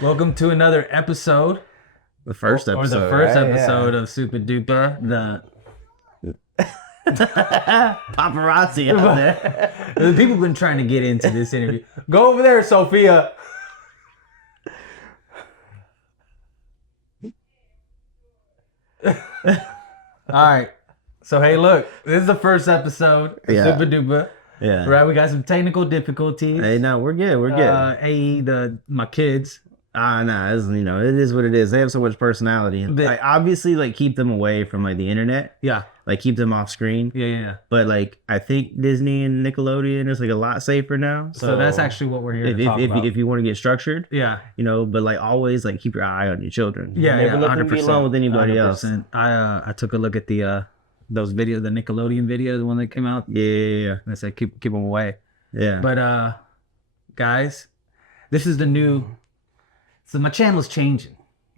Welcome to another episode. The first episode. Or the first right? episode of Supadupa. The Paparazzi out there. the people have been trying to get into this interview. Go over there, Sophia. All right. So, hey, look. This is the first episode of Supadupa. Yeah. Right, we got some technical difficulties. Hey, no, we're good. We're good. My kids. Nah, it is what it is. They have so much personality. But, obviously, keep them away from the internet. Yeah. Keep them off screen. Yeah. But I think Disney and Nickelodeon is a lot safer now. So that's actually what we're here to talk about. If you want to get structured. Yeah. But always keep your eye on your children. Yeah, Never let them be alone with anybody 100%. else. I took a look at those videos, the Nickelodeon video, the one that came out. Yeah. I said keep them away. Yeah. But guys, this is the new. So my channel is changing.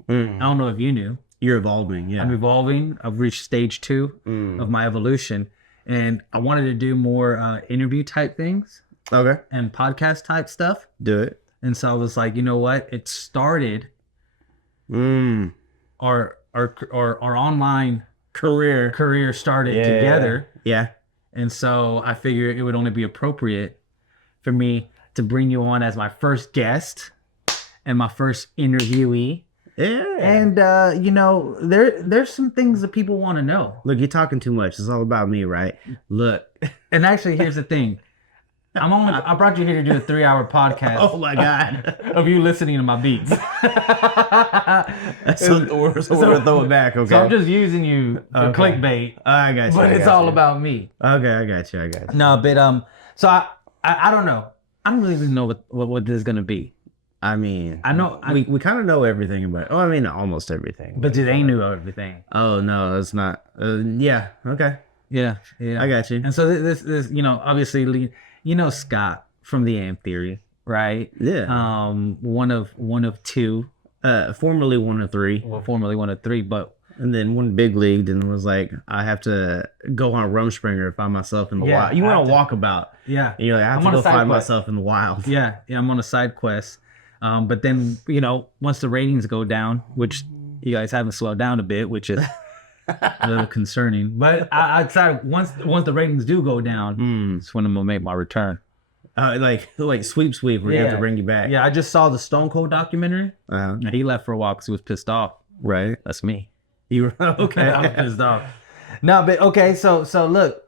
I don't know if you knew. You're evolving. Yeah. I'm evolving. I've reached stage 2 of my evolution, and I wanted to do more interview type things. Okay. And podcast type stuff. Do it. And so I was like, you know what? It started. Our online career started together. Yeah. And so I figured it would only be appropriate for me to bring you on as my first guest and my first interviewee. Yeah. And there's some things that people want to know. Look, you're talking too much. It's all about me, right? Look. And actually, here's the thing. I brought you here to do a 3-hour podcast. Oh my God. Of you listening to my beats. so we're gonna throw it back, okay? So I'm just using you for clickbait. I got you. But it's all about me. Okay, I got you. No, but so I don't know. I don't really know what this is gonna be. I mean, I know we kind of know everything about. Oh, I mean, almost everything. But do they know everything? Oh no, it's not. Yeah. Okay. Yeah. I got you. And so this obviously Scott from the AM Theory, right? Yeah. One of two. Formerly one of three. Well, formerly one of three, but and then one big league. Then was like, I have to go on a Rumspringer to find myself in the wild. You want to walkabout? Yeah. And you're like, I have to go find myself in the wild. Yeah. I'm on a side quest. But then once the ratings go down, which you guys haven't slowed down a bit, which is a little concerning. But I decided once the ratings do go down, it's when I'm gonna make my return. Like sweep, where you have to bring you back. Yeah, I just saw the Stone Cold documentary. And he left for a while because he was pissed off. Right. That's me. You were okay. I'm pissed off. No, but okay. So look,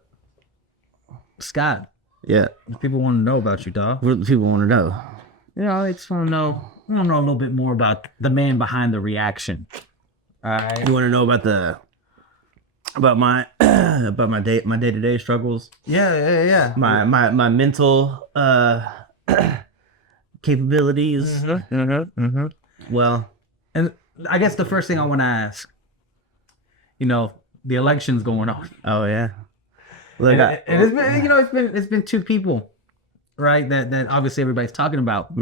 Scott. Yeah. People want to know about you, dog. What do people want to know? I just want to know. I want to know a little bit more about the man behind the reaction. All right. You want to know about my day-to-day struggles? Yeah. My mental capabilities. Well, and I guess the first thing I want to ask, the election's going on. Oh yeah. Look, and it's been two people, right? That obviously everybody's talking about.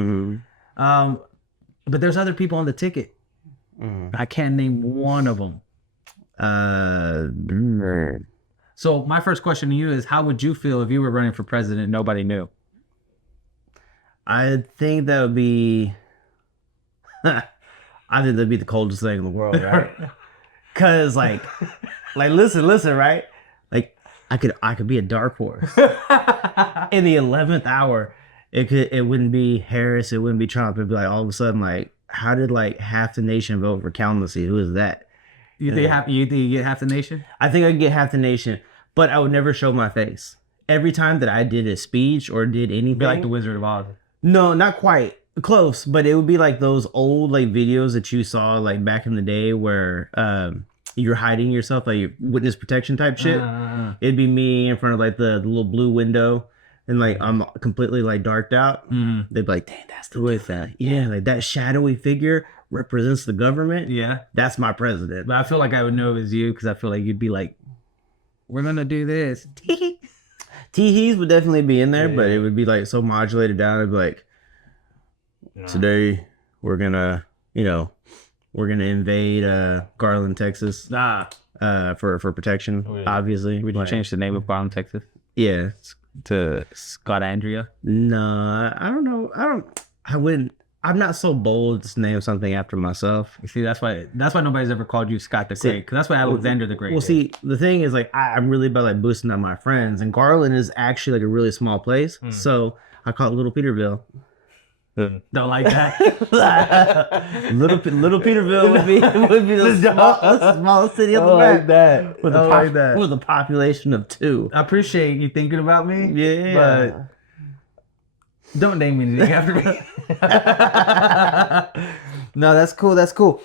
But there's other people on the ticket. I can't name one of them. So my first question to you is, how would you feel if you were running for president and nobody knew? I think that would be the coldest thing in the world, right? Cause listen, right? I could be a dark horse. In the 11th hour, it wouldn't be Harris, it wouldn't be Trump. It'd be all of a sudden how did half the nation vote for candidacy? Who is that? You think you get half the nation? I think I could get half the nation, but I would never show my face. Every time that I did a speech or did anything, be like the Wizard of Oz. No, not quite close, but it would be like those old videos that you saw back in the day where you're hiding yourself, your witness protection type shit. It'd be me in front of the little blue window, and I'm completely darked out. They'd be like, "Dang, that's the with that." Yeah, that shadowy figure represents the government. Yeah, that's my president. But I feel like I would know it was you because I feel like you'd be like, "We're gonna do this." Tee-hees would definitely be in there, but it would be so modulated down. It'd be like, today we're gonna invade Garland, Texas. For protection, obviously. We changed the name of Garland, Texas. Yeah. To Scott Andrea. No, I don't know. I wouldn't. I'm not so bold to name something after myself. You see, that's why nobody's ever called you Scott the Great, because that's what Alexander the Great. Well, see, the thing is, like, I'm really about like boosting up my friends, and Garland is actually like a really small place, so I call it Little Peterville. Don't like that. Little Peterville would be the smallest city on the map. Like that. With a population of 2. I appreciate you thinking about me. Yeah, but don't name anything after me. No, that's cool. That's cool.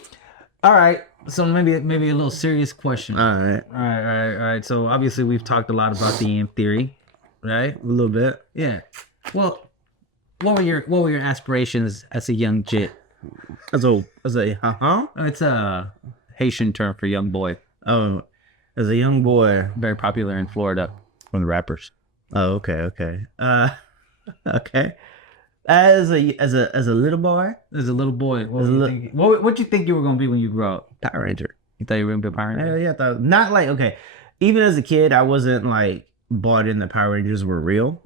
All right. So maybe a little serious question. All right. So obviously we've talked a lot about the AM theory, right? A little bit. Yeah. Well, what were your aspirations as a young jit? It's a It's a Haitian term for young boy. Oh, as a young boy, Very popular in Florida from the rappers. oh, okay. Okay. As a little boy, As a little boy, what you think you were gonna be when you grow up? Power Ranger. You thought you were gonna be a Power Ranger? Hell yeah, I thought not like okay. Even as a kid, I wasn't like bought in that Power Rangers were real,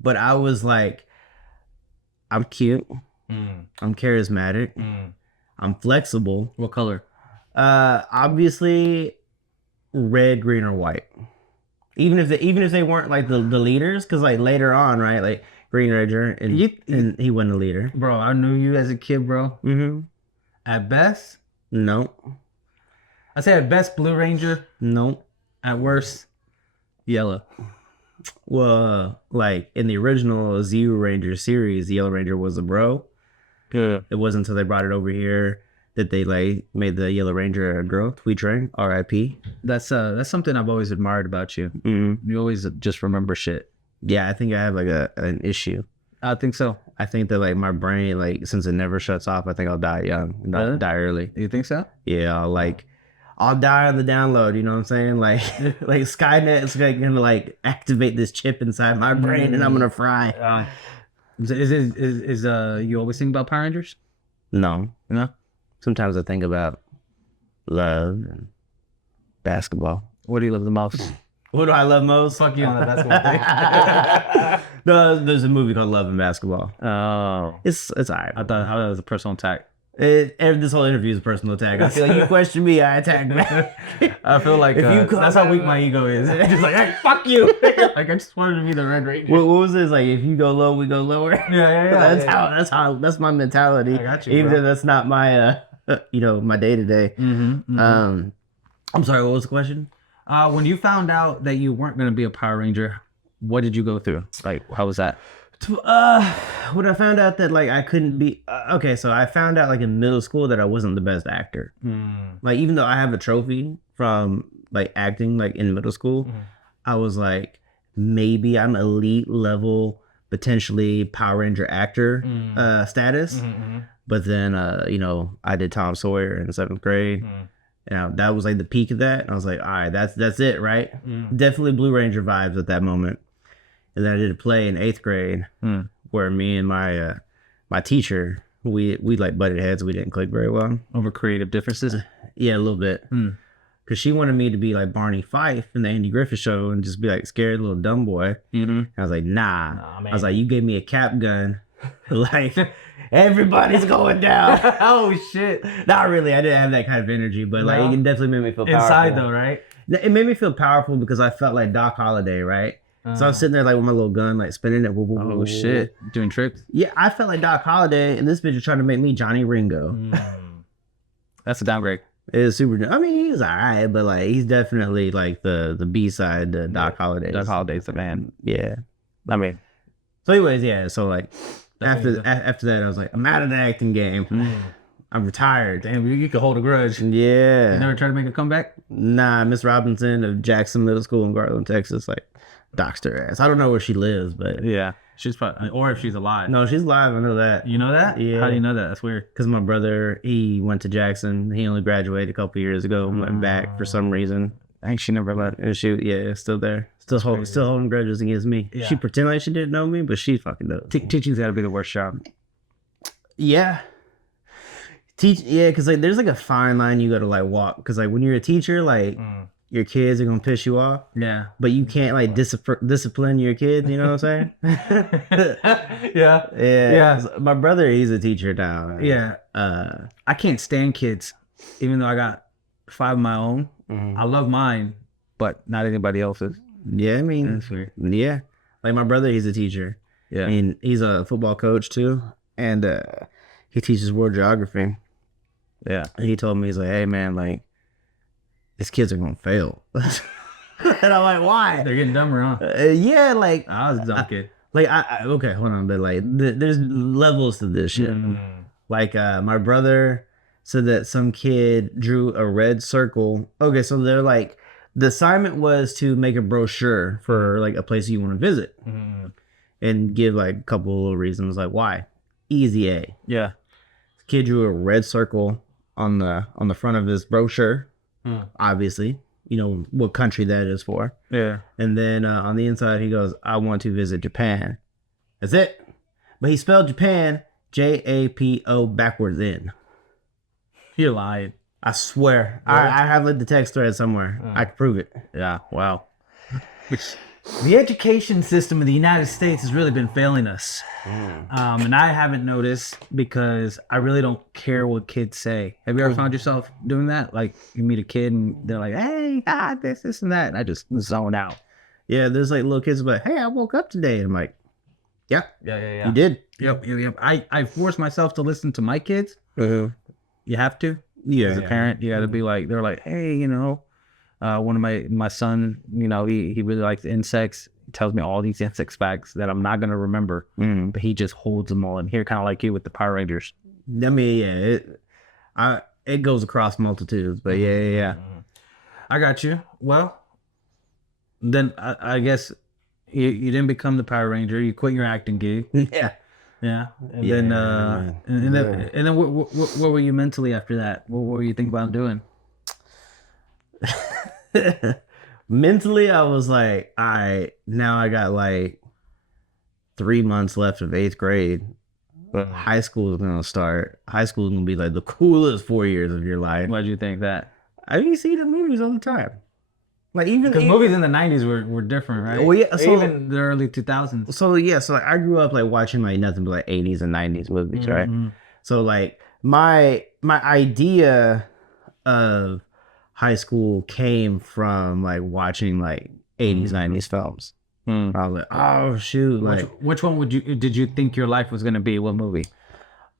but I was like, I'm cute, I'm charismatic, I'm flexible. What color? Obviously, red, green, or white. Even if they weren't like the leaders, because like later on, right, like Green Ranger and he wasn't a leader. Bro, I knew you as a kid, bro. Mm-hmm. At best, No. I say at best Blue Ranger. No. At worst, yellow. Well, like in the original Zero Ranger series, the Yellow Ranger was a bro. Yeah. It wasn't until they brought it over here that they like made the Yellow Ranger a girl. Tweet Train, R.I.P. That's something I've always admired about you. Mm-hmm. You always just remember shit. Yeah, I think I have like an issue. I think so. I think that like my brain, like since it never shuts off, I think I'll die young. I'll die early. You think so? Yeah, I'll die on the download. You know what I'm saying? Like like Skynet is like gonna like activate this chip inside my brain, and I'm gonna fry. Is you always think about Power Rangers? No. No. Sometimes I think about love and basketball. What do you love the most? What do I love most? Fuck you on the basketball thing. No, there's a movie called Love and Basketball. Oh, It's alright. I thought it was a personal attack. This whole interview is a personal attack. I feel like you question me, I attack back. I feel like that's how weak my ego is. Just like, hey, fuck you. Like I just wanted to be the Red Ranger. What was this? Like, if you go low, we go lower. Yeah. That's my mentality. I got you, even bro. though that's not my my day to day. I'm sorry. What was the question? When you found out that you weren't gonna be a Power Ranger, what did you go through? Like, how was that? When I found out that like I couldn't be okay, so I found out like in middle school that I wasn't the best actor. Like even though I have a trophy from like acting like in middle school, I was like maybe I'm elite level, potentially Power Ranger actor status. But then I did Tom Sawyer in 7th grade. And that was like the peak of that. And I was like, all right, that's it, right? Definitely Blue Ranger vibes at that moment. And then I did a play in 8th grade where me and my teacher, we like butted heads. We didn't click very well. Over creative differences? Yeah, a little bit. Because she wanted me to be like Barney Fife in the Andy Griffith Show and just be like scared little dumb boy. And I was like, nah. I was like, you gave me a cap gun. Like, everybody's going down. Oh, shit. Not really. I didn't have that kind of energy, but like it definitely made me feel powerful. Inside though, right? It made me feel powerful because I felt like Doc Holliday, right? So I was sitting there like with my little gun, like spinning it. Oh shit, doing tricks. Yeah, I felt like Doc Holliday, and this bitch is trying to make me Johnny Ringo. That's a downgrade. It is super. I mean, he's alright, but like he's definitely like the B side to Doc Holliday. Doc Holliday's the man. Yeah. I mean, so anyways, yeah. So like after that, I was like, I'm out of the acting game. I'm retired. Damn, you could hold a grudge. Yeah. You never tried to make a comeback? Nah, Miss Robinson of Jackson Middle School in Garland, Texas, like doxed her ass. I don't know where she lives, but yeah, she's probably, or if she's alive. No, she's alive. I know that. You know that? Yeah. How do you know that? That's weird. Because my brother, he went to Jackson. He only graduated a couple years ago. Went back for some reason. I think she never left. And still there. Still holding grudges against me. Yeah. She pretend like she didn't know me, but she fucking does. Teaching's got to be the worst job. Yeah. Because like there's like a fine line you got to like walk. Because like when you're a teacher, like your kids are gonna piss you off, Yeah. but you can't like discipline your kids. You know what I'm saying? Yeah. Yeah. So my brother, he's a teacher now. Yeah. I can't stand kids, even though I got 5 of my own. I love mine, but not anybody else's. Yeah, I mean, That's weird. yeah. Like my brother, he's a teacher. Yeah. I mean, he's a football coach too, and he teaches world geography. Yeah. And he told me, he's like, hey man, like these kids are gonna fail. And I'm like, why? They're getting dumber, huh? Yeah, like I was a dumb kid. like I okay, hold on, but like there's levels to this shit. Like my brother said that some kid drew a red circle. Okay, so they're like, the assignment was to make a brochure for like a place you want to visit, and give like a couple of reasons like why. Easy A. Yeah. Kid drew a red circle on the front of his brochure. Obviously, you know what country that is for. Yeah. And then on the inside, he goes, I want to visit Japan. That's it. But he spelled Japan Japo backwards in. You lied. I swear. I have like the text thread somewhere. I can prove it. Yeah. Wow. The education system of the United States has really been failing us. And I haven't noticed because I really don't care what kids say. Have you ever found yourself doing that? Like you meet a kid and they're like, hey, this and that. And I just zone out. Yeah, there's like little kids like, hey, I woke up today. And I'm like, yeah, Yeah. you did. Yep. I force myself to listen to my kids. You have to. Yeah. As a parent, you got to be like, they're like, hey, you know, one of my son, you know, he really likes insects. He tells me all these insect facts that I'm not going to remember, but he just holds them all in here, kind of like you with the Power Rangers. I mean, yeah, it goes across multitudes, but yeah. I got you. Well, then I guess you didn't become the Power Ranger. You quit your acting gig. Yeah. Yeah. And Yeah, then man. and then what were you mentally after that? What were you thinking about doing? Mentally, I was like, now I got like 3 months left of 8th grade. But high school is gonna start. High school is gonna be like the coolest 4 years of your life. Why did you think that? I mean, you see the movies all the time. Like Because movies in the 90s were different, right? Well, yeah, so even the early 2000s. So yeah, so like I grew up like watching like nothing but like 80s and 90s movies, right? So like my idea of high school came from like watching like 80s 90s films. I was like, oh shoot, like Which one did you think your life was gonna be? What movie?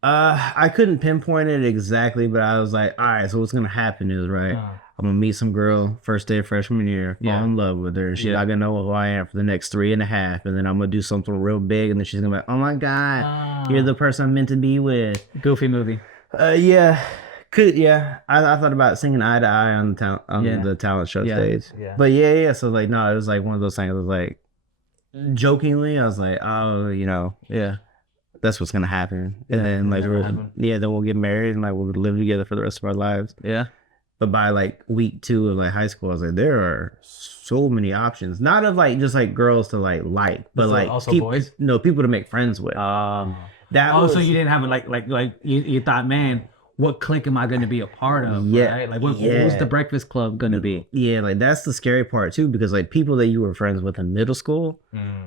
I couldn't pinpoint it exactly, but I was like, all right, so what's gonna happen is right, I'm gonna meet some girl first day of freshman year, fall in love with her. She's not gonna know who I am for the next 3.5, and then I'm gonna do something real big, and then she's gonna be like, oh my god, you're the person I'm meant to be with. Goofy movie. Yeah. I thought about singing Eye to Eye on the talent show stage. Yeah. But yeah. So like, no, it was like one of those things. I was like, jokingly, I was like, oh, you know, Yeah. that's what's gonna happen. And then like, then we'll get married and like we'll live together for the rest of our lives. Yeah. But by like week 2 of like high school, I was like, there are so many options. Not of like just like girls to like, but So like also boys. No, people to make friends with. So you didn't have it like you thought, man, what clique am I going to be a part of? Yeah. Right? Like who's the Breakfast Club going to be? Yeah, like that's the scary part too, because like people that you were friends with in middle school,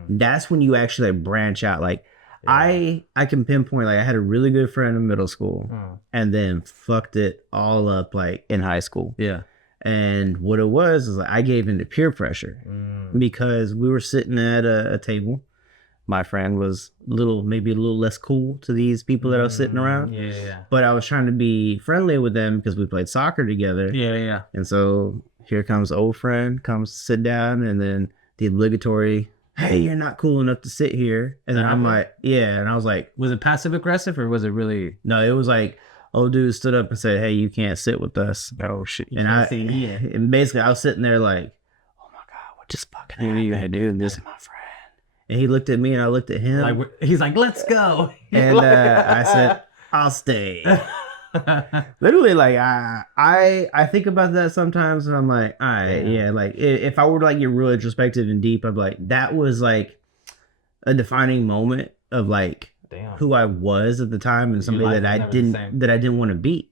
that's when you actually like branch out. Like I can pinpoint, like I had a really good friend in middle school and then fucked it all up like in high school. Yeah. And what it was is like I gave into peer pressure because we were sitting at a table. My friend was maybe a little less cool to these people that I was sitting around. Yeah. But I was trying to be friendly with them because we played soccer together. Yeah. And so here comes the old friend, comes to sit down, and then the obligatory, hey, you're not cool enough to sit here. And then I'm like, yeah. And I was like, was it passive aggressive or was it really? No, it was like, old dude stood up and said, hey, you can't sit with us. Oh shit. And basically I was sitting there like, oh my God, what just fucking happened? You had to do this. My friend. And he looked at me and I looked at him. Like he's like, let's go. And I said, I'll stay. Literally, like I think about that sometimes, and I'm like, all right, yeah. Like if I were to like get real introspective and deep, I'm like, that was like a defining moment of like who I was at the time and somebody that I didn't want to be.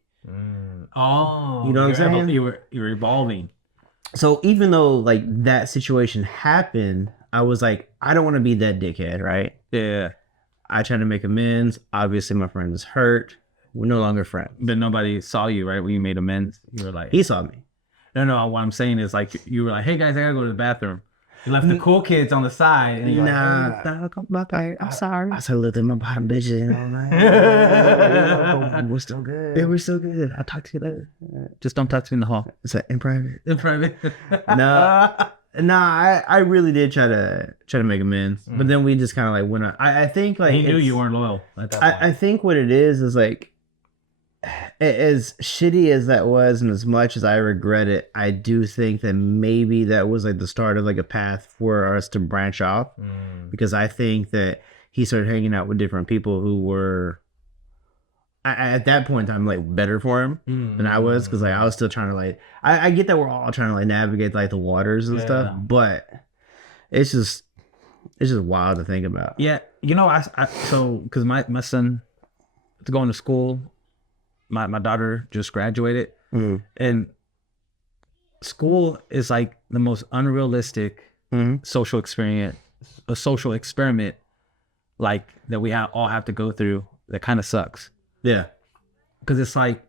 Oh, you know what I'm saying? You were evolving. So even though like that situation happened, I was like, I don't want to be that dickhead, right? Yeah. I tried to make amends. Obviously, my friend was hurt. We're no longer friends. But nobody saw you, right? When you made amends, you were like, He saw me. no. What I'm saying is like you were like, hey guys, I gotta go to the bathroom. You left the cool kids on the side, and you're Nah, like, hey, I'm sorry. I started looking at my bottom bitches and all that. We're still good. Yeah, we're still good. I'll talk to you later. Just don't talk to me in the hall. It's like in private. In private. Nah, I really did try to make amends, but then we just kind of like went on. I think like He knew you weren't loyal. I think what it is like, as shitty as that was, and as much as I regret it, I do think that maybe that was like the start of like a path for us to branch off, because I think that he started hanging out with different people who were. At that point in time, like better for him than I was, because like I was still trying to like I get that we're all trying to like navigate like the waters and stuff, but it's just wild to think about. Yeah, you know, so because my son is going to school, my daughter just graduated, and school is like the most unrealistic social experiment, like that we all have to go through. That kind of sucks. Yeah, because it's like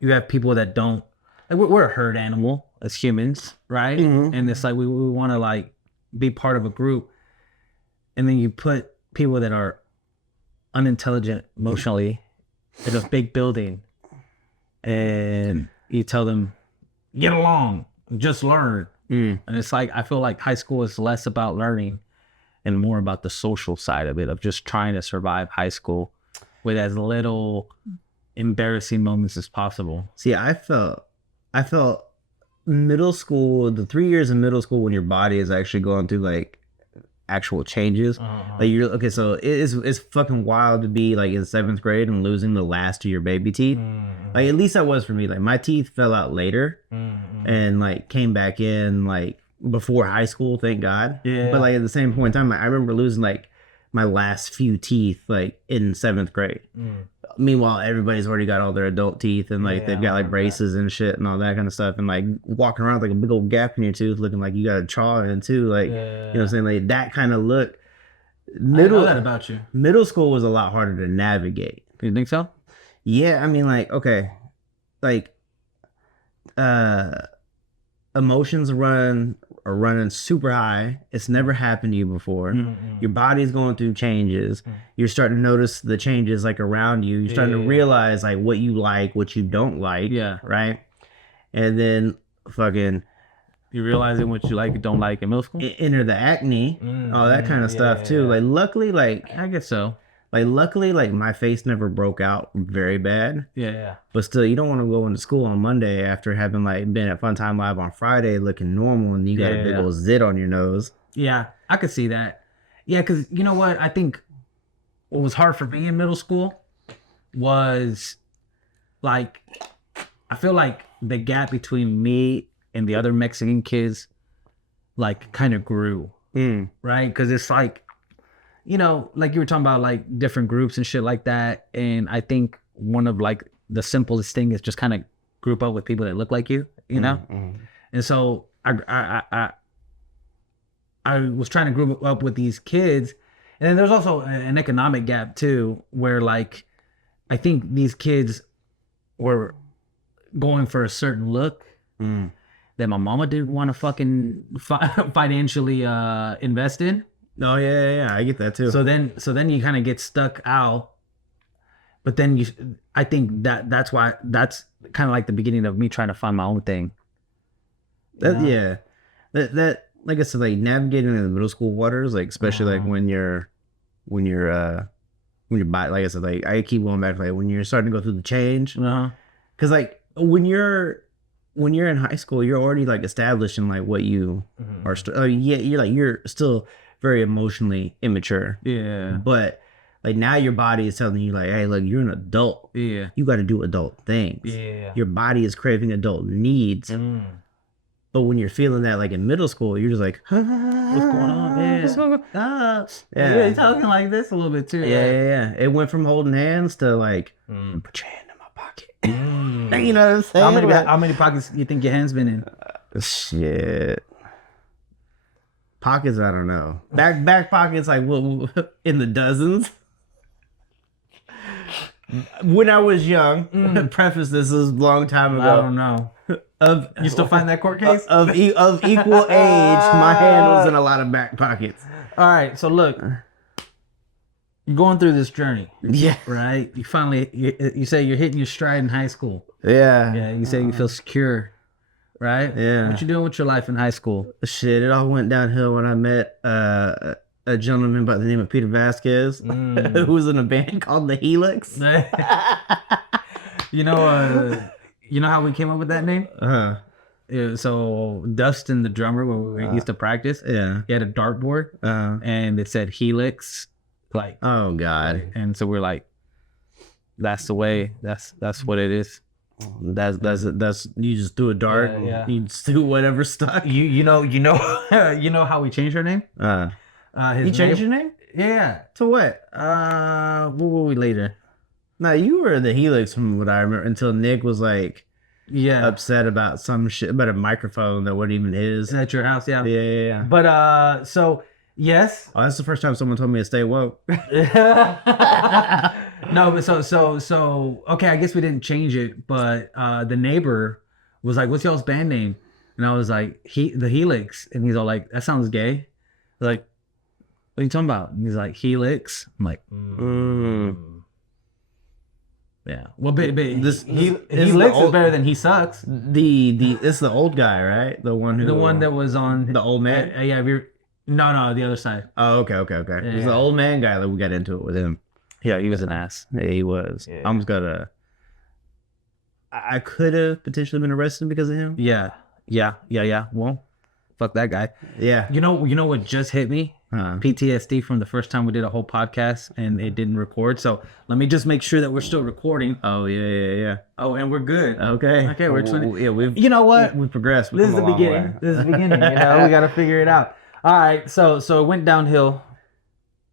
you have people that don't like we're a herd animal as humans, right? And it's like we want to like be part of a group, and then you put people that are unintelligent emotionally in a big building, and you tell them get along, just learn. And it's like I feel like high school is less about learning and more about the social side of it, of just trying to survive high school with as little embarrassing moments as possible. See, I felt middle school, the 3 years in middle school when your body is actually going through like actual changes. Like you're okay, so it's fucking wild to be like in 7th grade and losing the last of your baby teeth. Like at least that was for me. Like my teeth fell out later and like came back in like before high school, thank God. Yeah. But like at the same point in time, like, I remember losing like my last few teeth like in 7th grade. Meanwhile, everybody's already got all their adult teeth and like they've got like braces and shit and all that kind of stuff, and like walking around with like a big old gap in your tooth looking like you got a chaw in too, like you know what I'm saying, like that kind of look. I know that about you. Middle school was a lot harder to navigate. You think so? Yeah, I mean, like, okay, like emotions are running super high. It's never happened to you before. Your body's going through changes. You're starting to notice the changes like around you. You're starting to realize like what you like, what you don't like. Yeah. Right. And then fucking you realizing what you like and don't like in middle school? Enter the acne, all that kind of stuff too. Like luckily, like I guess so. Like luckily, like my face never broke out very bad. Yeah. But still, you don't want to go into school on Monday after having like been at Fun Time Live on Friday looking normal and you got a big old zit on your nose. Yeah, I could see that. Yeah, because you know what? I think what was hard for me in middle school was like I feel like the gap between me and the other Mexican kids like kind of grew, right? Because it's like, you know, like you were talking about like different groups and shit like that. And I think one of like the simplest thing is just kind of group up with people that look like you know? And so I was trying to group up with these kids. And then there's also an economic gap too, where like, I think these kids were going for a certain look that my mama didn't want to fucking financially invest in. Oh yeah, I get that too. So then you kind of get stuck out, but then I think that's why that's kind of like the beginning of me trying to find my own thing. That like I said, like navigating in the middle school waters, like especially like when you're like I said, like I keep going back to like when you're starting to go through the change, because like when you're in high school, you're already like established in like what you are. You're still very emotionally immature. Yeah. But like now your body is telling you like, hey, look, you're an adult. Yeah. You got to do adult things. Yeah. Your body is craving adult needs. But when you're feeling that like in middle school, you're just like, what's going on, man? What's going on? Yeah. You're talking like this a little bit too. Yeah. It went from holding hands to like, put your hand in my pocket. You know what I'm saying? How many pockets you think your hand's been in? Shit. Pockets, I don't know. Back pockets, like in the dozens. When I was young, preface this is a long time ago. I don't know. You still find that court case? Of equal age, my hand was in a lot of back pockets. All right, so look, you're going through this journey, Yeah. right? You finally, you say you're hitting your stride in high school. Yeah. Yeah, you say you feel secure, right? Yeah. What you doing with your life in high school? Shit, it all went downhill when I met a gentleman by the name of Peter Vasquez, who was in a band called the Helix. You know how we came up with that name? Uh-huh. Yeah, so Dustin, the drummer, when we used to practice, Yeah. he had a dartboard, and it said Helix, like, Oh God. and so we're like, that's the way. That's what it is. That's you just threw a dart. Yeah. You just threw whatever stuck. You know how we changed our name? You changed your name Yeah. to what? What were we later? No, you were the Helix from what I remember until Nick was like Yeah. upset about some shit about a microphone that wasn't even his. At your house, yeah. Yeah. But so yes. Oh, that's the first time someone told me to stay woke. No, but so okay, I guess we didn't change it, but the neighbor was like, "What's y'all's band name?" And I was like, the Helix," and he's all like, "That sounds gay." I was like, "What are you talking about?" And he's like, "Helix." I'm like, yeah. Well, but This Helix the is better than He Sucks. It's the old guy, right? The one that was on the old man. yeah. No, the other side. Oh, okay. It's the old man guy that we got into it with him. Yeah, he was an ass. Yeah, he was. Yeah. I almost got I could have potentially been arrested because of him. Yeah. Well, fuck that guy. Yeah. You know what just hit me? PTSD from the first time we did a whole podcast and it didn't record. So let me just make sure that we're still recording. Oh yeah. Oh, and we're good. Okay, we're 20. Yeah, You know what? we progressed. This is the beginning. We got to figure it out. All right. So it went downhill,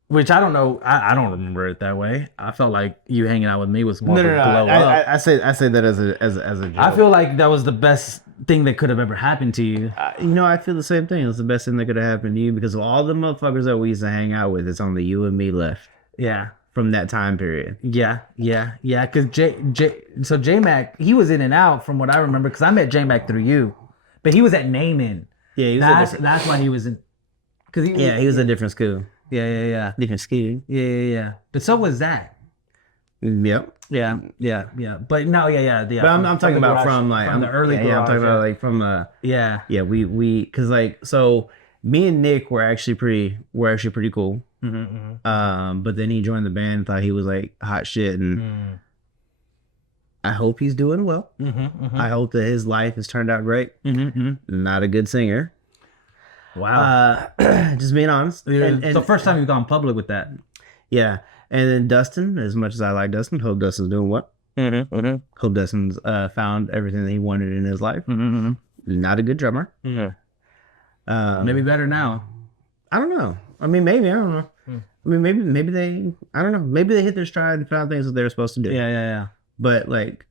which I don't know. I don't remember it that way. I felt like you hanging out with me was more of a blow up. I say that as a joke. I feel like that was the best thing that could have ever happened to you. I feel the same thing. It's the best thing that could have happened to you because of all the motherfuckers that we used to hang out with. It's only you and me left. Yeah. From that time period. Yeah. Because J-Mac, he was in and out from what I remember because I met J-Mac through you. But he was at Naaman. Yeah, he was that's why he was in. He was a different school. Yeah. Different school. Yeah. But so was that. Yep. Yeah. But no, yeah. But I'm talking about from the early garage. Yeah, I'm talking about like from Yeah. Yeah, we because like so me and Nick were actually pretty cool. But then he joined the band and thought he was like hot shit and I hope he's doing well. I hope that his life has turned out great. Not a good singer. Wow. Just being honest. And the first time you've gone public with that. Yeah. And then Dustin, as much as I like Dustin, hope Dustin's doing well. Hope Dustin's found everything that he wanted in his life. Not a good drummer. Maybe better now. I don't know. I mean, maybe. I don't know. I mean, maybe they, I don't know. Maybe they hit their stride and found things that they were supposed to do. Yeah. But like,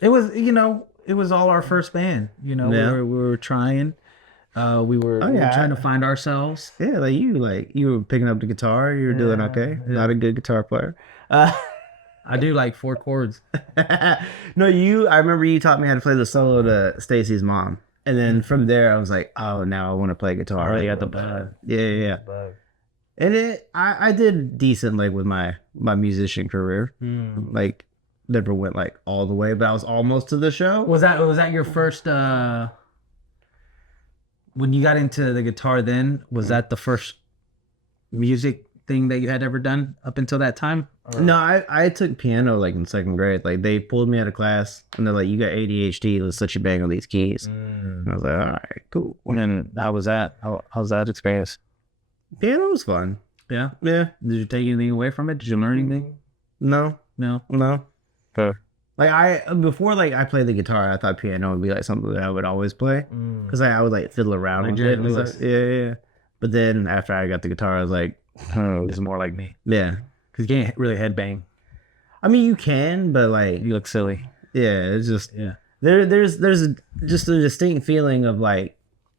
it was all our first band. We were trying. We were trying to find ourselves. Yeah, like you were picking up the guitar. You were doing okay. Yeah. Not a good guitar player. I do like 4 chords. No, I remember you taught me how to play the solo to Stacy's mom. And then from there, I was like, oh, now I want to play guitar. Oh, you got the bug. Yeah. And I did decent like with my musician career. Like never went like all the way, but I was almost to the show. Was that your first when you got into the guitar then, was that the first music thing that you had ever done up until that time? Or? No, I took piano like in 2nd grade. Like they pulled me out of class and they're like, you got ADHD, let's let you bang on these keys. And I was like, all right, cool. And how was that? How's that experience? Piano was fun. Yeah? Yeah. Did you take anything away from it? Did you learn anything? No. Okay. Like before I played the guitar, I thought piano would be like something that I would always play because I would like fiddle around like with Jerry it. Lewis. Yeah. But then after I got the guitar, I was like, oh, this is more like me. Yeah, because you can't really headbang. I mean, you can, but like you look silly. Yeah, it's just just a distinct feeling of like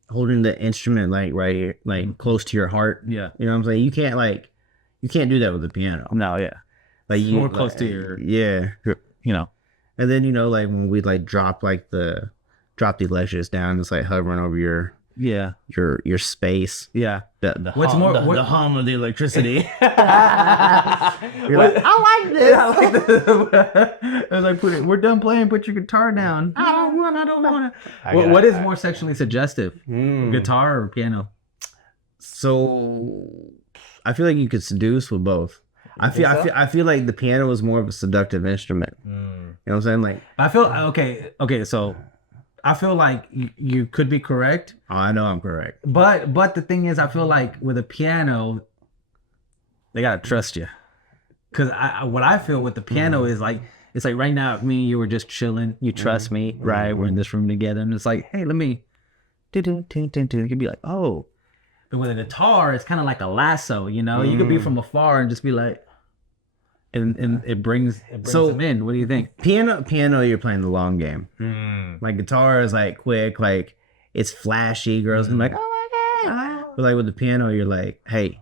holding the instrument like right here, like close to your heart. Yeah. You know what I'm saying? You can't do that with the piano. No, yeah. Like you More close like, to your, yeah. you know. And then like when we like drop the electrics down, it's like hovering over your space. Yeah. The What's hum, more- the, what- the hum of the electricity. You're like, I like this. Yeah, I like this. I was like, we're done playing. Put your guitar down. I don't want to. What is more sexually suggestive, guitar or piano? So I feel like you could seduce with both. I feel like the piano is more of a seductive instrument. You know what I'm saying? Like I feel okay. So I feel like you could be correct. oh, I know I'm correct. But the thing is, I feel like with a piano, they gotta trust you. Cause what I feel with the piano is like, it's like right now, me and you were just chilling. You trust me, right? We're in this room together, and it's like, hey, let me. You could be like, oh. But with a guitar, it's kind of like a lasso, you know. You could be from afar and just be like, and it brings them in. What do you think? Piano, you're playing the long game. Like guitar is like quick, like it's flashy. Girls can be like, oh my god. But like with the piano, you're like, hey,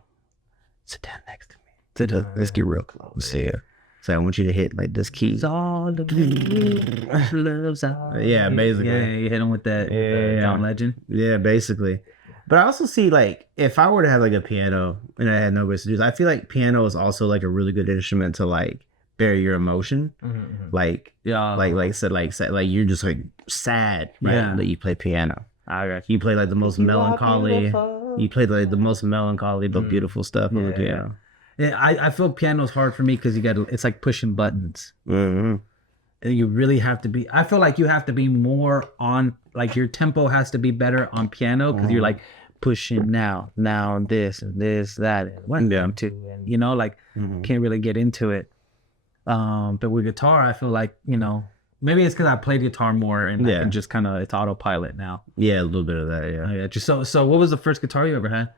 sit down next to me. Let's get real close here. So I want you to hit like this key. All the loves out. Yeah, basically. Yeah, you hit them with that John Legend. Yeah, basically. But I also see like if I were to have like a piano and I had nobody to do, I feel like piano is also like a really good instrument to like bury your emotion. Like you're just like sad, right? Yeah. That you play piano. I got you. You play like the most melancholy. You play like the most melancholy but beautiful stuff on the piano. Yeah, I feel piano's hard for me because it's like pushing buttons. Mm-hmm. And you really have to be. I feel like you have to be more on. Like your tempo has to be better on piano because you're like pushing now this and this that and 1 2 and you know like can't really get into it. But with guitar, I feel like maybe it's because I played guitar more and I can just kind of it's autopilot now. Yeah, a little bit of that. Yeah. Yeah. Just so what was the first guitar you ever had?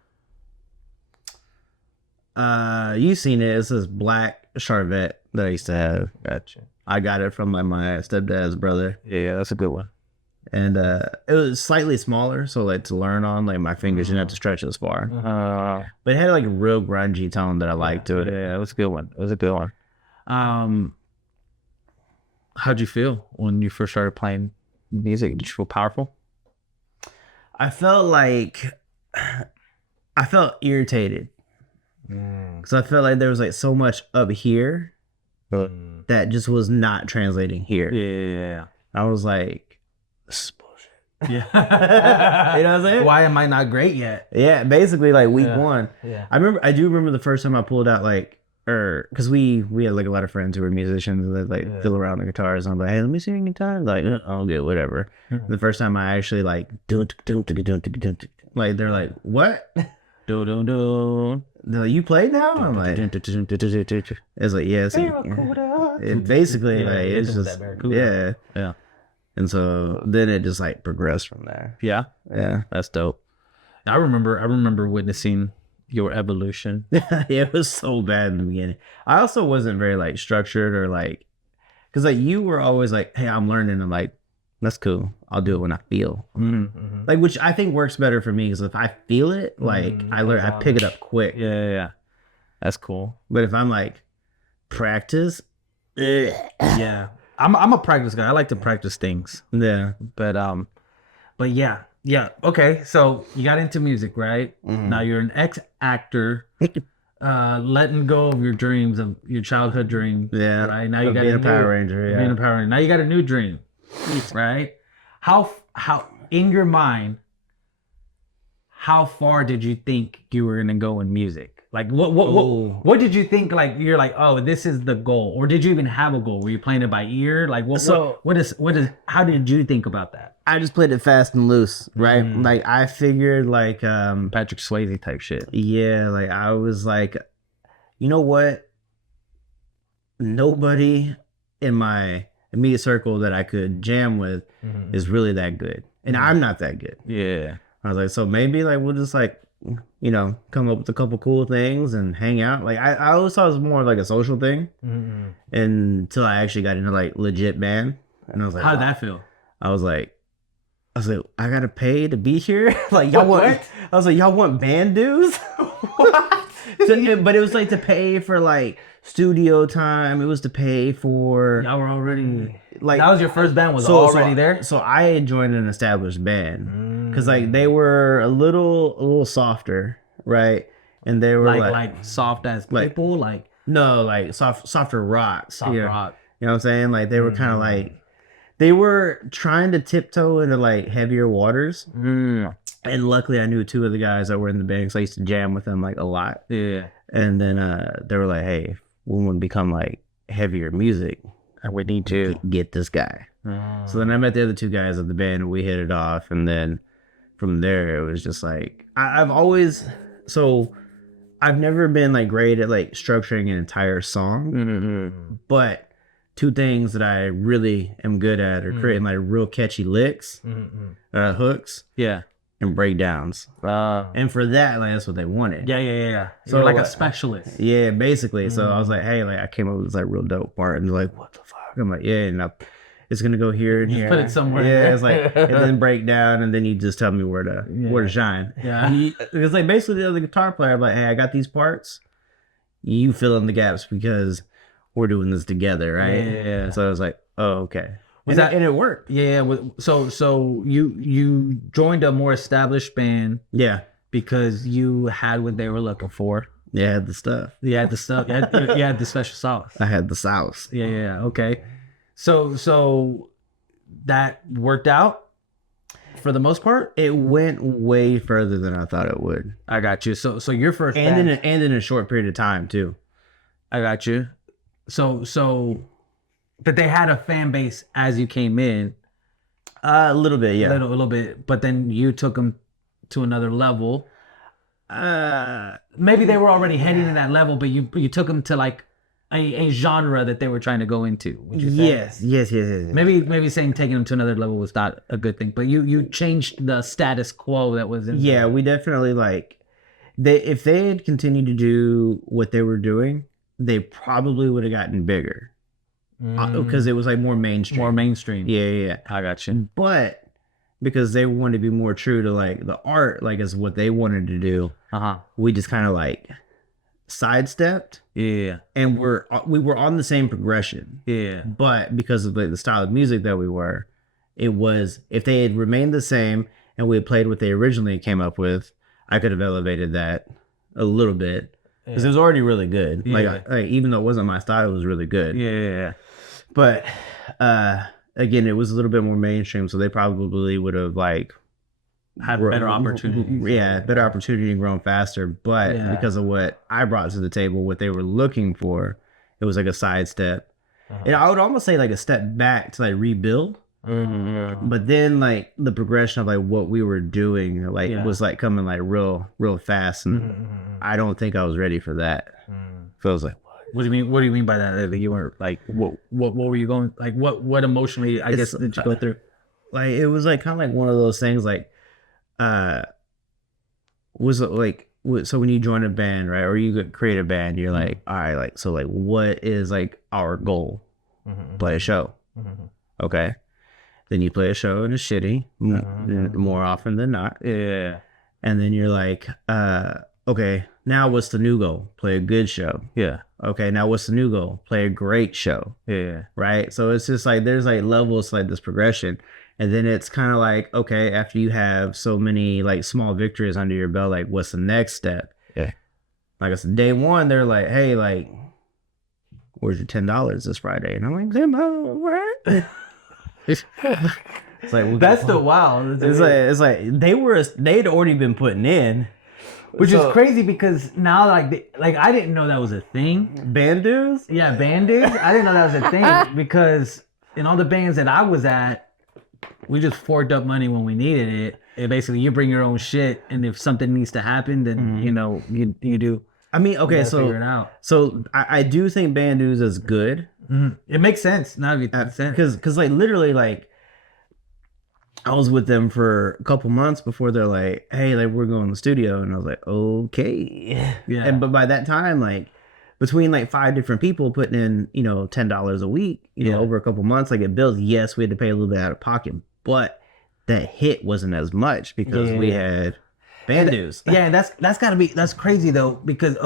You've seen it. It's this black Charvet that I used to have. Gotcha. I got it from like my stepdad's brother. Yeah, that's a good one. And it was slightly smaller, so like to learn on, like my fingers didn't have to stretch as far. But it had like a real grungy tone that I liked to it. Yeah, it was a good one. It was a good one. How'd you feel when you first started playing music? Did you feel powerful? I felt irritated because I felt like there was like so much up here that just was not translating here. Yeah. I was like, this is bullshit. Yeah. You know what I'm saying? Why am I not great yet? Yeah, basically like week one. Yeah. I do remember the first time I pulled out like, because we had like a lot of friends who were musicians and they'd like fiddle around the guitars and I'm like, hey, let me see your guitar. Like, oh, good, whatever. The first time I actually like, like they're like, what? They're like, you played now? I'm like, it's like, yeah, it basically like it's just yeah. And so then it just like progressed from there. Yeah. Yeah. That's dope. I remember witnessing your evolution. Yeah, it was so bad in the beginning. I also wasn't very like structured or like, because like you were always like, hey, I'm learning. I'm like, that's cool. I'll do it when I feel. Like, which I think works better for me because if I feel it, like I pick it up quick. Yeah. That's cool. But if I'm like, practice. Yeah. I'm a practice guy. I like to practice things. Yeah. But yeah. Okay. So you got into music, right? Now you're an ex-actor, letting go of your dreams, of your childhood dreams. Yeah. Right. Now you got being a Power Ranger. Yeah. Being a Power Ranger. Now you got a new dream, right? How in your mind, how far did you think you were gonna go in music? Like what did you think? Like you're like, oh, this is the goal, or did you even have a goal? Were you playing it by ear? Like what is how did you think about that? I just played it fast and loose, right? Like I figured like Patrick Swayze type shit. Yeah, like I was like, you know what? Nobody in my immediate circle that I could jam with is really that good, and I'm not that good. Yeah, I was like, so maybe like we'll just like, come up with a couple cool things and hang out. Like I always thought it was more like a social thing until I actually got into like legit band, and I was like, how did that feel? I was like, I gotta pay to be here. Like y'all want? What? I was like, y'all want band dues? What? But it was like to pay for like studio time. It was to pay for Y'all were already like that was your first band was already there. So I had joined an established band because like they were a little softer, right? And they were like soft as people, like no, like softer rock, soft rock. You know what I'm saying? Like they were kind of like they were trying to tiptoe into like heavier waters. And luckily I knew two of the guys that were in the band because I used to jam with them like a lot. Yeah. And then they were like, hey, we want to become like heavier music, we need to get this guy. So then I met the other two guys of the band and we hit it off. And then from there, it was just like, I've never been like great at like structuring an entire song, but two things that I really am good at are creating like real catchy licks, hooks, and breakdowns. And for that, like that's what they wanted. Yeah. So you're like a specialist. Yeah, basically. So I was like, hey, like I came up with this like real dope part, and they're like, what the fuck? I'm like, yeah, and it's gonna go here and here. Put it somewhere. Yeah, it's like and then break down, and then you just tell me where to shine. Yeah. It's like basically the other guitar player. I'm like, hey, I got these parts. You fill in the gaps because we're doing this together, right? Yeah. So I was like, oh, okay. And it worked. Yeah. So you joined a more established band. Yeah. Because you had what they were looking for. Yeah, I had the stuff. You had the stuff. You had the special sauce. I had the sauce. Yeah. Okay. So that worked out for the most part. It went way further than I thought it would. I got you. So your first band, in a short period of time too. I got you. So, but they had a fan base as you came in. A little bit, yeah. A little bit, but then you took them to another level. Maybe they were already heading to that level, but you took them to like a genre that they were trying to go into. Would you say? Yes. Maybe saying taking them to another level was not a good thing, but you changed the status quo that was in. Yeah, we definitely like if they had continued to do what they were doing, they probably would have gotten bigger because it was like more mainstream. Yeah. I got you. But because they wanted to be more true to like the art, like as what they wanted to do, we just kind of like sidestepped. Yeah. And we were on the same progression. Yeah. But because of like the style of music that we were, it was if they had remained the same and we had played what they originally came up with, I could have elevated that a little bit. Because it was already really good. Yeah. Like even though it wasn't my style, it was really good. Yeah. But again, it was a little bit more mainstream, so they probably would have like had better opportunity. Yeah, better opportunity and grown faster. But because of what I brought to the table, what they were looking for, it was like a sidestep. And I would almost say like a step back to like rebuild. But then like the progression of like what we were doing like was like coming like real fast, and I don't think I was ready for that. So I was like, what do you mean by that? Like you weren't like what were you going like what emotionally I guess did you go through? Like it was like kind of like one of those things like was it like so when you join a band, right, or you create a band, you're like, all right, like so like what is like our goal? Play a show. Okay. Then you play a show and it's shitty more often than not. Yeah. And then you're like, okay, now what's the new goal? Play a good show. Yeah. Okay, now what's the new goal? Play a great show. Yeah. Right? So it's just like there's like levels like this progression. And then it's kind of like, okay, after you have so many like small victories under your belt, like what's the next step? Yeah. Like I said, day one, they're like, hey, like, where's your $10 this Friday? And I'm like, what? It's like that's the wow. It's like they'd already been putting in, which is crazy because now like I didn't know that was a thing. Band dues? Yeah, band dues. I didn't know that was a thing because in all the bands that I was at, we just forked up money when we needed it. And basically, you bring your own shit, and if something needs to happen, then you know you do. I mean, okay, figure it out. So I do think band dues is good. It makes sense. Now it makes sense because like literally like I was with them for a couple months before they're like, hey, like we're going to the studio, and I was like, okay, yeah. But by that time, like between like 5 different people putting in, you know, $10 a week, you know, over a couple months, like it builds. Yes, we had to pay a little bit out of pocket, but that hit wasn't as much because we had band dues. Yeah, that's gotta be, that's crazy though, because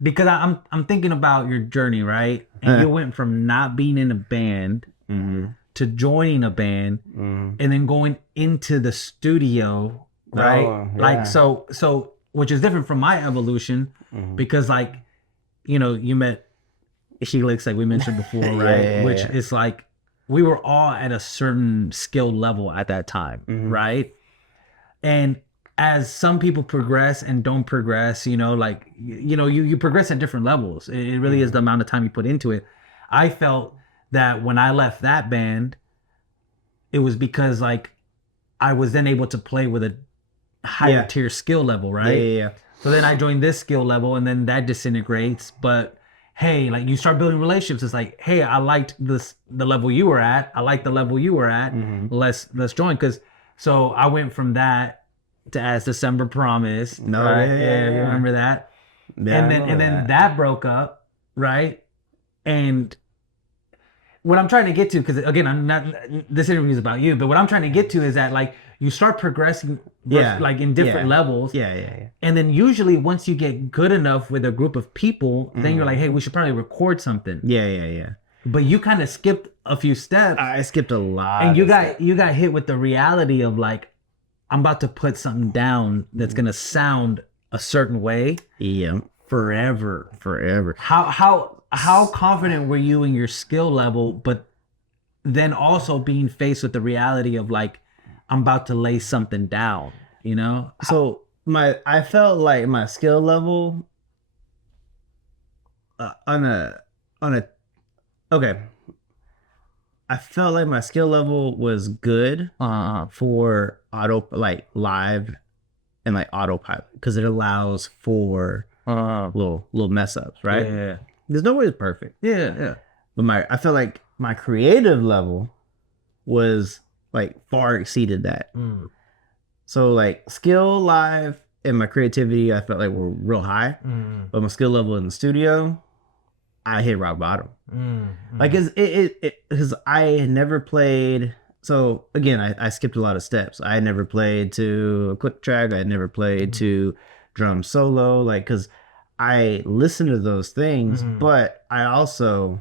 because I'm thinking about your journey, right? And you went from not being in a band to joining a band and then going into the studio, right? Oh, yeah. Like so which is different from my evolution because like, you know, you met Helix like we mentioned before, right? Which is like we were all at a certain skill level at that time, right? And as some people progress and don't progress, you know, like, you know, you progress at different levels. It really is the amount of time you put into it. I felt that when I left that band, it was because like I was then able to play with a higher tier skill level, right? Yeah. So then I joined this skill level and then that disintegrates. But hey, like you start building relationships. It's like, hey, I liked the level you were at. I like the level you were at. Let's join. Cause so I went from that to As December Promised. No, right? yeah. You remember that? Yeah, and then that broke up, right? And what I'm trying to get to, because again, I'm not, this interview is about you, but what I'm trying to get to is that like you start progressing, like in different levels. Yeah. And then usually once you get good enough with a group of people, then you're like, hey, we should probably record something. Yeah. But you kind of skipped a few steps. I skipped a lot. And you got hit with the reality of like, I'm about to put something down that's gonna sound a certain way. Yeah. Forever. How confident were you in your skill level, but then also being faced with the reality of like, I'm about to lay something down, you know? So I felt like my skill level I felt like my skill level was good for live and like autopilot because it allows for little mess ups, right? Yeah. There's no way it's perfect. Yeah. But I felt like my creative level was like far exceeded that. So like skill live and my creativity, I felt like were real high, but my skill level in the studio, I hit rock bottom. Like because I had never played. So again, I skipped a lot of steps. I had never played to a click track. I had never played to drum solo. Like because I listened to those things, but I also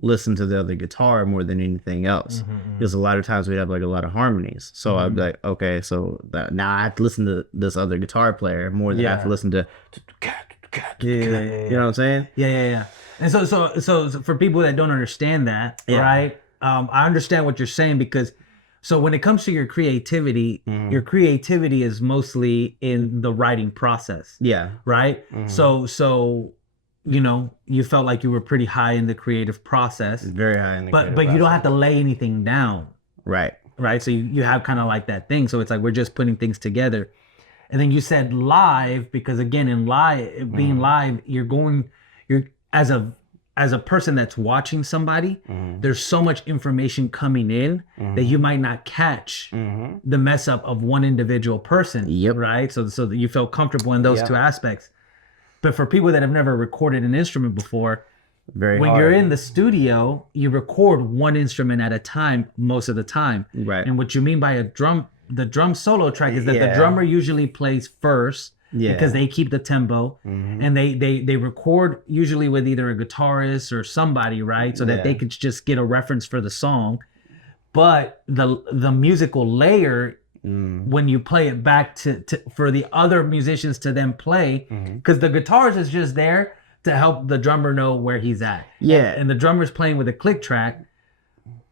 listened to the other guitar more than anything else. Because a lot of times we'd have like a lot of harmonies. So I'd be like, okay, so now I have to listen to this other guitar player more than I have to listen to. You know what I'm saying? Yeah. And so for people that don't understand that, right? I understand what you're saying because so when it comes to your creativity is mostly in the writing process. Yeah. Right? So you know, you felt like you were pretty high in the creative process. Very high in the creative But process. you don't have to lay anything down. Right. So you have kind of like that thing. So it's like we're just putting things together. And then you said live because again in being live, you're as a person that's watching somebody, there's so much information coming in that you might not catch the mess up of one individual person. Yep. Right. So that you feel comfortable in those two aspects. But for people that have never recorded an instrument before, when you're in the studio, you record one instrument at a time most of the time. Right. And what you mean by the drum solo track is that the drummer usually plays first because they keep the tempo and they record usually with either a guitarist or somebody, right? So that they could just get a reference for the song. But the musical layer, when you play it back to for the other musicians to then play, because the guitarist is just there to help the drummer know where he's at. Yeah. And the drummer's playing with a click track.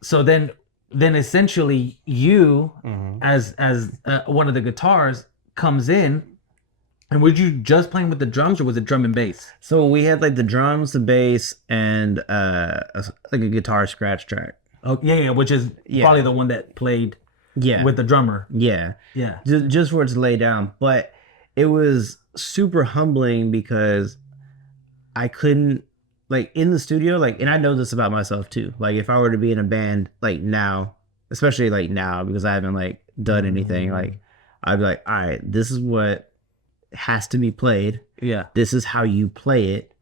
So then essentially you as one of the guitars comes in. And were you just playing with the drums or was it drum and bass? So we had like the drums, the bass, and like a guitar scratch track. Oh yeah, which is probably the one that played with the drummer. Yeah. Yeah. Just where it's laid down. But it was super humbling because I couldn't, like in the studio, like, and I know this about myself too. Like if I were to be in a band like now, especially like now because I haven't like done anything, like I'd be like, all right, this is what has to be played. Yeah. This is how you play it.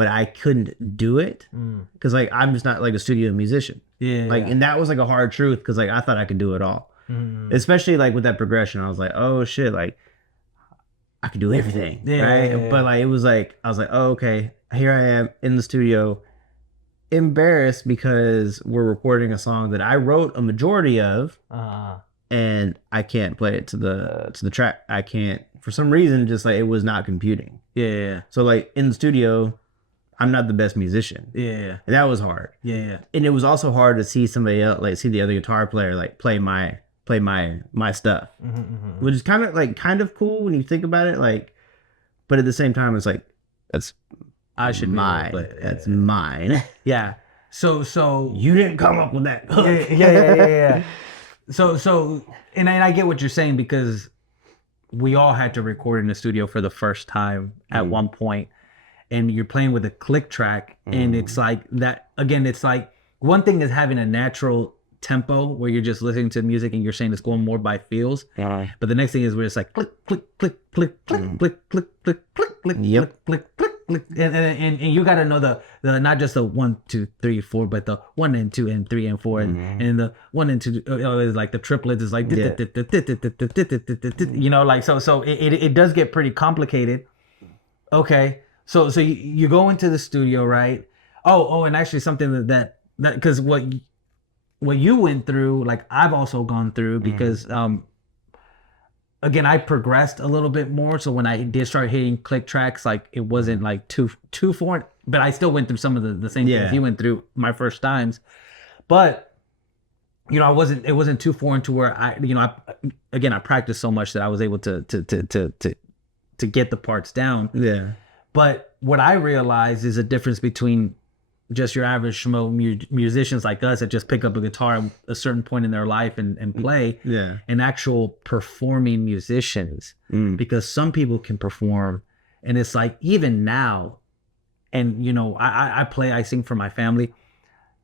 but I couldn't do it because like I'm just not like a studio musician. Yeah. Like, and that was like a hard truth because like I thought I could do it all, especially like with that progression. I was like, oh shit, like I could do everything, right? But like it was like I was like, oh okay, here I am in the studio, embarrassed because we're recording a song that I wrote a majority of, and I can't play it to the track. I can't for some reason. Just like it was not computing. Yeah. So like in the studio, I'm not the best musician. Yeah. And that was hard. Yeah. And it was also hard to see somebody else, like see the other guitar player, like play my stuff, which is kind of cool when you think about it. Like, but at the same time, it's like that's I should mine. That's mine. Yeah. So you didn't come up with that. Yeah. So, and I get what you're saying because we all had to record in the studio for the first time at one point. And you're playing with a click track, and it's like that again. It's like one thing is having a natural tempo where you're just listening to music and you're saying it's going more by feels. But the next thing is where it's like click, click, click, click, click, click, click, click, click, click, Yep. click, click, click, and you got to know the not just the 1, 2, 3, 4, but the 1 and 2 and 3 and 4 and the 1 and 2 is like the triplets is like you know, like so it does get pretty complicated. Okay. So you go into the studio, right? Oh, and actually something that because what you went through, like I've also gone through because again I progressed a little bit more. So when I did start hitting click tracks, like it wasn't like too foreign, but I still went through some of the same things you went through my first times. But you know, it wasn't too foreign to where I practiced so much that I was able to get the parts down. Yeah. But what I realized is a difference between just your average schmo musicians like us that just pick up a guitar at a certain point in their life and play, and actual performing musicians. Because some people can perform, and it's like even now, and you know, I sing for my family.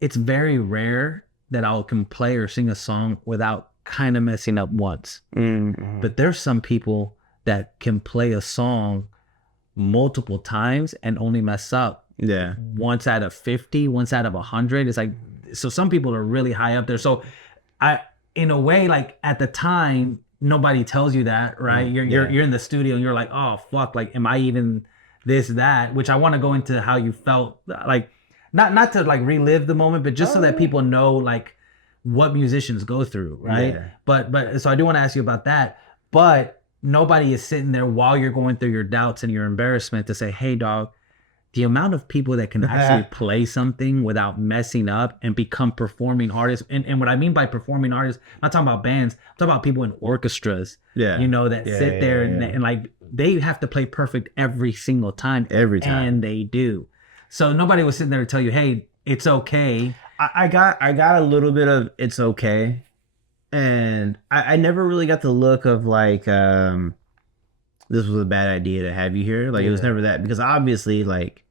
It's very rare that I can play or sing a song without kind of messing up once. But there's some people that can play a song multiple times and only mess up once out of 50, once out of 100. It's like, so some people are really high up there. So I, in a way, like at the time, nobody tells you that, right? You're in the studio and you're like, oh fuck, like am I even this, that? Which I want to go into how you felt, like not to like relive the moment, but just so that people know like what musicians go through, right? But so I do want to ask you about that. But nobody is sitting there while you're going through your doubts and your embarrassment to say, hey dog, the amount of people that can actually play something without messing up and become performing artists. And what I mean by performing artists, I'm not talking about bands, I'm talking about people in orchestras, you know, that sit there and like they have to play perfect every single time. Every time. And they do. So nobody was sitting there to tell you, hey, it's okay. I got a little bit of it's okay. And I never really got the look of like this was a bad idea to have you here. Like it was never that, because obviously like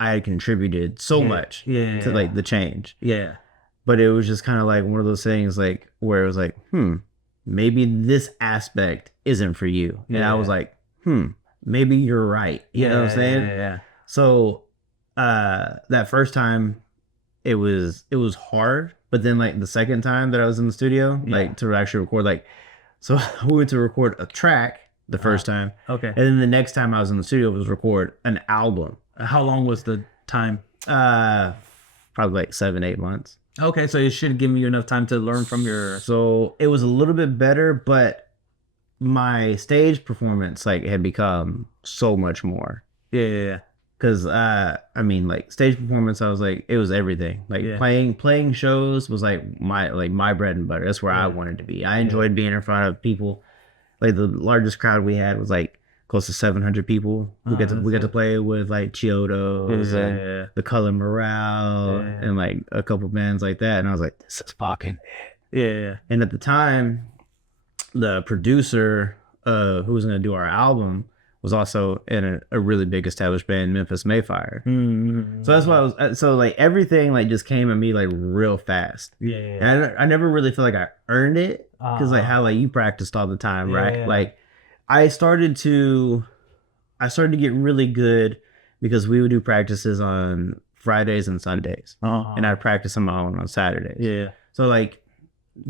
I had contributed so much to like the change. Yeah. But it was just kind of like one of those things like where it was like, maybe this aspect isn't for you. And I was like, maybe you're right. You know what I'm saying? Yeah. So that first time it was hard. But then like the second time that I was in the studio, like to actually record, like, so we went to record a track the first time. Okay. And then the next time I was in the studio was record an album. How long was the time? Probably like 7-8 months. Okay. So it should give you enough time to learn from your. So it was a little bit better, but my stage performance like had become so much more. Yeah. Cause I mean, like stage performance, I was like, it was everything. Like playing shows was like my bread and butter. That's where I wanted to be. I enjoyed being in front of people. Like the largest crowd we had was like close to 700 people. We got to play with like Chiodos, and the Color Morale, and like a couple bands like that. And I was like, this is fucking it. Yeah. And at the time, the producer who was gonna do our album was also in a really big established band, Memphis Mayfire. So that's why I was, so like everything like just came at me like real fast. And I never really feel like I earned it, because like how like you practiced all the time, right? Like I started to get really good because we would do practices on Fridays and Sundays, and I'd practice on my own on Saturdays. Yeah. So like,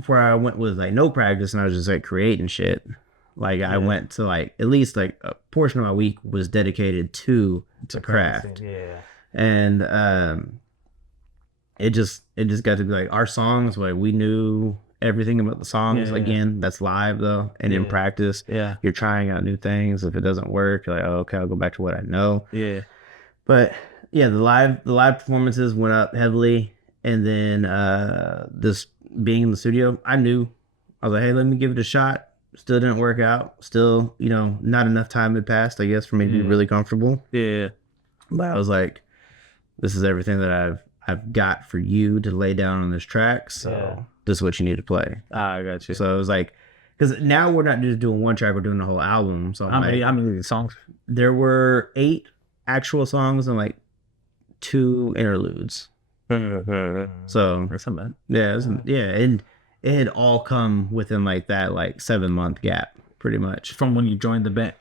where I went was like no practice, and I was just like creating shit. Like I went to like at least like a portion of my week was dedicated to craft. Yeah. And it just got to be like our songs, like we knew everything about the songs. Again, that's live though, and in practice, you're trying out new things. If it doesn't work, you're like, oh, okay, I'll go back to what I know. Yeah. But yeah, the live performances went up heavily, and then this being in the studio, I was like, hey, let me give it a shot. Still didn't work out. Still, not enough time had passed, I guess, for me to be really comfortable. Yeah. But I was like, this is everything that I've got for you to lay down on this track. So this is what you need to play. I got you. So it was like, because now we're not just doing one track, we're doing the whole album. So how many songs? There were 8 actual songs and like 2 interludes. So Or something. Yeah, and it had all come within like that like 7-month gap, pretty much, from when you joined the band.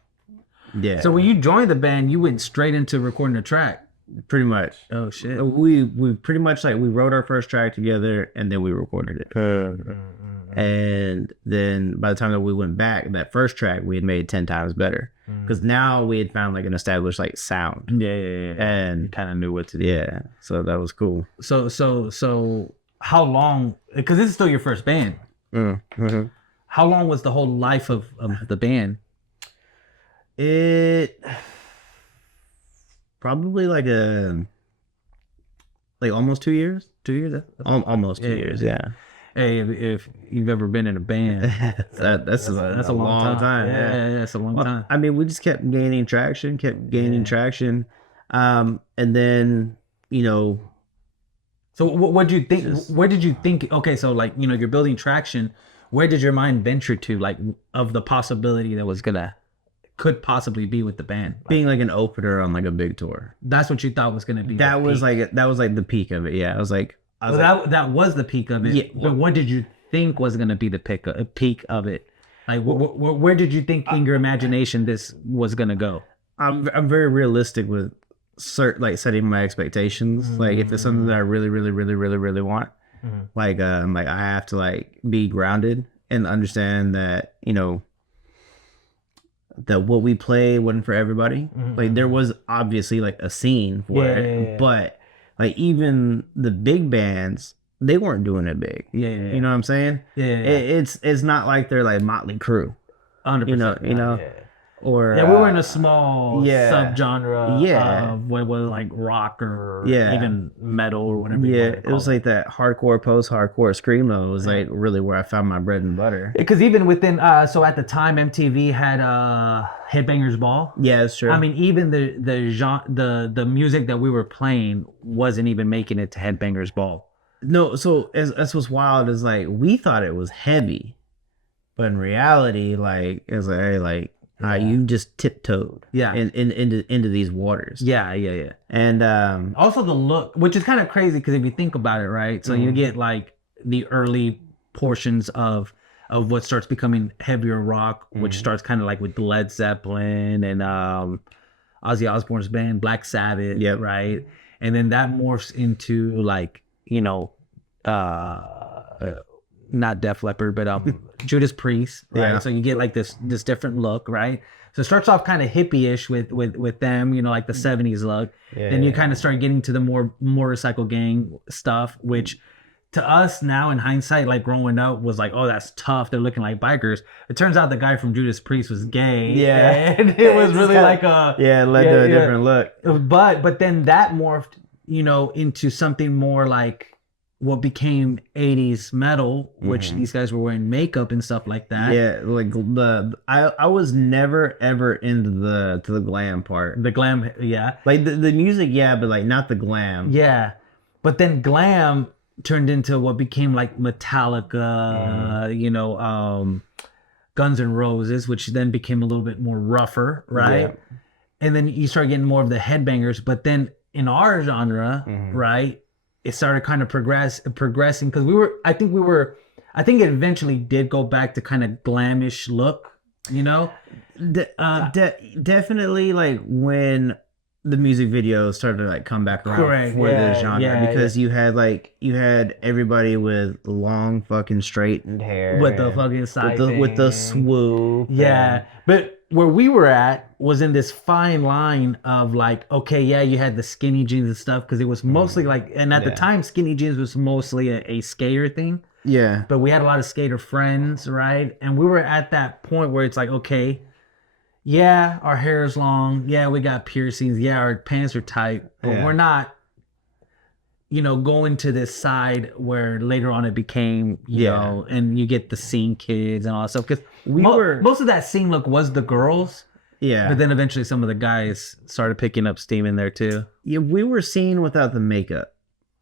Yeah. So when you joined the band, you went straight into recording a track. Pretty much. Oh shit. We pretty much like we wrote our first track together and then we recorded it. And then by the time that we went back, that first track we had made 10 times better because now we had found like an established like sound. Yeah. And kind of knew what to do. Yeah. So that was cool. So how long? Because this is still your first band. Mm-hmm. How long was the whole life of the band? It probably like almost 2 years. 2 years. Almost 2 years. Yeah. Hey, if you've ever been in a band, that's a long time. Yeah, that's a long time. I mean, we just kept gaining traction, and then So what did you think? Where did you think? Okay, so like you're building traction. Where did your mind venture to, like, of the possibility that could possibly be with the band? Being like an opener on like a big tour. That's what you thought was gonna be. That was like the peak of it. Yeah, I was like, that was the peak of it. Yeah. But what did you think was gonna be the peak of it? Like, where did you think in your imagination this was gonna go? I'm very realistic with setting my expectations. Mm-hmm. Like if it's something that I really, really, really, really, really want, like I have to like be grounded and understand that that what we play wasn't for everybody. Like there was obviously like a scene for it, but like even the big bands, they weren't doing it big. You know what I'm saying? It's not like they're like Motley Crue. 100%. Or we were in a small subgenre of what was like rock or even metal or whatever. It was like that hardcore, post-hardcore screamo was like really where I found my bread and butter. Because even within, so at the time MTV had Headbangers Ball. Yeah, that's true. I mean, even the music that we were playing wasn't even making it to Headbangers Ball. No, so that's what's wild is like we thought it was heavy, but in reality, like it's like, hey, like. You just tiptoed into these waters. Yeah. And also the look, which is kind of crazy because if you think about it, right? So you get like the early portions of what starts becoming heavier rock, which starts kind of like with Led Zeppelin and Ozzy Osbourne's band Black Sabbath, right? And then that morphs into like not Def Leppard, but Judas Priest, right? So you get like this different look, right? So it starts off kind of hippie-ish with them, like the 70s look. Then you kind of start getting to the more Motorcycle Gang stuff, which to us now in hindsight, like growing up, was like, oh, that's tough. They're looking like bikers. It turns out the guy from Judas Priest was gay. And it was really like a... it led to a different look. But then that morphed, into something more like what became 80s metal, which these guys were wearing makeup and stuff like that. Yeah, like I was never ever into the glam part. The glam, like the music, but like not the glam. But then glam turned into what became like Metallica, Guns N' Roses, which then became a little bit more rougher, right? And then you start getting more of the headbangers. But then in our genre, right, it started kind of progressing because I think it eventually did go back to kind of glamish look, Definitely like when the music videos started to like come back around Correct. for Yeah, this genre yeah, because you had everybody with long fucking straightened hair with the and fucking side with the thing. swoop. Yeah, but where we were at was in this fine line of like, okay, yeah, you had the skinny jeans and stuff because it was mostly like, and at the Yeah. time, skinny jeans was mostly a skater thing. Yeah. But we had a lot of skater friends, right? And we were at that point where it's like, okay, yeah, our hair is long. Yeah, we got piercings. Yeah, our pants are tight. But Yeah. we're not, going to this side where later on it became, and you get the scene kids and all that stuff. Because most of that scene look was the girls. Yeah. But then eventually some of the guys started picking up steam in there too. Yeah, we were seen without the makeup.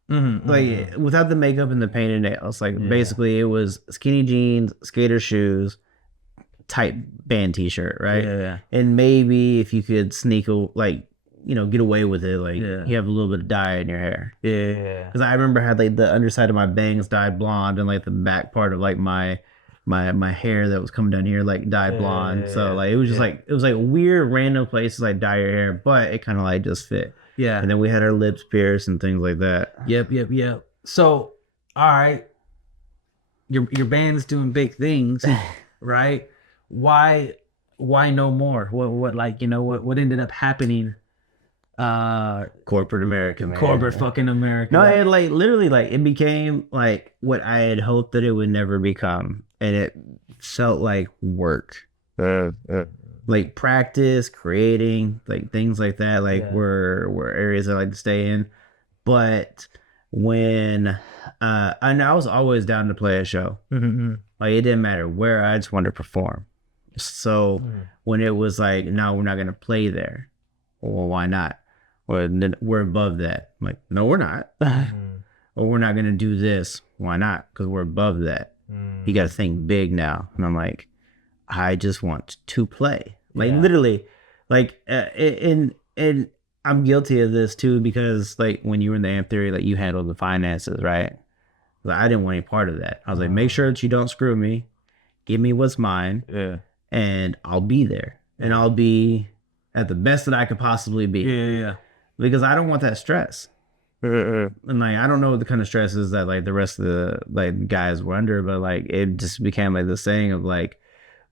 Like without the makeup and the painted nails. Like basically it was skinny jeans, skater shoes, tight band t-shirt, right? Yeah. And maybe if you could get away with it, like you have a little bit of dye in your hair. Yeah. Because I remember I had like the underside of my bangs dyed blonde and like the back part of like my hair that was coming down here like dyed blonde. So like it was just like it was like weird random places like dye your hair, but it kind of like just fit. Yeah. And then we had our lips pierced and things like that. Yep. So, all right, your band's doing big things, right? Why no more? What ended up happening? Corporate America, man. Corporate fucking America. No, it like literally like it became like what I had hoped that it would never become, and it felt like work. Like practice, creating, like things like that, like were areas I like to stay in. But when and I was always down to play a show. Like it didn't matter where, I just wanted to perform. So when it was like, no, we're not gonna play there. Well, why not? Well, then we're above that. I'm like, no, we're not. Or we're not gonna do this. Why not? Because we're above that. You got to think big now. And I'm like, I just want to play. Like literally, like and I'm guilty of this too because like when you were in the amp theory, like you handled the finances, right? Like I didn't want any part of that. I was like, make sure that you don't screw me. Give me what's mine. Yeah. And I'll be there. And I'll be at the best that I could possibly be. Yeah. Because I don't want that stress. And like I don't know what the kind of stress is that like the rest of the like guys were under, but like it just became like this saying of like,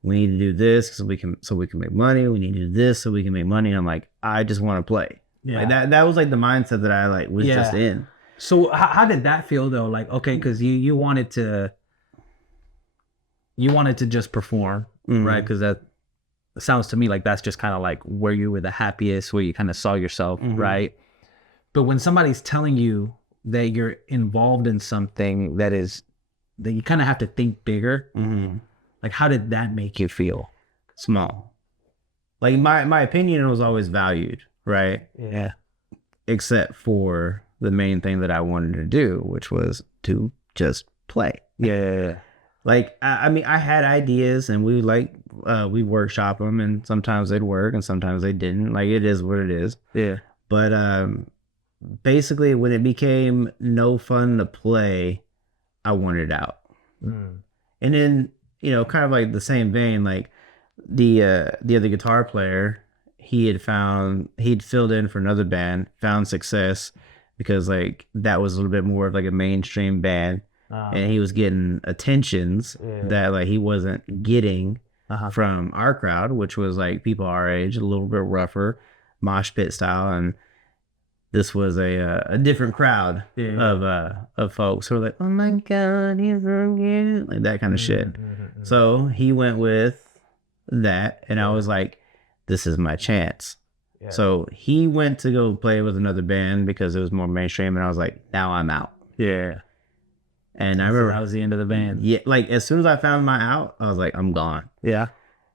we need to do this so we can make money. We need to do this so we can make money. And I'm like, I just want to play. Yeah. Like that was like the mindset that I like was just in. So how did that feel though? Like, okay, because you wanted to just perform, right? Because that sounds to me like that's just kind of like where you were the happiest, where you kind of saw yourself, right? But when somebody's telling you that you're involved in something that you kind of have to think bigger, like how did that make you feel? Small. Like my opinion was always valued, right? Yeah. Except for the main thing that I wanted to do, which was to just play. Yeah. Like I mean, I had ideas, and we workshop them, and sometimes they'd work, and sometimes they didn't. Like it is what it is. Yeah. But basically, when it became no fun to play, I wanted out. And then kind of like the same vein, like the other guitar player, he'd filled in for another band, found success because like that was a little bit more of like a mainstream band. And he was getting attentions that like he wasn't getting from our crowd, which was like people our age, a little bit rougher, mosh pit style. And this was a different crowd of folks who were like, oh my God, he's so cute, like that kind of shit. So he went with that, and I was like, this is my chance. So he went to go play with another band because it was more mainstream, and I was like, now I'm out. And I remember that was the end of the band. Yeah, like as soon as I found my out, I was like, I'm gone. Yeah.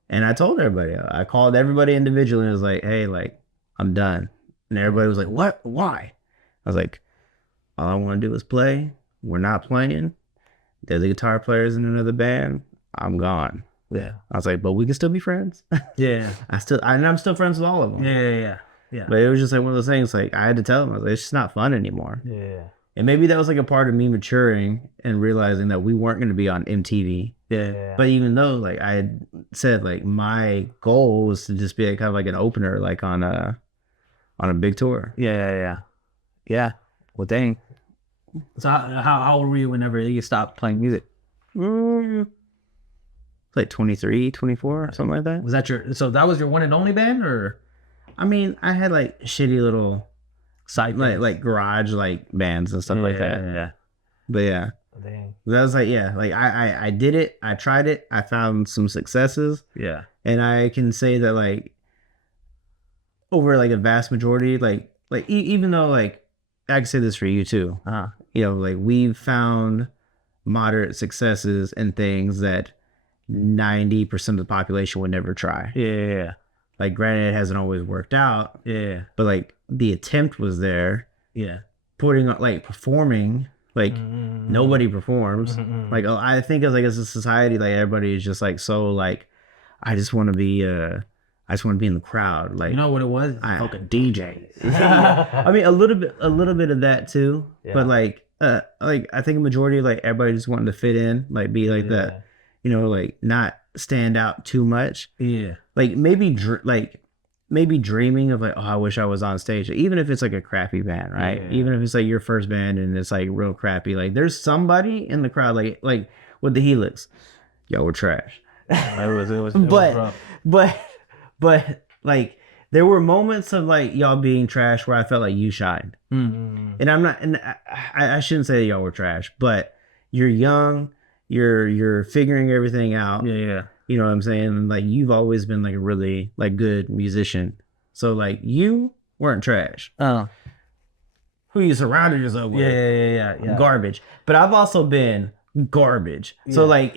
And I told everybody. I called everybody individually and was like, hey, like, I'm done. And everybody was like, what? Why? I was like, all I want to do is play. We're not playing. There's a guitar players in another band. I'm gone. Yeah. I was like, but we can still be friends. Yeah. I'm still friends with all of them. Yeah. But it was just like one of those things, like I had to tell them, I was like, it's just not fun anymore. Yeah. And maybe that was like a part of me maturing and realizing that we weren't going to be on MTV. Yeah. But even though like I had said, like my goal was to just be like, kind of like an opener, like on on a big tour. Yeah. Well, dang. So how old were you whenever you stopped playing music? Like 23, 24, something like that. Was that so that was your one and only band, or? I mean, I had like shitty little Side like garage like bands and stuff like that. Yeah. But yeah. Dang. That was like, yeah, like I did it. I tried it. I found some successes. Yeah. And I can say that like over like a vast majority, like even though like I can say this for you too. You know, like we've found moderate successes in things that 90% of the population would never try. Yeah. Like granted, it hasn't always worked out. Yeah. But like the attempt was there. Yeah. Putting on like performing, like nobody performs. Like I think as a society, like everybody is just like so like I just want to be in the crowd. Like, you know what it was? Fucking DJ. I mean a little bit of that too. Yeah. But like I think a majority of like everybody just wanting to fit in, like be like that, you know, like not stand out too much. Yeah. Like maybe dreaming of like, oh, I wish I was on stage, even if it's like a crappy band, right? Yeah. Even if it's like your first band and it's like real crappy, like there's somebody in the crowd, like with the Helix, yo, we're trash. But like there were moments of like y'all being trash where I felt like you shined. And I'm not, and I shouldn't say that y'all were trash, but you're young, you're figuring everything out. Yeah. You know what I'm saying? And like you've always been like a really like good musician. So like you weren't trash. Who you surrounded yourself with? Yeah. Garbage. But I've also been garbage. So like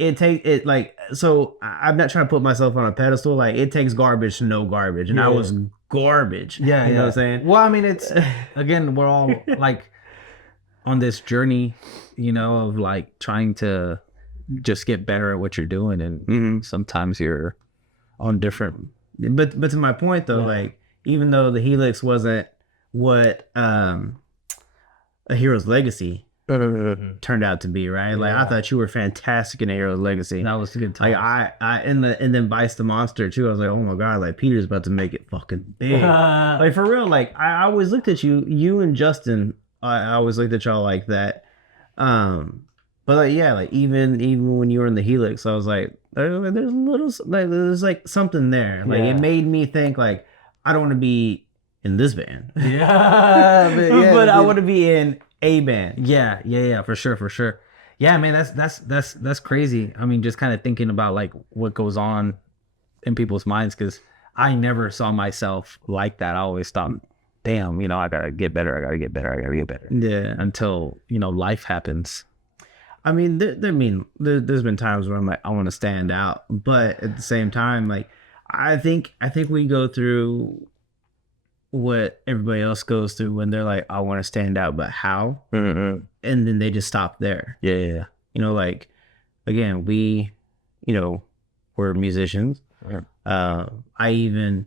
so I'm not trying to put myself on a pedestal. Like it takes garbage to know garbage. And I was garbage. Yeah. You know what I'm saying? Well, I mean, it's again, we're all like on this journey, you know, of like trying to just get better at what you're doing, and sometimes you're on different. But to my point though, like even though the Helix wasn't what A Hero's Legacy turned out to be, right? Like I thought you were fantastic in A Hero's Legacy. That was a good time. Like and then Vice the Monster too. I was like, oh my god, like Peter's about to make it fucking big. Like for real. Like I always looked at you and Justin. I always looked at y'all like that. But like like even when you were in the Helix, I was like, there's like something there. Like it made me think like I don't want to be in this band. But I want to be in a band. Yeah, for sure. Yeah, man, that's crazy. I mean, just kind of thinking about like what goes on in people's minds, because I never saw myself like that. I always thought, damn, you know, I gotta get better. Yeah. Until, you know, life happens. I mean, there's been times where I'm like, I want to stand out, but at the same time, like, I think we go through what everybody else goes through when they're like, I want to stand out, but how? And then they just stop there. Yeah. You know, like, again, we, you know, we're musicians. I even,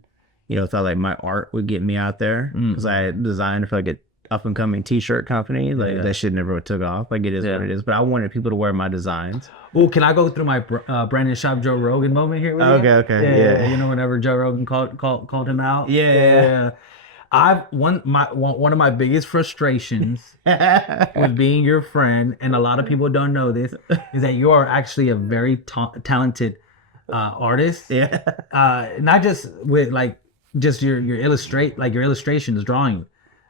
you know, thought like my art would get me out there because I designed for like a up and coming t-shirt company. Like that shit never took off. Like it is what it is. But I wanted people to wear my designs. Oh, can I go through my Brandon Shop Joe Rogan moment here? With Okay. Yeah. You know, whenever Joe Rogan called him out. Yeah. One of my biggest frustrations with being your friend, and a lot of people don't know this, is that you are actually a very talented artist. Yeah. Not just with like just your illustrations, drawing.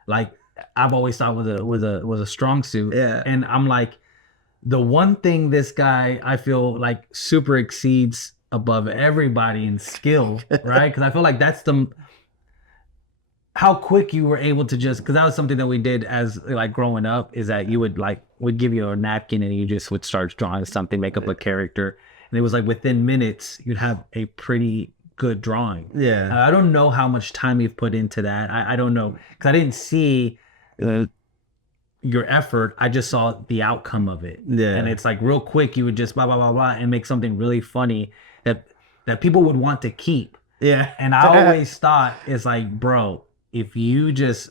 Like I've always thought was a strong suit. Yeah. And I'm like, the one thing this guy I feel like super exceeds above everybody in skill, right? Because I feel like that's how quick you were able to just, because that was something that we did as like growing up, is that you would give you a napkin and you just would start drawing something, make up a character, and it was like within minutes you'd have a pretty good drawing. Yeah. I don't know how much time you've put into that. I don't know, because I didn't see your effort. I just saw the outcome of it. Yeah. And it's like real quick you would just blah blah blah blah and make something really funny that people would want to keep. Yeah. And I always thought, it's like, bro, if you just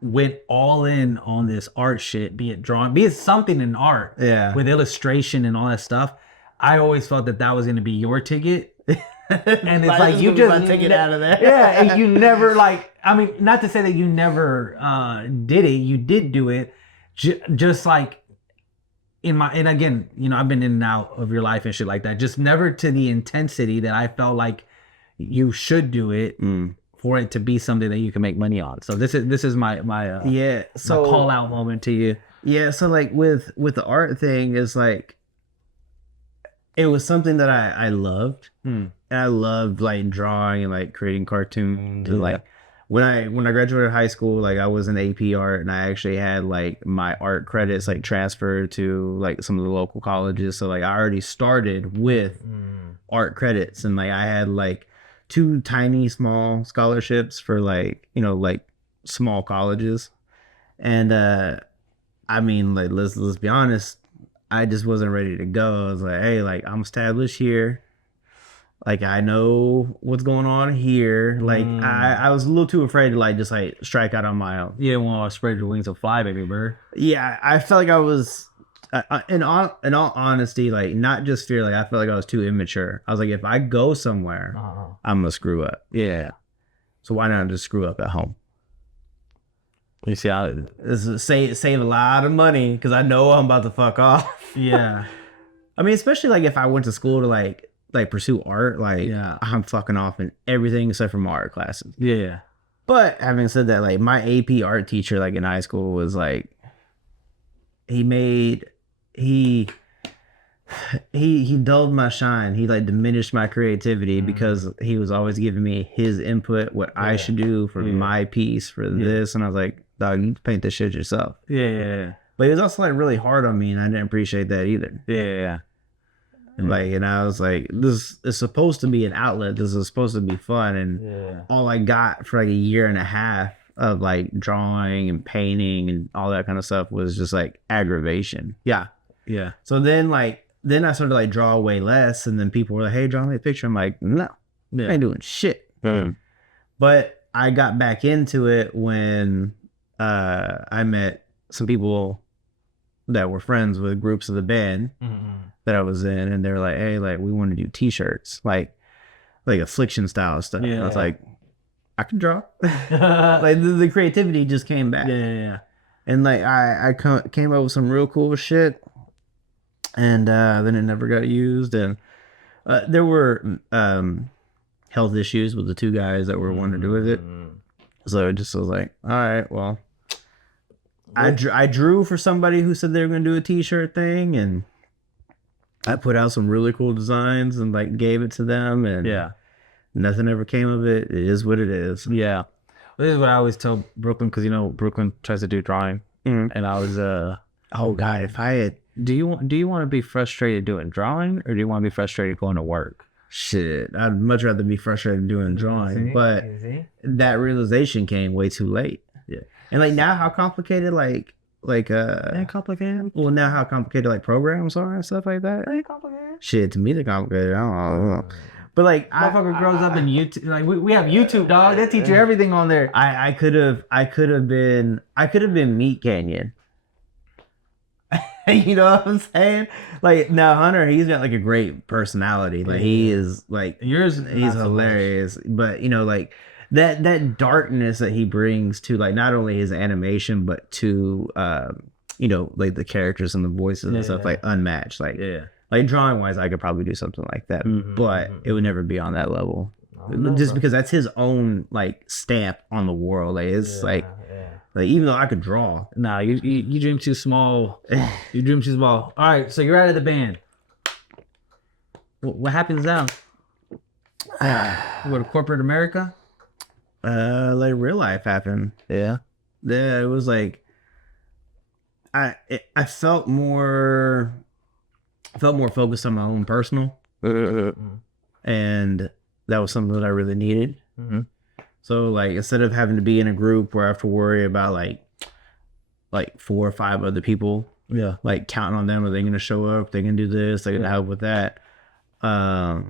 went all in on this art shit, be it drawing, be it something in art, with illustration and all that stuff, I always felt that was going to be your ticket. And it's like you just take it out of there. Yeah, and you never like. I mean, not to say that you never did it. You did do it, just like and again, I've been in and out of your life and shit like that. Just never to the intensity that I felt like you should do it for it to be something that you can make money on. So this is my my call out moment to you. Yeah, so like with the art thing is like it was something that I loved. And I loved like drawing and like creating cartoons and like when I graduated high school, like I was in AP art and I actually had like my art credits like transferred to like some of the local colleges. So like I already started with art credits and like I had like 2 tiny small scholarships for like, like small colleges. And I mean, like let's be honest, I just wasn't ready to go. I was like, hey, like I'm established here. Like I know what's going on here. Like I was a little too afraid to like just like strike out on my own. You didn't want to spread your wings and fly, baby bird. Yeah, I felt like I was, in all honesty, like not just fear. Like I felt like I was too immature. I was like, if I go somewhere, I'm gonna screw up. Yeah. So why not just screw up at home? You see how this is save a lot of money because I know I'm about to fuck off. Yeah. I mean, especially like if I went to school to like pursue art, like I'm fucking off in everything except for my art classes. Yeah. But having said that, like my AP art teacher, like in high school, was like he dulled my shine. He like diminished my creativity because he was always giving me his input, what I should do for my piece, for this, and I was like, dog, you need to paint this shit yourself. Yeah. But he was also like really hard on me, and I didn't appreciate that either. Yeah. And like, and I was like, this is supposed to be an outlet. This is supposed to be fun. And all I got for like a year and a half of like drawing and painting and all that kind of stuff was just like aggravation. Yeah. So then I started to like draw way less. And then people were like, hey, draw me a picture. I'm like, no, I ain't doing shit. But I got back into it when I met some people that were friends with groups of the band that I was in, and they were like, hey, like we want to do t-shirts, like affliction style stuff. I was like, I can draw. Like the creativity just came back. And like I came up with some real cool shit, and then it never got used. And there were health issues with the 2 guys that were wanting to do with it, so it just was like, all right, well, I drew for somebody who said they were going to do a t-shirt thing, and I put out some really cool designs and like gave it to them, and nothing ever came of it. It is what it is. Yeah. This is what I always tell Brooklyn, because Brooklyn tries to do drawing, and I was oh god, if I had, do you want to be frustrated doing drawing, or do you want to be frustrated going to work? Shit, I'd much rather be frustrated doing drawing, but that realization came way too late. And like now how complicated complicated? Well, now how complicated like programs are and stuff like that. Ain't complicated. Shit, to me they're complicated. I don't know. But like motherfucker grows up in YouTube. Like we have YouTube, dog. They teach you everything on there. I could have been Meat Canyon. You know what I'm saying? Like now Hunter, he's got like a great personality. Like he is like yours. He's hilarious. But like that darkness that he brings to like not only his animation but to like the characters and the voices and stuff, like unmatched. Like like drawing wise, I could probably do something like that, but it would never be on that level. Just because that's his own like stamp on the world. Like it's like even though I could draw, nah, you dream too small. You dream too small. All right, so you're out of the band. What happens now? Go to corporate America. Like real life happened. Yeah, it was like I felt more focused on my own personal, and that was something that I really needed. So like instead of having to be in a group where I have to worry about like 4 or 5 other people, like counting on them, are they going to show up? They can do this. They're going to help with that. I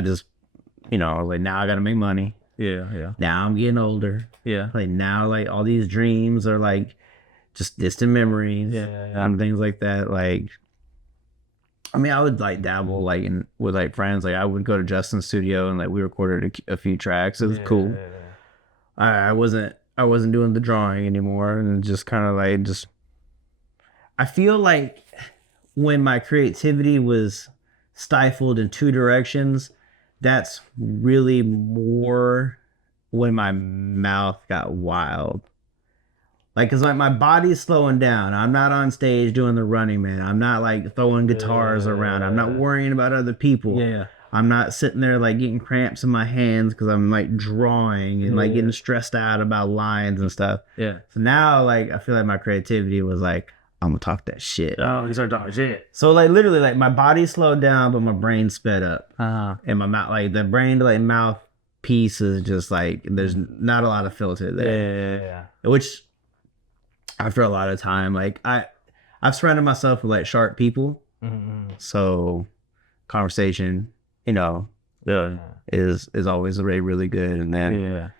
just like now I got to make money. Now I'm getting older. Like now, like all these dreams are like just distant memories. And things like that. Like I mean, I would like dabble like with like friends. Like I would go to Justin's studio and like we recorded a few tracks. It was cool. I wasn't doing the drawing anymore, and just kind of like just. I feel like when my creativity was stifled in two directions, that's really more when my mouth got wild. Like, cause like my body's slowing down. I'm not on stage doing the Running Man. I'm not like throwing guitars around. I'm not worrying about other people. Yeah. I'm not sitting there like getting cramps in my hands because I'm like drawing and like getting stressed out about lines and stuff. Yeah. So now like I feel like my creativity was like, I'm gonna talk that shit. Oh, you start talking shit. So like literally like my body slowed down, but my brain sped up. Uh-huh. And my mouth, like the brain to like mouth piece is just like there's not a lot of filter there. Yeah. Which after a lot of time, like I've surrounded myself with like sharp people. Mm-hmm. So conversation, you know, is always really, really good. And then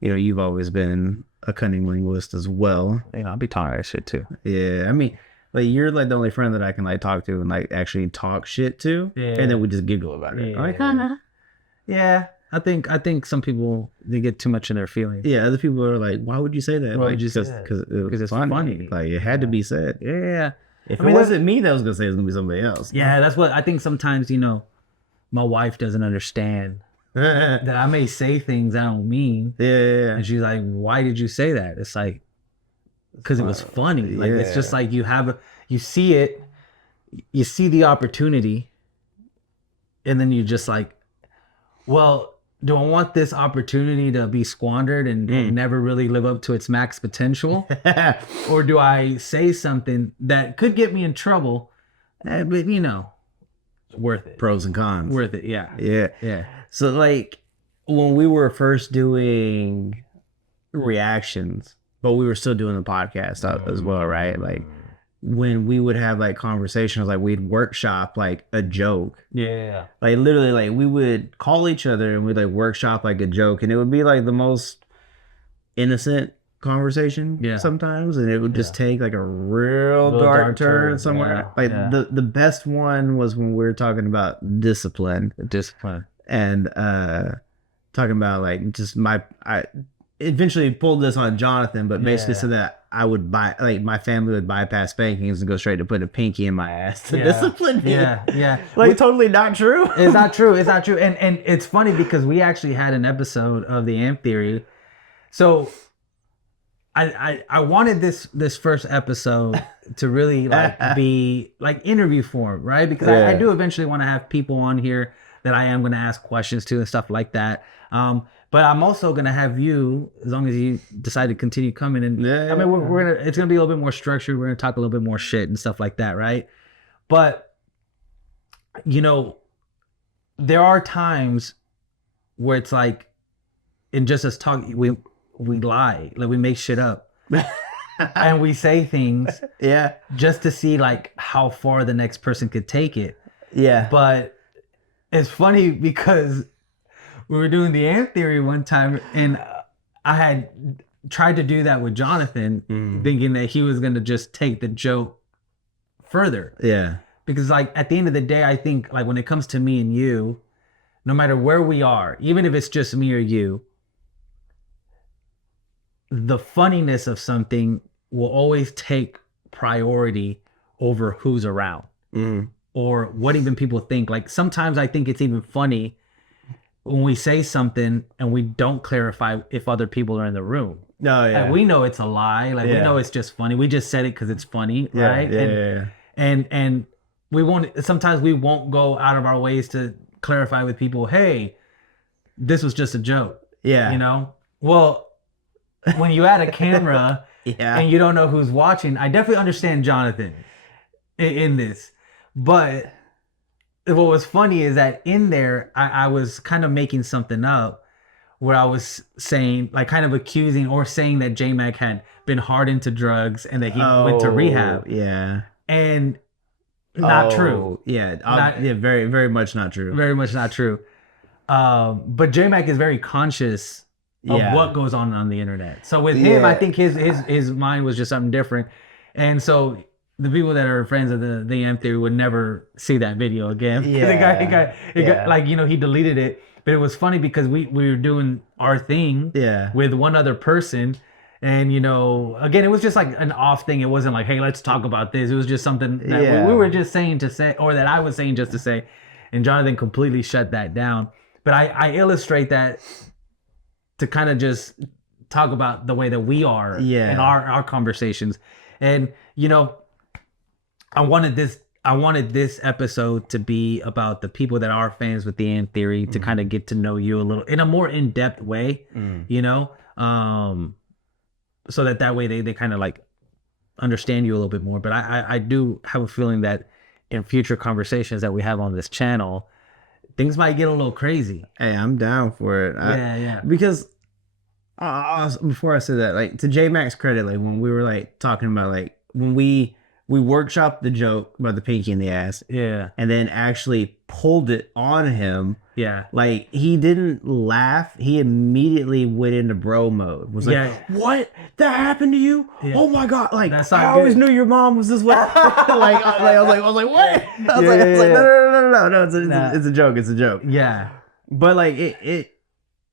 you know, you've always been a cunning linguist as well. Yeah, I'll be talking that shit too. Yeah, I mean, like you're like the only friend that I can like talk to and like actually talk shit to, and then we just giggle about it. Yeah. Like, Yeah, I think some people, they get too much in their feelings. yeah, other people are like, why would you say that? Why Like, would you say because that? because it's it's funny. funny. Like it had to be said. Yeah. If I mean, it wasn't me that was gonna say, it was gonna be somebody else. Yeah, that's what I think. Sometimes, you know, my wife doesn't understand that I may say things I don't mean. Yeah. And she's like, why did you say that? It's like, because it was funny. Like, it's just like you see it, you see the opportunity, and then you just like, well, do I want this opportunity to be squandered and never really live up to its max potential? Or do I say something that could get me in trouble, but you know, worth it. Pros and cons. Worth it, yeah. Yeah. So like when we were first doing reactions, but we were still doing the podcast as well, right? Like when we would have like conversations, like we'd workshop like a joke. Yeah. Like literally like we would call each other and we'd like workshop like a joke, and it would be like the most innocent conversation sometimes, and it would just take like a real dark turn somewhere. Like the best one was when we were talking about discipline and talking about like just I eventually pulled this on Jonathan, but basically said that I would my family would bypass spankings and go straight to put a pinky in my ass to discipline me. Yeah. Like totally not true. It's not true. And it's funny because we actually had an episode of the Amp Theory. So I wanted this first episode to really like be like interview form, right? Because I do eventually want to have people on here that I am going to ask questions to and stuff like that. But I'm also going to have you, as long as you decide to continue coming. And I mean, it's going to be a little bit more structured. We're going to talk a little bit more shit and stuff like that, right? But, you know, there are times where it's like, in just us talking, we lie, like we make shit up. And we say things just to see like how far the next person could take it. Yeah. But it's funny because we were doing the Ant Theory one time, and I had tried to do that with Jonathan, thinking that he was going to just take the joke further. Yeah. Because like at the end of the day, I think like when it comes to me and you, no matter where we are, even if it's just me or you, the funniness of something will always take priority over who's around or what even people think. Like sometimes I think it's even funny when we say something and we don't clarify if other people are in the room. No, yeah. And we know it's a lie. Like we know it's just funny. We just said it because it's funny, right? And we won't. Sometimes we won't go out of our ways to clarify with people. Hey, this was just a joke. Yeah, you know. Well, when you add a camera and you don't know who's watching, I definitely understand Jonathan in this, but what was funny is that in there, I was kind of making something up where I was saying, like kind of accusing or saying that J-Mac had been hard into drugs and that he went to rehab. Yeah. And not true. Yeah. Very, very much not true. Very much not true. But J-Mac is very conscious of what goes on the internet. So with him, I think his mind was just something different. And so the people that are friends of the M theory would never see that video again. Yeah. It got like, you know, he deleted it. But it was funny because we were doing our thing Yeah. with one other person. And, you know, again, it was just like an off thing. It wasn't like, hey, let's talk about this. It was just something that Yeah. we were just saying to say, or that I was saying just to say. And Jonathan completely shut that down. But I illustrate that to kind of just talk about the way that we are in our conversations. And, you know, I wanted this episode to be about the people that are fans with the Ant Theory to kind of get to know you a little in a more in-depth way, you know, so that way they kind of like understand you a little bit more. But I do have a feeling that in future conversations that we have on this channel, things might get a little crazy. Hey, I'm down for it. Yeah. Because before I said that, like, to J Mac's credit, like when we were like talking about like when we workshopped the joke about the pinky in the ass, and then actually pulled it on him. Yeah. Like, he didn't laugh. He immediately went into bro mode. Was like, what? That happened to you? Yeah. Oh my God. Like, I always knew your mom was this way. I was like, what? I was like, no, it's a joke. It's a joke. Yeah. But like he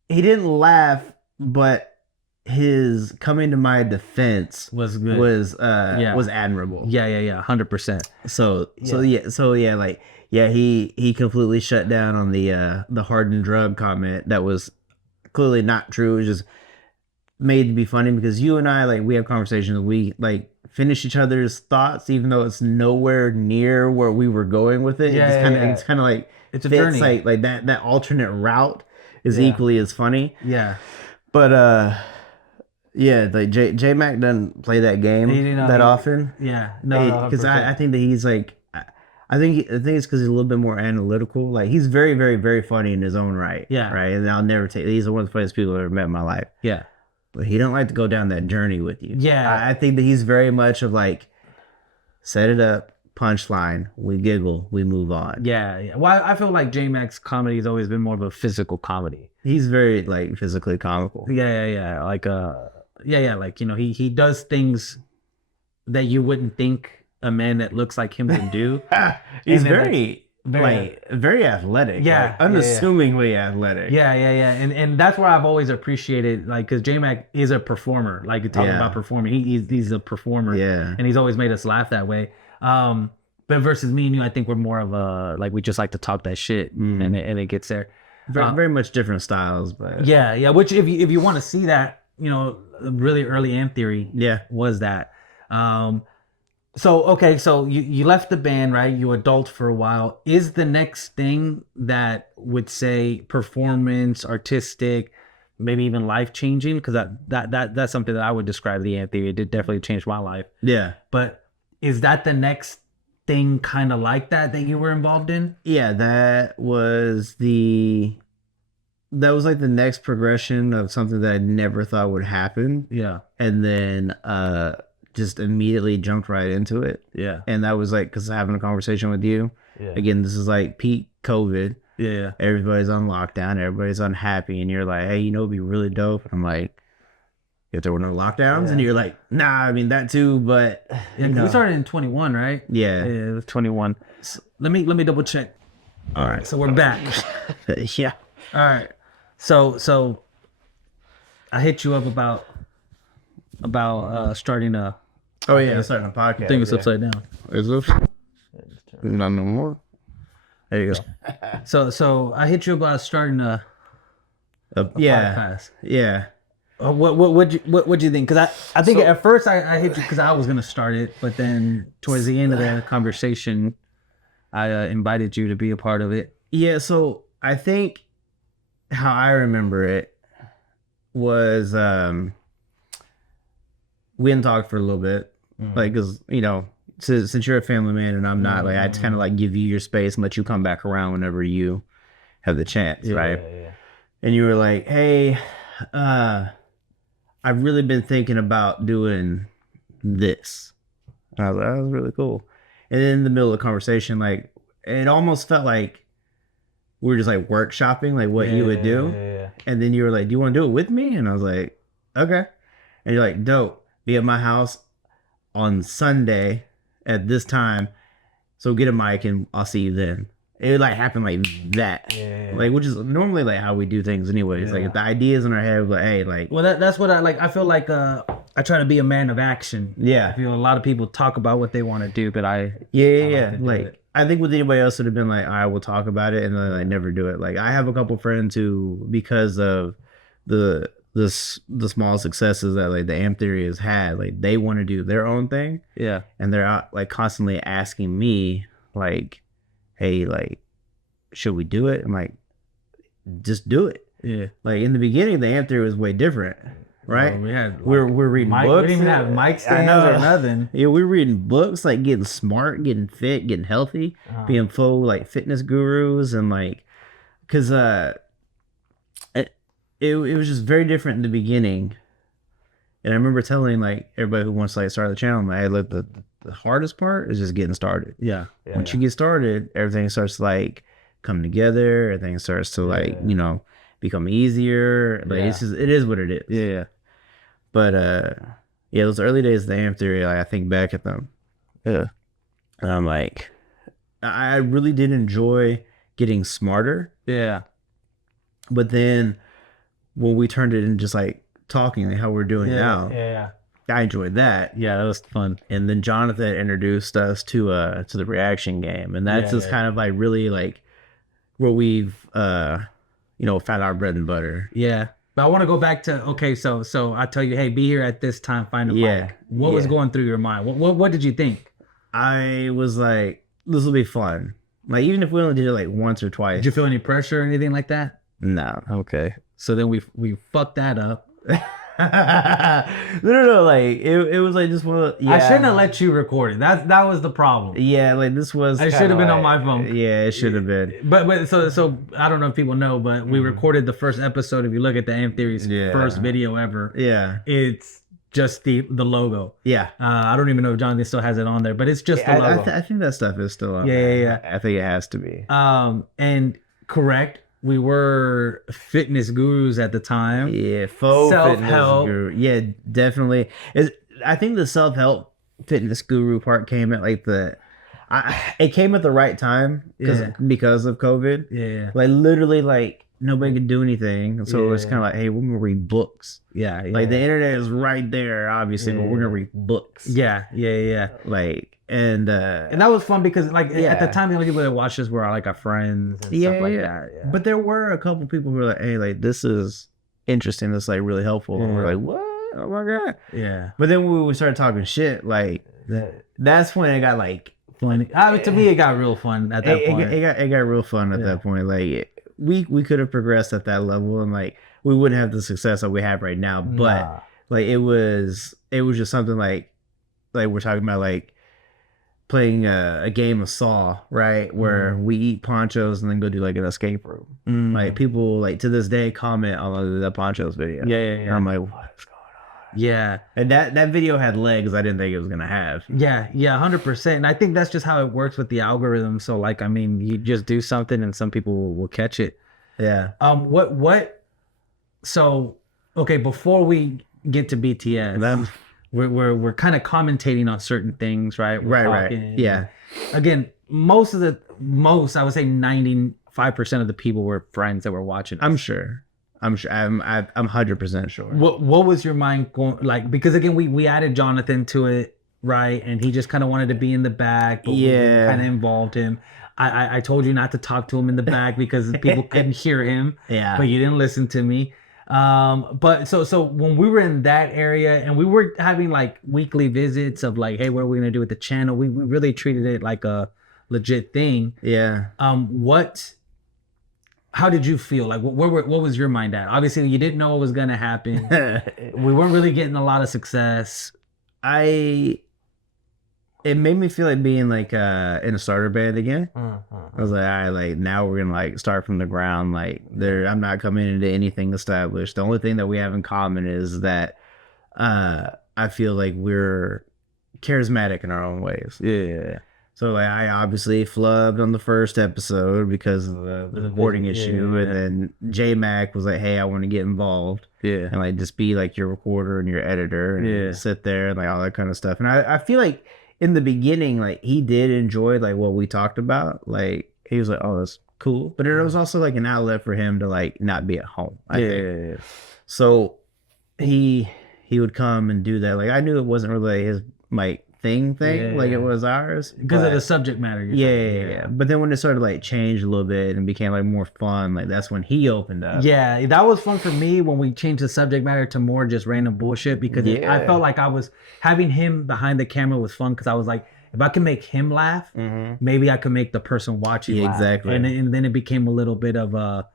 didn't laugh, but his coming to my defense was good. Was admirable. Yeah. 100%. He completely shut down on the hardened drug comment. That was clearly not true. It was just made to be funny because you and I, like, we have conversations. We like finish each other's thoughts, even though it's nowhere near where we were going with it. It's kind of like it's a journey. Like that alternate route is equally as funny. Yeah. But like J Mac doesn't play that game that often. Yeah. No, because I think that he's like, I think it's because he's a little bit more analytical. Like, he's very, very, very funny in his own right. Yeah. Right. And I'll never take. He's one of the funniest people I've ever met in my life. Yeah. But he don't like to go down that journey with you. Yeah. I think that he's very much of like, set it up, punchline, we giggle, we move on. Yeah. Well, I feel like J Mac's comedy has always been more of a physical comedy. He's very like physically comical. Yeah. Like like, you know, he does things that you wouldn't think a man that looks like him would do. He's very athletic. Yeah. Like, unassumingly athletic. Yeah. And that's where I've always appreciated, like, because J Mac is a performer. Like, talking about performing, he's a performer. Yeah. And he's always made us laugh that way. But versus me and you, I think we're more of a, like, we just like to talk that shit, and it gets there. Very much different styles, but yeah. Which if you want to see that, you know, really early Ant Theory, was that. So you left the band, right? You adult for a while. Is the next thing that would say performance, artistic, maybe even life changing? Because that's something that I would describe the Ant Theory. It did definitely change my life. Yeah. But is that the next thing kind of like that you were involved in? Yeah, that was like the next progression of something that I never thought would happen. Yeah. And then just immediately jumped right into it. Yeah. And that was like, because having a conversation with you. Yeah. Again, this is like peak COVID. Yeah. Everybody's on lockdown. Everybody's unhappy. And you're like, hey, you know, it'd be really dope. And I'm like, if there were no lockdowns, and you're like, nah, I mean that too, but we started in 21, right? Yeah, it was 21. So let me double check. All right, so we're back. Yeah. All right. So I hit you up about starting a. Oh yeah, starting a podcast. I think it's upside down. Is this? Not no more. There you go. So I hit you about starting a podcast. Yeah. What'd you think? Because I think at first I hit you because I was gonna start it, but then towards the end of the conversation, I invited you to be a part of it. Yeah. So I think how I remember it was we hadn't talked for a little bit, like, because, you know, since you're a family man and I'm not, like, I kind of like give you your space and let you come back around whenever you have the chance, right? Yeah. And you were like, hey, I've really been thinking about doing this. And I was like, that was really cool. And then in the middle of the conversation, like, it almost felt like we were just like workshopping, like what you would do. Yeah. And then you were like, do you want to do it with me? And I was like, okay. And you're like, dope. Be at my house on Sunday at this time, so get a mic and I'll see you then. It would like happen like that, like, which is normally like how we do things anyways. Like if the ideas in our head, like, hey, like, well, that's what I like. I feel like I try to be a man of action. yeah, I feel a lot of people talk about what they want to do, but I like I think with anybody else would have been like, all right, we'll talk about it, and then like never do it. Like I have a couple friends who, because of the small successes that like the AMP theory has had, like they want to do their own thing, and they're out like constantly asking me like, hey, like, should we do it? I'm like, just do it. Yeah. Like in the beginning, the AMP theory was way different, right? Well, we had we're reading books. We didn't even have mic stands or nothing. Yeah, we're reading books, like getting smart, getting fit, getting healthy, being full like fitness gurus, and like, cause it was just very different in the beginning. And I remember telling like everybody who wants to like start the channel, I'm like, hey, look, the hardest part is just getting started. Once you get started, everything starts to like come together. Everything starts to like, you know, become easier. Like it's just, it is what it is. But yeah, those early days of the AMP theory, like, I think back at them. And I'm like, I really did enjoy getting smarter. But then when we turned it into just like talking how we're doing now, I enjoyed that. That was fun. And then Jonathan introduced us to the reaction game, and that's just kind of like really like where we've you know, found our bread and butter. But I want to go back to, okay, so I tell you, hey, be here at this time, find a mic. What was going through your mind? What did you think? I was like, this will be fun. Like even if we only did it like once or twice. Did you feel any pressure or anything like that? No. Okay. So then we fucked that up. No, like it was like just one of I shouldn't have let you record it. That was the problem. Like this was, I should have been on my phone. It should have been. But so I don't know if people know, but we recorded the first episode. If you look at the AMP Theory's first video ever, it's just the logo. I don't even know if Jonathan still has it on there, but it's just the logo. I think that stuff is still on there. I think it has to be. And correct. We were fitness gurus at the time. Faux self-help. Fitness guru. Definitely. I think the self-help fitness guru part came at like it came at the right time because of COVID. Like literally, like nobody could do anything, so it's kind of like, hey, we're gonna read books. Like the internet is right there, obviously, but we're gonna read books. Like. And that was fun because like at the time the only people that watched us were like our friends and stuff like that. But there were a couple people who were like, hey, like this is interesting, this is like really helpful. And we're like, what? Oh my god. But then when we started talking shit, like that's when it got like funny. To me it got real fun at that point. It got real fun at that point. Like we could have progressed at that level, and like we wouldn't have the success that we have right now. But like it was just something like we're talking about like playing a game of Saw, right? Where we eat ponchos and then go do like an escape room. Like people like to this day comment on the ponchos video. And I'm like, what's going on? And that video had legs I didn't think it was gonna have. 100%. And I think that's just how it works with the algorithm. So like, I mean, you just do something and some people will catch it. So okay, before we get to BTS, we're kind of commentating on certain things, right? Right. Again, most I would say 95% of the people were friends that were watching us. I'm sure. I'm 100% sure. What was your mind going like? Because again, we added Jonathan to it, right? And he just kind of wanted to be in the back, but we kind of involved him. I told you not to talk to him in the back because people couldn't hear him. But you didn't listen to me. But so when we were in that area and we were having like weekly visits of like, hey, what are we gonna do with the channel? We really treated it like a legit thing. How did you feel? Like what was your mind at? Obviously you didn't know what was gonna happen. We weren't really getting a lot of success. It made me feel like being like in a starter band again. I was like, all right, like now we're gonna like start from the ground. Like I'm not coming into anything established. The only thing that we have in common is that I feel like we're charismatic in our own ways. So like I obviously flubbed on the first episode because of the recording issue, and then J Mac was like, hey, I want to get involved. And like just be like your recorder and your editor and sit there and like all that kind of stuff. And I feel like in the beginning, like he did enjoy like what we talked about. Like he was like, "Oh, that's cool," but it was also like an outlet for him to like not be at home. I think. Yeah. So he would come and do that. Like I knew it wasn't really his like thing, like it was ours Because of the subject matter. Yeah. But then when it started like change a little bit and became like more fun, like that's when he opened up. Yeah, that was fun for me when we changed the subject matter to more just random bullshit because I felt like I was having him behind the camera was fun because I was like, if I can make him laugh, maybe I could make the person watching laugh. Exactly. And then it became a little bit of a,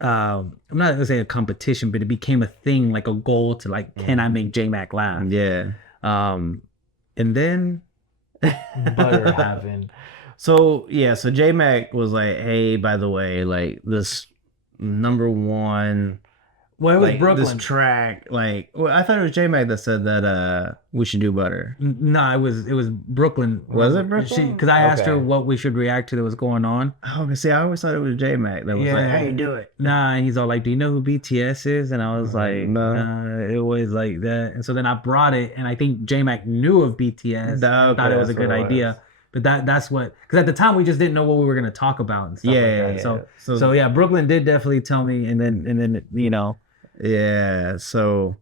I'm not gonna say a competition, but it became a thing, like a goal to like, can I make J Mac laugh? Yeah. And then butter happened. So J Mac was like, hey, by the way, like this number one. Well, it was like, Brooklyn. This track, like, well, I thought it was J Mac that said that we should do butter. No, it was Brooklyn. Was it Brooklyn? Because I asked her what we should react to that was going on. Oh, see, I always thought it was J Mac that was like, hey, do it. Nah, and he's all like, do you know who BTS is? And I was like, nah, it was like that. And so then I brought it, and I think J Mac knew of BTS. I thought it was a good idea. But that's what, because at the time we just didn't know what we were gonna talk about and stuff like that. So yeah, Brooklyn did definitely tell me, and then you know. Yeah, so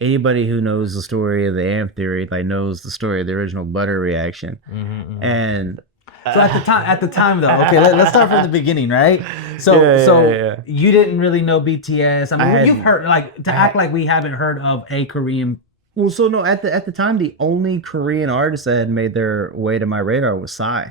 anybody who knows the story of the amp theory like knows the story of the original butter reaction. And so at the time though, okay, let's start from the beginning, right? So you didn't really know BTS. I mean, you've heard act like we haven't heard of a Korean. Well, so no, at the time the only Korean artist that had made their way to my radar was Psy.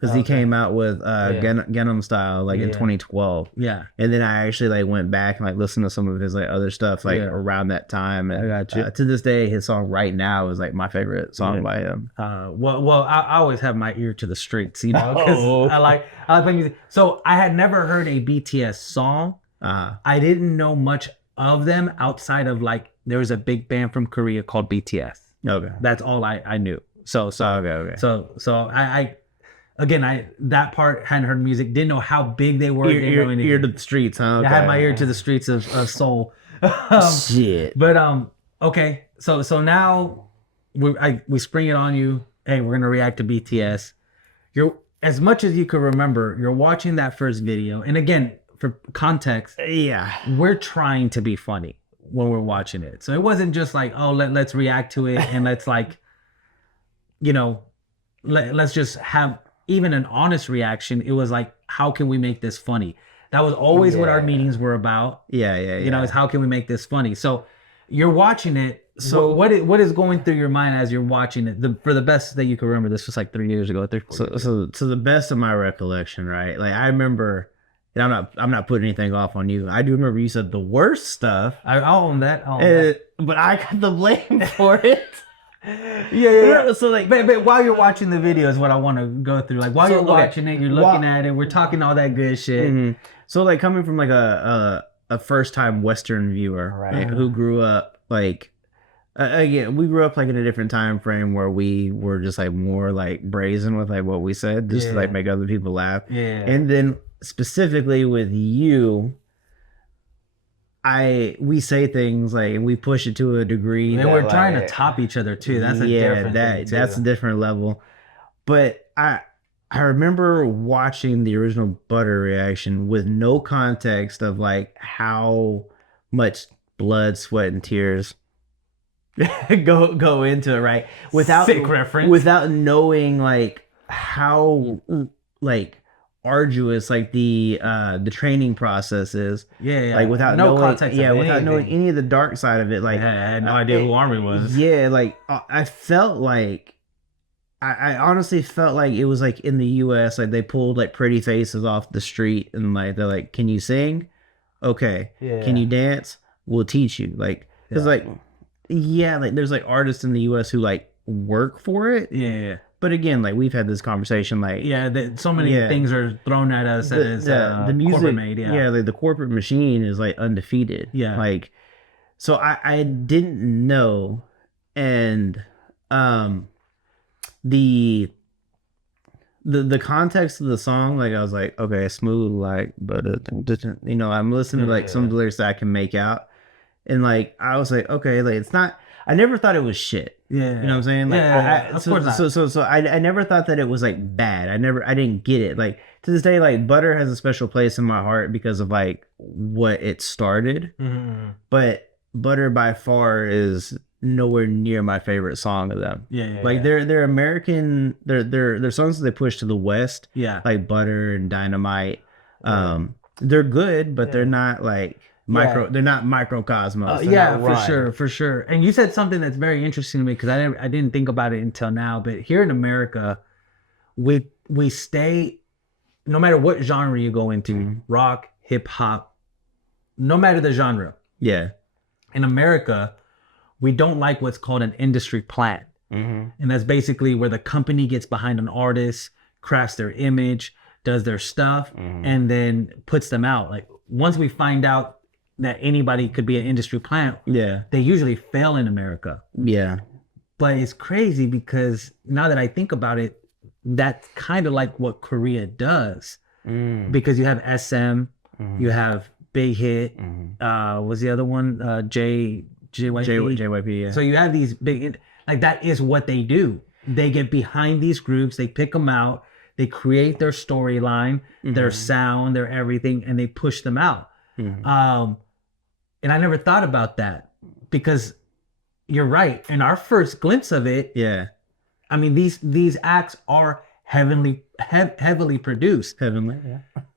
Because he came out with Gangnam Style like in 2012. Yeah. And then I actually like went back and like listened to some of his like other stuff like around that time. And I got you. To this day, his song Right Now is like my favorite song by him. Well, I always have my ear to the streets, you know, because I like playing music. So I had never heard a BTS song. I didn't know much of them outside of like there was a big band from Korea called BTS. Okay. That's all I knew. So okay. So I again, that part hadn't heard music, didn't know how big they were. Ear to the streets, huh? Okay. I had my ear to the streets of Seoul. Shit. But okay, so now we spring it on you. Hey, we're gonna react to BTS. You're as much as you can remember. You're watching that first video, and again, for context, we're trying to be funny when we're watching it. So it wasn't just like, oh, let's react to it and let's like, you know, let's just have even an honest reaction. It was like, how can we make this funny? That was always what our meetings were about. You know, is how can we make this funny? So you're watching it. So what is going through your mind as you're watching it? For the best that you can remember, this was like 3 years ago. So to the best of my recollection, right? Like I remember, and I'm not putting anything off on you. I do remember you said the worst stuff. I'll own that. But I got the blame for it. Yeah. So like, but while you're watching the video is what I want to go through. Like while you're watching it, you're looking at it. We're talking all that good shit. So like coming from like a first time Western viewer who grew up like again, we grew up like in a different time frame where we were just like more like brazen with like what we said, just to like make other people laugh. And then specifically with you, we say things like, and we push it to a degree. And we're trying to top each other too. That's a different thing too. That's a different level. But I remember watching the original butter reaction with no context of like how much blood, sweat, and tears go into it, right? Without sick reference. Without knowing like how like arduous like the training process is. Like without knowing context without knowing any of the dark side of it. Like I had no idea who Armin was. Like I felt like I honestly felt like it was like in the US, like they pulled like pretty faces off the street and like they're like, can you sing? Okay. Can you dance? We'll teach you. Like because like like there's like artists in the US who like work for it. But again, like we've had this conversation, like so many things are thrown at us as the music, corporate made, like the corporate machine is like undefeated. Like so I didn't know, and the context of the song, like I was like, okay, smooth, like, but I'm listening to like some lyrics that I can make out, and like I was like, okay, like it's not. I never thought it was shit. Yeah. You know what I'm saying? Like, Of course not. So I never thought that it was like bad. I didn't get it. Like to this day, like Butter has a special place in my heart because of like what it started. Mm-hmm. But Butter by far is nowhere near my favorite song of them. Yeah. Like they're American. They're songs that they push to the West. Yeah. Like Butter and Dynamite. They're good, but they're not like they're not microcosmos. For sure. And you said something that's very interesting to me because I didn't think about it until now. But here in America, we stay, no matter what genre you go into, rock, hip hop, no matter the genre. Yeah. In America, we don't like what's called an industry plan. And that's basically where the company gets behind an artist, crafts their image, does their stuff, and then puts them out. Like once we find out that anybody could be an industry plant, they usually fail in America. Yeah. But it's crazy because now that I think about it, that's kind of like what Korea does. Because you have SM, you have Big Hit, what's the other one? JYP. JYP, yeah. So you have these big, like that is what they do. They get behind these groups, they pick them out, they create their storyline, their sound, their everything, and they push them out. And I never thought about that because you're right. In our first glimpse of it, I mean these acts are heavily produced. Heavenly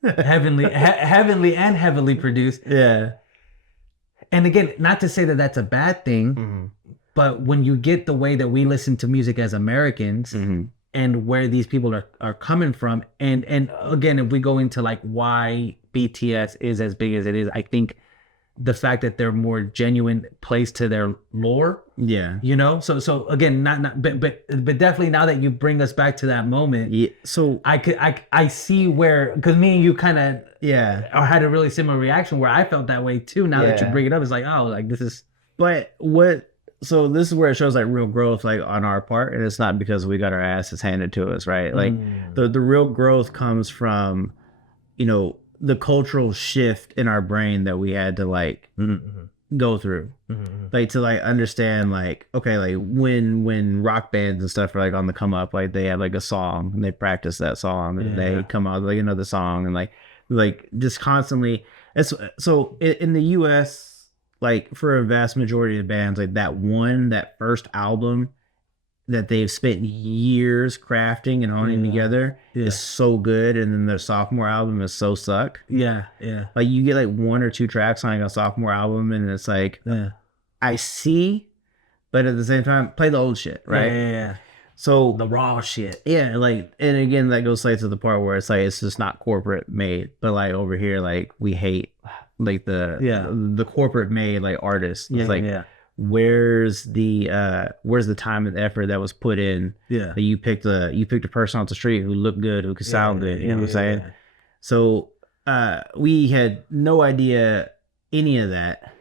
And heavily produced. Yeah. And again, not to say that that's a bad thing, but when you get the way that we listen to music as Americans and where these people are coming from, and again, if we go into like why BTS is as big as it is, I think the fact that they're more genuine plays to their lore. Yeah. You know? So again, but definitely now that you bring us back to that moment, so I see where, because me and you kind of had a really similar reaction where I felt that way too. Now that you bring it up, it's like, oh, like this is. But so this is where it shows like real growth, like on our part, and it's not because we got our asses handed to us, right? Like the real growth comes from, you know, the cultural shift in our brain that we had to like go through, like to like understand, like, okay, like when rock bands and stuff are like on the come up, like they have like a song and they practice that song and they come out with like another song and like just constantly. So in the US, like for a vast majority of bands, like that first album that they've spent years crafting and honing together is so good, and then their sophomore album is so suck. Like you get like one or two tracks on like a sophomore album and it's like I see, but at the same time play the old shit, right? So the raw shit. Like, and again that goes like to the part where it's like it's just not corporate made, but like over here like we hate like the corporate made like artists. It's like where's the time and effort that was put in? You picked a person off the street who looked good, who could sound good, you know what I'm saying? So we had no idea any of that,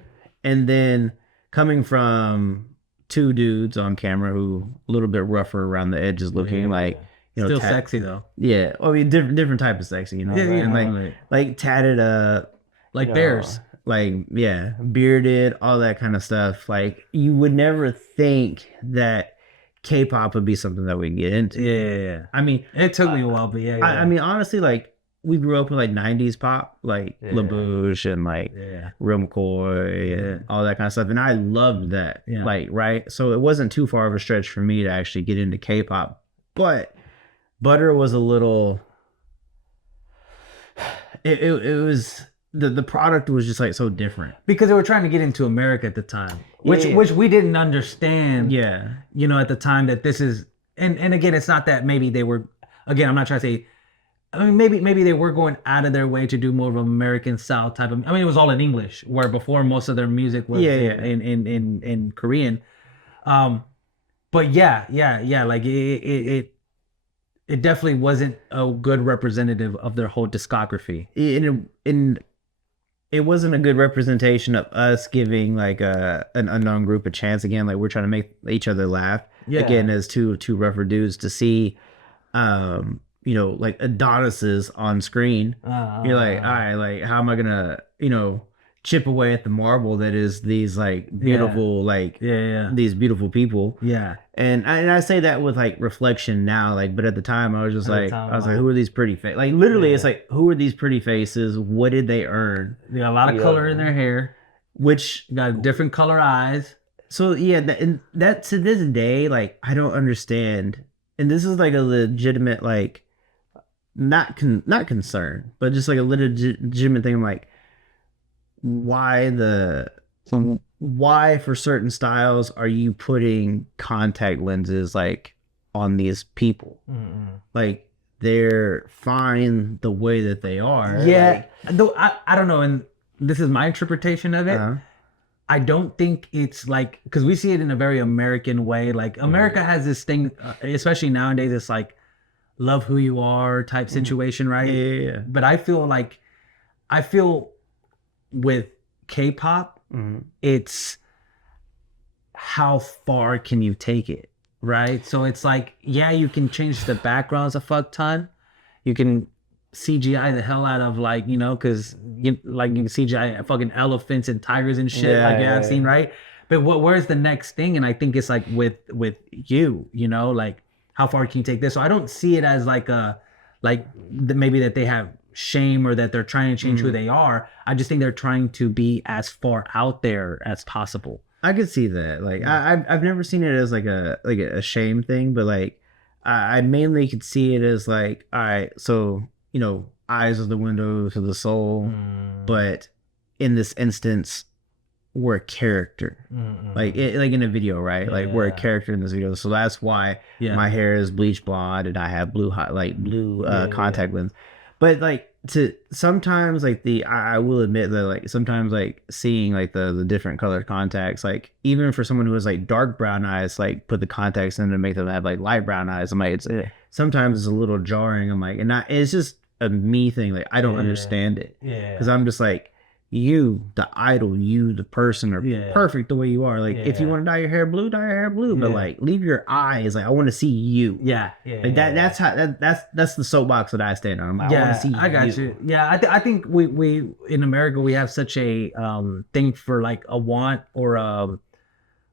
and then coming from two dudes on camera who a little bit rougher around the edges looking, like, you know, still sexy though. I mean different type of sexy, you know. And like tatted up like bears. Like, bearded, all that kind of stuff. Like, you would never think that K-pop would be something that we can get into. I mean, it took me a while, but I mean, honestly, like, we grew up with, like, 90s pop, like, La Bouche and, like, Real McCoy and all that kind of stuff. And I loved that, like, right? So it wasn't too far of a stretch for me to actually get into K-pop. But Butter was a little... It was... The product was just like so different because they were trying to get into America at the time, which we didn't understand. You know, at the time that this is, and again, it's not that maybe they were. Again, I'm not trying to say. I mean, maybe they were going out of their way to do more of an American style type of. I mean, it was all in English, where before most of their music was in Korean. But like it definitely wasn't a good representative of their whole discography. It wasn't a good representation of us giving like an unknown group a chance. Again, like we're trying to make each other laugh. Again, as two rougher dudes to see, you know, like Adonises on screen. You're like, all right, like how am I gonna, you know, chip away at the marble that is these like beautiful these beautiful people. Yeah. And I say that with like reflection now, like, but at the time I was just like, I was like, who are these pretty faces? Like literally, it's like, who are these pretty faces? What did they earn? They got a lot of color in their hair, which got different color eyes. So yeah, and that to this day, like, I don't understand. And this is like a legitimate, like, not concern, but just like a legitimate thing. I'm like, why for certain styles are you putting contact lenses like on these people? Like, they're fine the way that they are. Yeah, though I don't know, and this is my interpretation of it. I don't think it's like, because we see it in a very American way. Like, America has this thing, especially nowadays, it's like love who you are type situation, right? Yeah. But I feel with K-pop, it's how far can you take it, right? So it's like, yeah, you can change the backgrounds a fuck ton. You can CGI the hell out of, like, you know, because you can CGI fucking elephants and tigers and shit, I've seen, right? But where's the next thing? And I think it's like with you know, like, how far can you take this? So I don't see it as like maybe that they have shame or that they're trying to change who they are. I just think they're trying to be as far out there as possible. I could see that. Like, I've never seen it as like a shame thing, but like I mainly could see it as like, all right, so, you know, eyes are the window to the soul, but in this instance, we're a character. Like in a video, right? Like, we're a character in this video, so that's why my hair is bleach blonde and I have blue contact lens. But like, to sometimes, like, I will admit that, like, sometimes, like, seeing like the different colored contacts, like, even for someone who has like dark brown eyes, like, put the contacts in to make them have like light brown eyes, I'm like, sometimes it's a little jarring. I'm like, and it's just a me thing. Like, I don't understand it, because I'm just like, you, the idol, you, the person, are perfect the way you are. Like, if you want to dye your hair blue, dye your hair blue, but like, leave your eyes. Like, I want to see you. Like that's how that's the soapbox that I stand on. I'm like, I want to see. I got you. Yeah, I think we in America, we have such a thing for like a want, or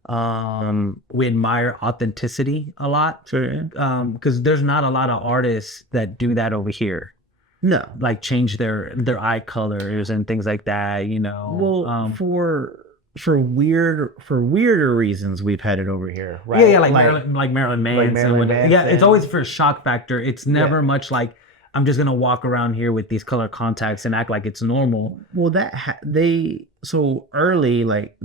we admire authenticity a lot. Sure. Because there's not a lot of artists that do that over here. No, like, change their eye colors and things like that, you know. Well, for weirder reasons, we've had it over here, right? Yeah, like Marilyn Manson. Yeah, it's always for shock factor. It's never much like, I'm just gonna walk around here with these color contacts and act like it's normal. Well, so early, like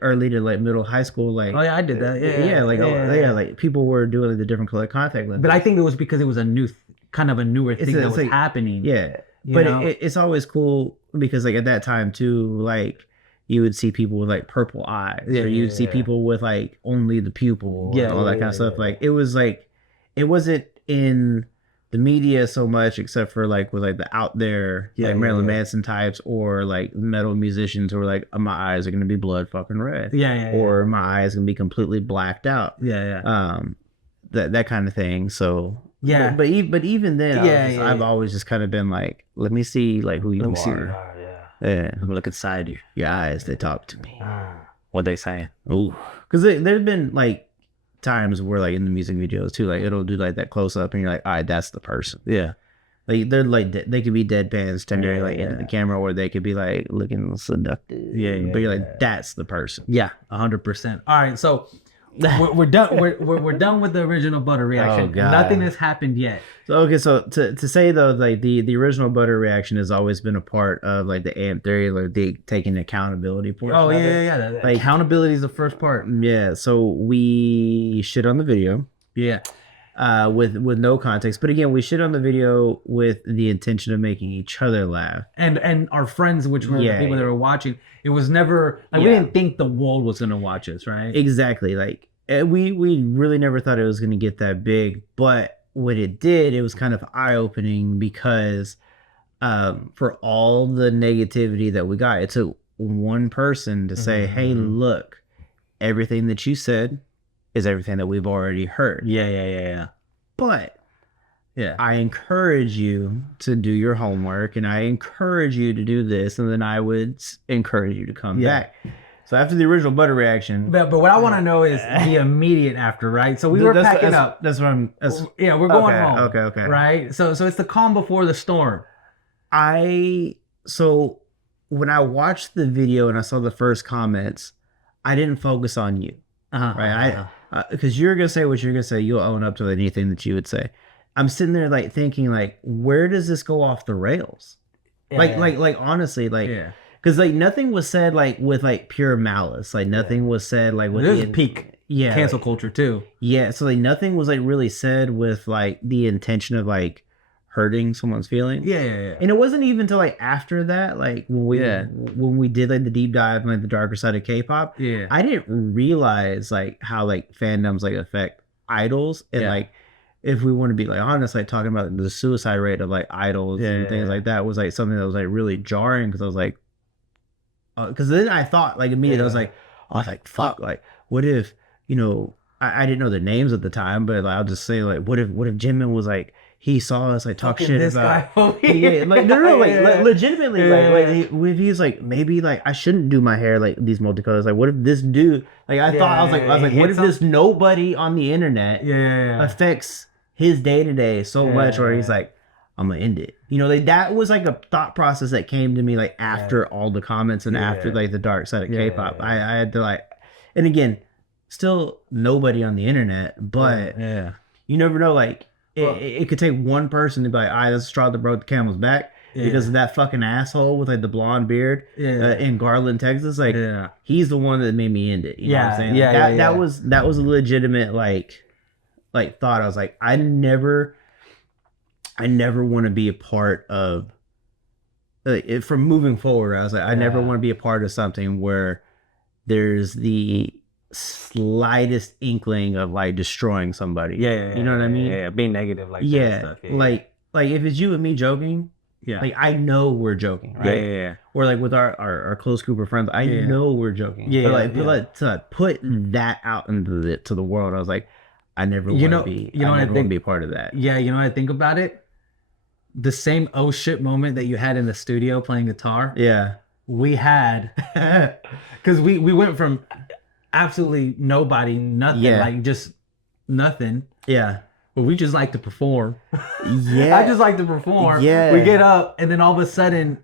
early to like middle high school, like, oh yeah, I did that. Like, people were doing like the different color contact lenses. But I think it was because it was a newer thing that was like, happening. Yeah, but it's always cool because like at that time too, like, you would see people with like purple eyes, or you'd see people with like only the pupil, and all that kind of stuff. Like, it was like, it wasn't in the media so much, except for like with like the out there, like Marilyn Manson types, or like metal musicians who are like, oh, my eyes are gonna be blood fucking red, or my eyes gonna be completely blacked out, that kind of thing. So but even then, I've always just kind of been like, let me see like who you are. Let me look inside you. Your eyes, they talk to me. What they saying? Ooh, because there's been like times where like in the music videos too, like it'll do like that close up and you're like, all right, that's the person. Like, they're like, they could be deadpan staring like into the camera, or they could be like looking seductive. But you're like, that's the person. 100%. All right, so we're done. We're done with the original butter reaction. Nothing has happened yet. So to say though, like the original butter reaction has always been a part of like the AMP theory, like the taking accountability portion. Oh yeah. Like, accountability is the first part. Yeah. So we shit on the video. With no context, but again, we shit on the video with the intention of making each other laugh, and our friends, which were the people that were watching. It was never like, we didn't think the world was gonna watch us, right? Exactly. Like, we really never thought it was gonna get that big, but when it did, it was kind of eye-opening, because for all the negativity that we got, it took one person to say, hey, look, everything that you said is everything that we've already heard. Yeah. But Yeah. I encourage you to do your homework, and I encourage you to do this, and then I would encourage you to come back. So after the original butter reaction, But what I want to know is the immediate after, right? So we were packing up. That's what I'm. Yeah, we're going home. Okay. Right. So it's the calm before the storm. So when I watched the video and I saw the first comments, I didn't focus on you, right? Because you're gonna say what you're gonna say. You'll own up to anything that you would say. I'm sitting there like thinking like, where does this go off the rails? Like honestly, like. Yeah. Because like nothing was said like with like pure malice. Like nothing was said like with the peak cancel culture too. Yeah, so like nothing was like really said with like the intention of like hurting someone's feelings. Yeah. And it wasn't even until like after that, like when we did like the deep dive and like the darker side of K-pop. Yeah, I didn't realize like how like fandoms like affect idols and like. If we want to be like honest, like talking about the suicide rate of like idols and things like that was like something that was like really jarring because I was like. Because then I thought like immediately I was like fuck, like what if I didn't know their names at the time, but like, I'll just say like what if Jimin was like he saw us like talk shit about like no like legitimately like if he's like maybe like I shouldn't do my hair like these multicolors, like what if this dude like I thought I was like what if this nobody on the internet affects his day-to-day so much where he's like I'm gonna end it. Like that was like a thought process that came to me like after all the comments and after like the dark side of K-pop. I had to like, and again, still nobody on the internet, but you never know. Like it could take one person to be like, all right, that's the straw that broke the camel's back because of that fucking asshole with like the blonde beard in Garland, Texas. Like he's the one that made me end it. You know what I'm saying? That was a legitimate like thought. I was like, I never want to be a part of from moving forward. I was like, I never want to be a part of something where there's the slightest inkling of like destroying somebody. You know what I mean? Yeah, being negative like that stuff. Like if it's you and me joking, like I know we're joking, right? Or like with our close group of friends, I know we're joking. But to put that out into the world, I was like, I never want to be. I never want to be a part of that. Yeah, you know what I think about it? The same oh shit moment that you had in the studio playing guitar. Yeah. We had, because we went from absolutely nobody, nothing, like just nothing. Yeah. But we just like to perform. Yeah. I just like to perform. Yeah. We get up and then all of a sudden,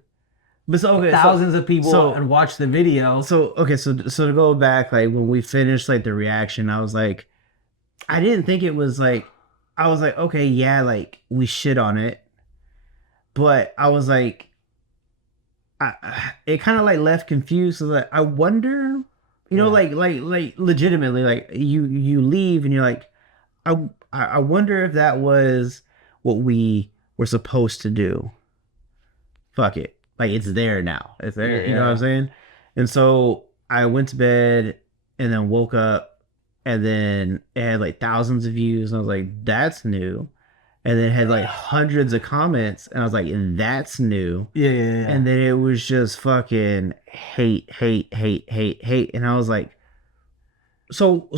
thousands of people and watch the video. So to go back, like when we finished like the reaction, I was like, I didn't think it was like, I was like, okay, yeah, like we shit on it. But I was like, it kind of like left confused. So like, I wonder, like legitimately, like you leave and you're like, I wonder if that was what we were supposed to do. Fuck it, like it's there now. It's there. You know what I'm saying? And so I went to bed and then woke up and then it had like thousands of views and I was like, that's new. And then it had like hundreds of comments, and I was like, and that's new. Yeah. And then it was just fucking hate. And I was like, so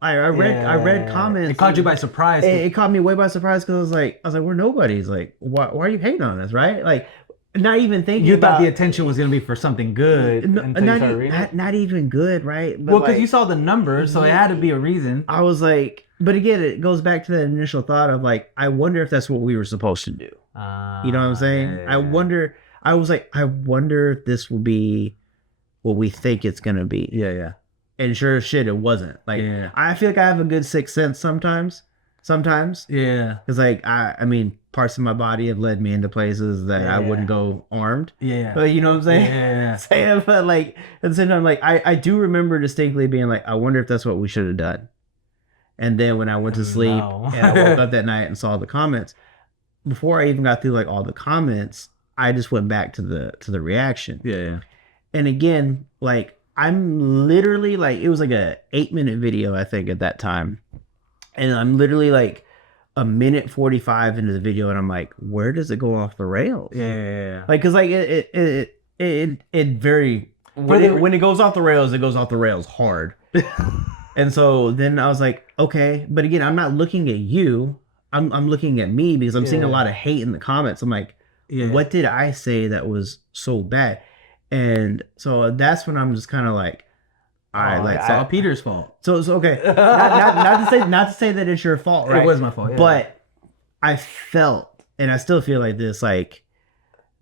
I read comments. It caught you by surprise. It caught me way by surprise because I was like, we're nobodies. Like, why are you hating on us, right? Like, not even thinking. You thought the attention was gonna be for something good. Not even good, right? But because you saw the numbers, so it had to be a reason. I was like, but again, it goes back to that initial thought of like, I wonder if that's what we were supposed to do. You know what I'm saying? Yeah. I was like, I wonder if this will be what we think it's gonna be. Yeah. And sure as shit, it wasn't. Like, I feel like I have a good sixth sense sometimes. Yeah. Because like, I mean, parts of my body have led me into places that I wouldn't go armed. Yeah. But you know what I'm saying? But like, at the same time, like, I do remember distinctly being like, I wonder if that's what we should have done. And then when I went to sleep and I woke up that night and saw the comments, before I even got through like all the comments, I just went back to the reaction. Yeah. And again, like, I'm literally like, it was like a 8-minute video, I think, at that time. And I'm literally like a minute 45 into the video, and I'm like, where does it go off the rails? Yeah. Like, cause like it very when it goes off the rails, it goes off the rails hard. And so then I was like, okay, but again, I'm not looking at you. I'm looking at me because I'm seeing a Yeah. lot of hate in the comments. I'm like, Yeah. what did I say that was so bad? And so that's when I'm just kind of like, all right, like it's all Peter's fault. so okay, not to say that it's your fault, right? It was my fault, yeah. But I felt, and I still feel like this, like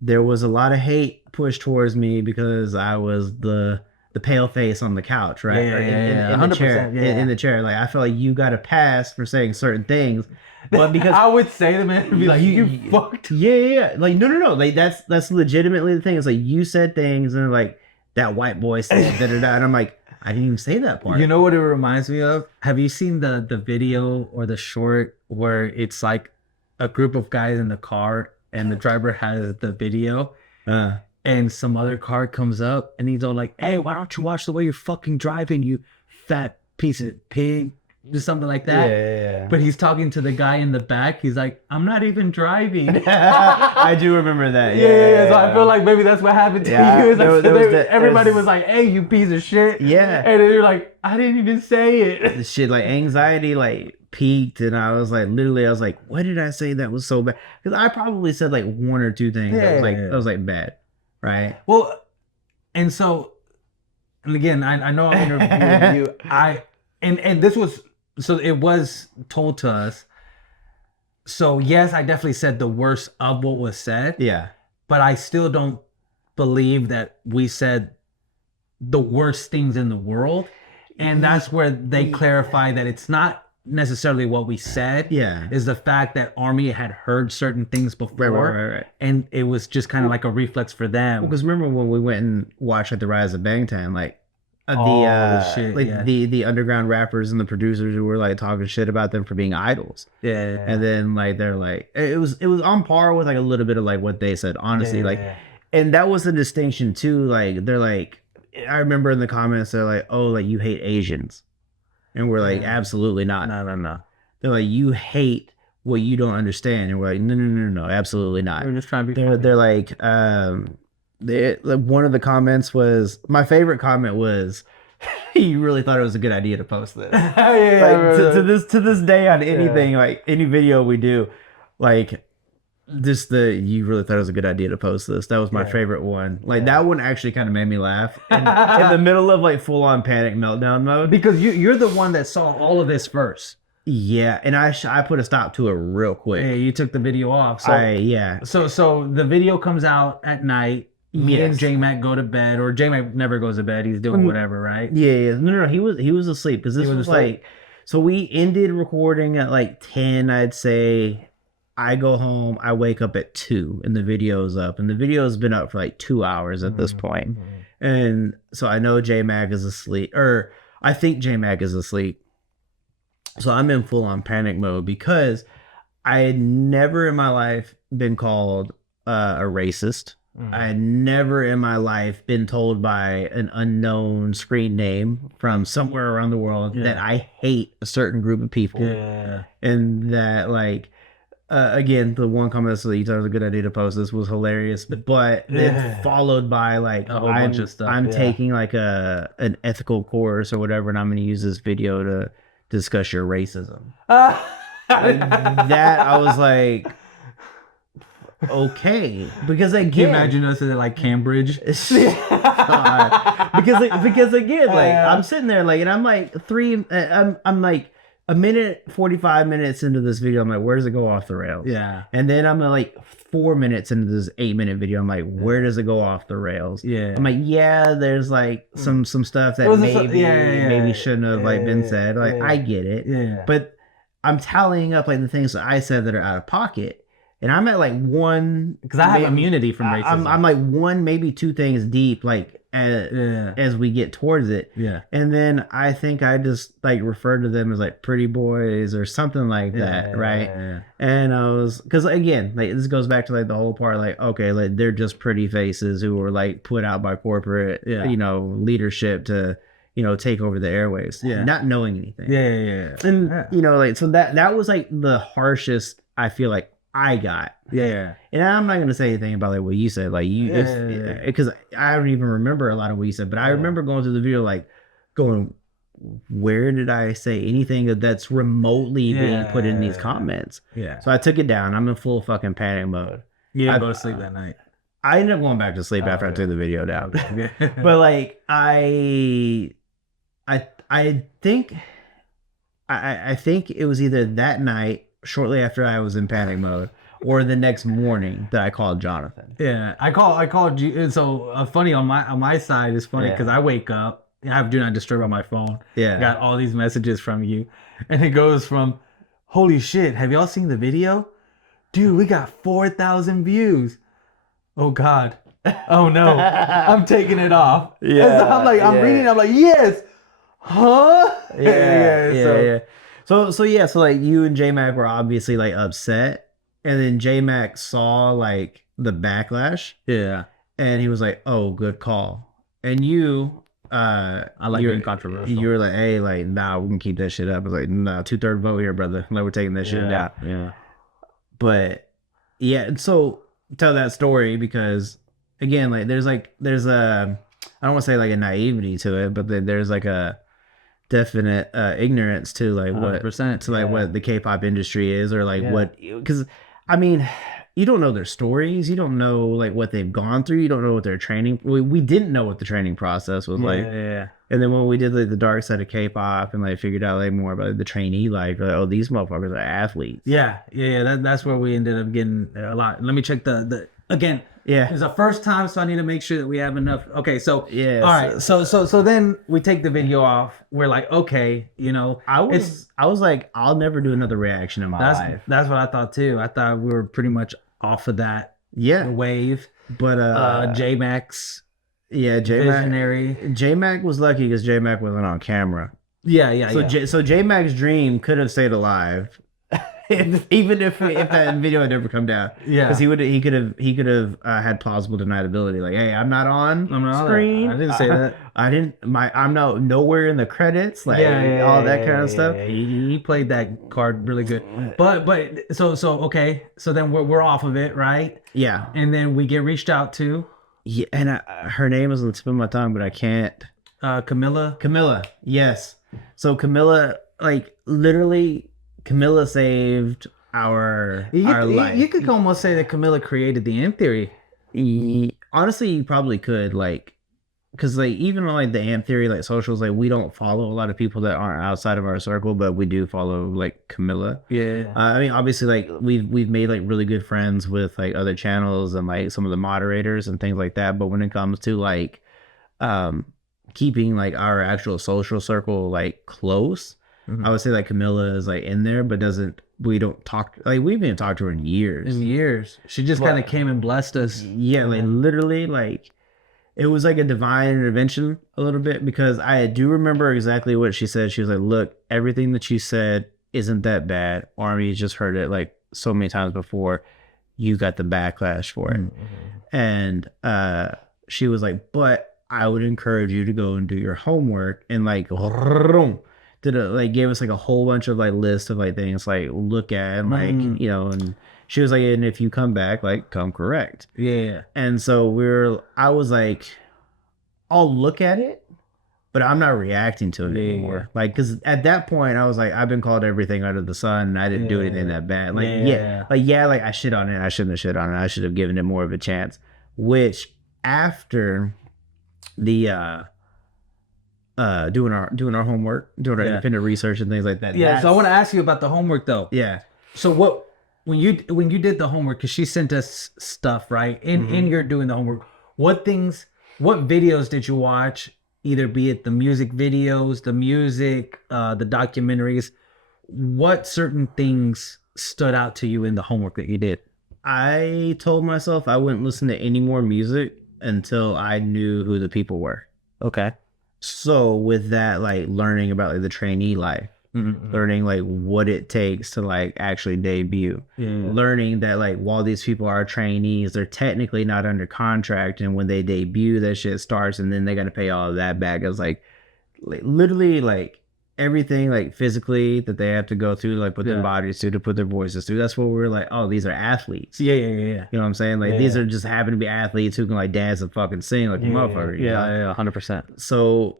there was a lot of hate pushed towards me because I was the pale face on the couch, right? Yeah, Or yeah, in the chair, 100%, yeah. in the chair. Like I felt like you got a pass for saying certain things, but because I would say to man, be like, you fucked. yeah. Like no. Like that's legitimately the thing. It's like you said things and like that white boy said da da da, and I'm like, I didn't even say that part. You know what it reminds me of? Have you seen the video or the short where it's like a group of guys in the car and the driver has the video and some other car comes up and he's all like, hey, why don't you watch the way you're fucking driving, you fat piece of pig? Just something like that. Yeah. But he's talking to the guy in the back. He's like, I'm not even driving. I do remember that. Yeah. So I feel like maybe that's what happened to you. It's like, everybody was like, hey, you piece of shit. Yeah. And then you're like, I didn't even say it. The shit, like anxiety, like peaked, and I was like, literally, I was like, what did I say that was so bad? Because I probably said like one or two things that was like bad, right? Well, and so, and again, I know I'm interviewing you. And this was, so it was told to us. So yes, I definitely said the worst of what was said. Yeah. But I still don't believe that we said the worst things in the world. And that's where they clarify that it's not necessarily what we said. Yeah. Is the fact that Army had heard certain things before. Right. And it was just kind of like a reflex for them. Because remember when we went and watched like the Rise of Bangtan, like the underground rappers and the producers who were like talking shit about them for being idols. Yeah. And then like they're like it was on par with like a little bit of like what they said, honestly. Like, and that was the distinction too. Like they're like, I remember in the comments they're like, oh, like you hate Asians. And we're like, absolutely not. No. They're like, you hate what you don't understand. And we're like, no, absolutely not. We're just trying to be they're like, one of the comments was, my favorite comment was, you really thought it was a good idea to post this. To this day on anything, like any video we do, like you really thought it was a good idea to post this. That was my favorite one. Like that one actually kind of made me laugh in the middle of like full on panic meltdown mode, because you're the one that saw all of this first. Yeah, and I put a stop to it real quick. Yeah, you took the video off. So the video comes out at night. Me and J-Mac go to bed, or J-Mac never goes to bed. He's doing whatever, right? Yeah. No. He was asleep because this was like, so we ended recording at like 10, I'd say. I go home, I wake up at 2, and the video's up, and the video's been up for like 2 hours at this point. And so I know J-Mac is asleep, or I think J-Mac is asleep. So I'm in full on panic mode because I had never in my life been called a racist. I had never in my life been told by an unknown screen name from somewhere around the world that I hate a certain group of people. Yeah. And that, like, again, the one comment that you thought it was a good idea to post this was hilarious, but then followed by like a whole bunch of stuff. I'm taking like an ethical course or whatever, and I'm going to use this video to discuss your racism. That I was like, okay, because again, can you imagine us at like Cambridge? because again, like I'm sitting there like, and I'm like I'm like a minute 45 minutes into this video, I'm like, where does it go off the rails? Yeah. And then I'm like 4 minutes into this 8-minute video, I'm like, where does it go off the rails? Yeah. I'm like, there's like some stuff that maybe shouldn't have like been said. Like I get it. Yeah. But I'm tallying up like the things that I said that are out of pocket. And I'm at like one, because I have immunity from racism. I'm like one, maybe two things deep, like as we get towards it. Yeah. And then I think I just like referred to them as like pretty boys or something like that, right? Yeah. And I was, because again, like this goes back to like the whole part, like okay, like they're just pretty faces who were like put out by corporate, leadership to take over the airwaves, not knowing anything. Yeah. And like so that was like the harshest I feel like I got. Yeah. And I'm not going to say anything about like what you said, like because I don't even remember a lot of what you said, but I remember going through the video like going, where did I say anything that's remotely being put in these comments? Yeah. So I took it down. I'm in full fucking panic mode. You didn't I- go to sleep that night. I ended up going back to sleep after I took the video down. But like I think I think it was either that night, shortly after I was in panic mode, or the next morning that I called Jonathan. Yeah, I called you. And so funny on my side is funny because I wake up, I have do not disturb on my phone. Yeah. I got all these messages from you, and it goes from, "Holy shit, have y'all seen the video? Dude, we got 4,000 views. Oh God, oh no, I'm taking it off." Yeah, And so I'm like, I'm reading, I'm like, yes, huh? Yeah. So like you and J Mac were obviously like upset, and then J Mac saw like the backlash, Yeah. and he was like, "Oh, good call." And you, I like you're being controversial. You were like, "Hey, like, nah, we can keep that shit up." I was like, "Nah, 2/3 vote here, brother. Like, we're taking that shit down." Yeah. But yeah, so tell that story because again, like, there's a, I don't want to say like a naivety to it, but there's like a definite ignorance to like what 100%. to like what the K-pop industry is, or like what, because I mean, you don't know their stories, you don't know like what they've gone through, you don't know what their training, we didn't know what the training process was like. And then when we did like the dark side of K-pop and like figured out like more about like, the trainee life, like, oh, these motherfuckers are athletes. That's where we ended up getting a lot. Let me check the again. Yeah, It's the first time, so I need to make sure that we have enough. Okay, so yeah. all right, so then we take the video off. We're like, okay, you know, I was like, I'll never do another reaction in my life. That's what I thought too. I thought we were pretty much off of that Yeah, wave. but J Max, yeah, visionary. J Mac was lucky because J Mac wasn't on camera. So J Mac's dream could have stayed alive, even if that video had never come down. Yeah, because he could have had plausible deniability. Like, hey, I'm not on screen. I didn't say that. I'm nowhere in the credits. Like all that kind of stuff. Yeah. He played that card really good. But so okay. So then we're off of it, right? Yeah. And then we get reached out to. Yeah, and her name is on the tip of my tongue, but I can't. Camilla. Yes. So Camilla, like literally, Camilla saved our life. You could almost say that Camilla created the M theory. Honestly, you probably could, like, because like even on like the Amp Theory like socials, like we don't follow a lot of people that aren't outside of our circle, but we do follow like Camilla. Yeah. I mean, obviously, like we've made like really good friends with like other channels and like some of the moderators and things like that. But when it comes to like keeping like our actual social circle like close, I would say like Camilla is like in there, but we don't talk, like we haven't talked to her in years. She just kind of came and blessed us. Yeah, like literally, like it was like a divine intervention a little bit, because I do remember exactly what she said. She was like, look, everything that you said isn't that bad. Army's just heard it like so many times before. You got the backlash for it. And she was like, but I would encourage you to go and do your homework, and like gave us like a whole bunch of like list of like things like look at, and like you know, and she was like, and if you come back, like come correct. Yeah. And so I was like, I'll look at it, but I'm not reacting to it anymore. Like, because at that point I was like, I've been called everything under the sun and I didn't do anything that bad. Like like I shit on it, I shouldn't have shit on it, I should have given it more of a chance. Which after the doing our homework, doing our independent research and things like that. So I want to ask you about the homework though. Yeah. So when you did the homework, because she sent us stuff, right? In you're doing the homework, what videos did you watch? Either be it the music videos, the music, the documentaries. What certain things stood out to you in the homework that you did? I told myself I wouldn't listen to any more music until I knew who the people were. Okay. So with that, like learning about like the trainee life, learning like what it takes to like actually debut, learning that like while these people are trainees, they're technically not under contract, and when they debut, that shit starts, and then they got to pay all of that back. As like literally like everything like physically that they have to go through, like put their bodies through, to put their voices through. That's what we're like, oh, these are athletes. Yeah. You know what I'm saying? Like these are just happen to be athletes who can like dance and fucking sing like a motherfucker. Yeah, 100%. So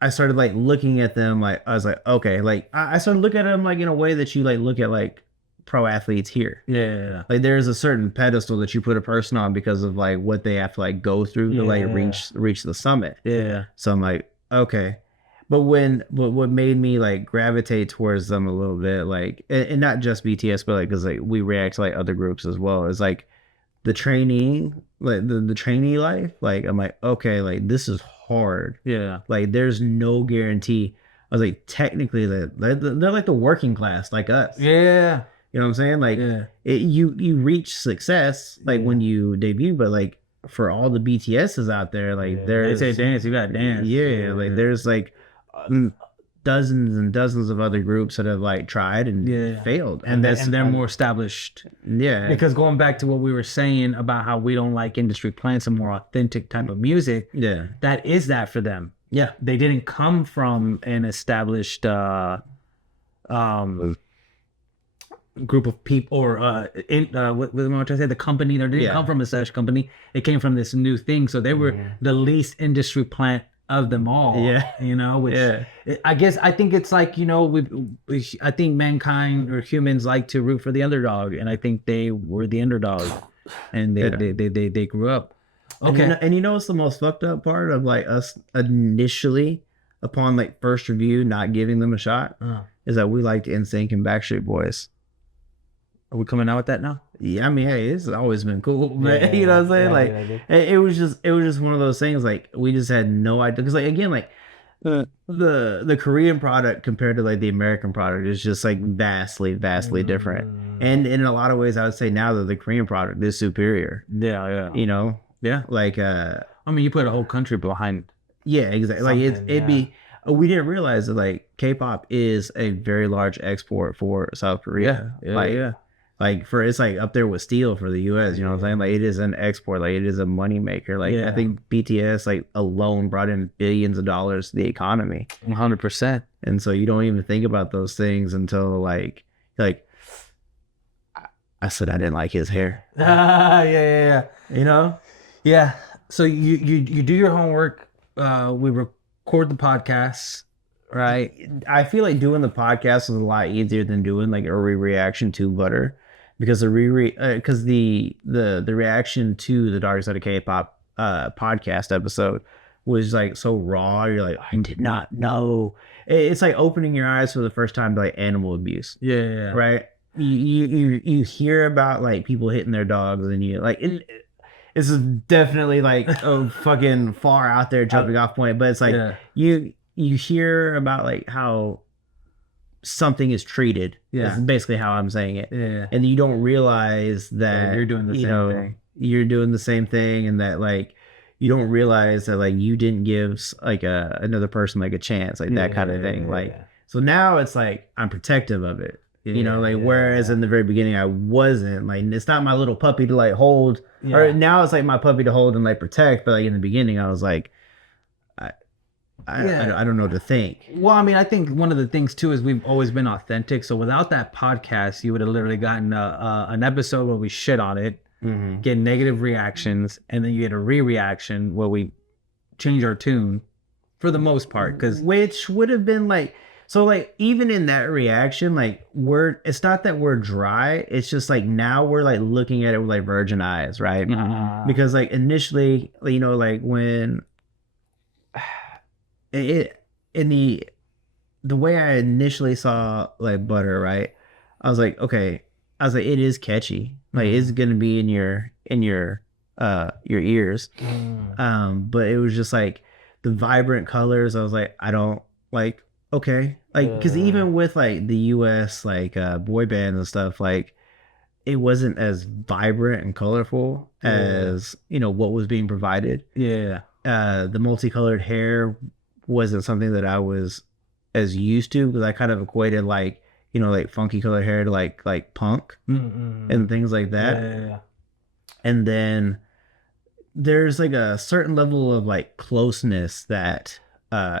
I started like looking at them like I was like, okay, like I started looking at them like in a way that you like look at like pro athletes here. Yeah. Like there's a certain pedestal that you put a person on because of like what they have to like go through to like reach the summit. Yeah. So I'm like, okay. But what made me like gravitate towards them a little bit, like, and not just BTS, but like, cause like we react to like other groups as well, is like the training, like the trainee life. Like, I'm like, okay, like this is hard. Yeah. Like there's no guarantee. I was like, technically they're like the working class, like us. Yeah. You know what I'm saying? Like you reach success like when you debut, but like for all the BTSs out there, like they say dance, you gotta dance. Yeah, like there's like dozens and dozens of other groups that have like tried and failed, and they're more established. Yeah, because going back to what we were saying about how we don't like industry playing some more authentic type of music. Yeah, that is that for them. Yeah, they didn't come from an established group of people, or what am I trying to say? The company. They didn't come from a such company. It came from this new thing. So they were the least industry plant of them all. Yeah, you know. Which I think it's like, you know, I think mankind or humans like to root for the underdog, and I think they were the underdog, and they grew up. Okay, and you know what's the most fucked up part of like us initially upon like first review not giving them a shot is that we liked NSYNC and Backstreet Boys. Are we coming out with that now? Yeah, I mean, hey, it's always been cool, but you know what I'm saying? It was just one of those things. Like we just had no idea, because like again, like the Korean product compared to like the American product is just like vastly different. And in a lot of ways, I would say now that the Korean product is superior. Yeah. You know? Yeah. Like I mean, you put a whole country behind. Yeah, exactly. Like it'd be. We didn't realize that like K-pop is a very large export for South Korea. Like for it's like up there with steel for the US, you know what I'm saying? Like it is an export, like it is a money maker. Like I think BTS like alone brought in billions of dollars to the economy. 100%. And so you don't even think about those things until like I said I didn't like his hair. Yeah. You know? Yeah. So you do your homework. We record the podcast, right? I feel like doing the podcast was a lot easier than doing like a reaction to Butter, because the reaction to the Dark Side of K-pop podcast episode was like so raw. You're like, I did not know. It's like opening your eyes for the first time to like animal abuse. Yeah. Right. You hear about like people hitting their dogs, and you like this is definitely like a fucking far out there jumping off point, but it's like you hear about like how something is treated. That's basically how I'm saying it. Yeah. And you don't realize that you're doing the same thing. You're doing the same thing, and that like you don't realize that like you didn't give like another person like a chance, like that kind of thing. Like so now it's like I'm protective of it. You know, like whereas in the very beginning I wasn't. Like it's not my little puppy to like hold, or now it's like my puppy to hold and like protect. But like in the beginning I was like, I don't know what to think. Well, I mean, I think one of the things too is we've always been authentic. So without that podcast, you would have literally gotten an episode where we shit on it, get negative reactions, and then you get a reaction where we change our tune for the most part, which would have been like. So like even in that reaction, like it's not that we're dry. It's just like now we're like looking at it with like virgin eyes, right? Because like initially, you know, like when the way I initially saw like Butter, right? I was like, okay. I was like, it is catchy. Like it's gonna be in your ears. But it was just like the vibrant colors. I was like, I don't like. Okay, like because even with like the US like boy band and stuff, like it wasn't as vibrant and colorful as you know what was being provided. The multicolored hair wasn't something that I was as used to, because I kind of equated like, you know, like funky colored hair to like punk and things like that. And then there's like a certain level of like closeness that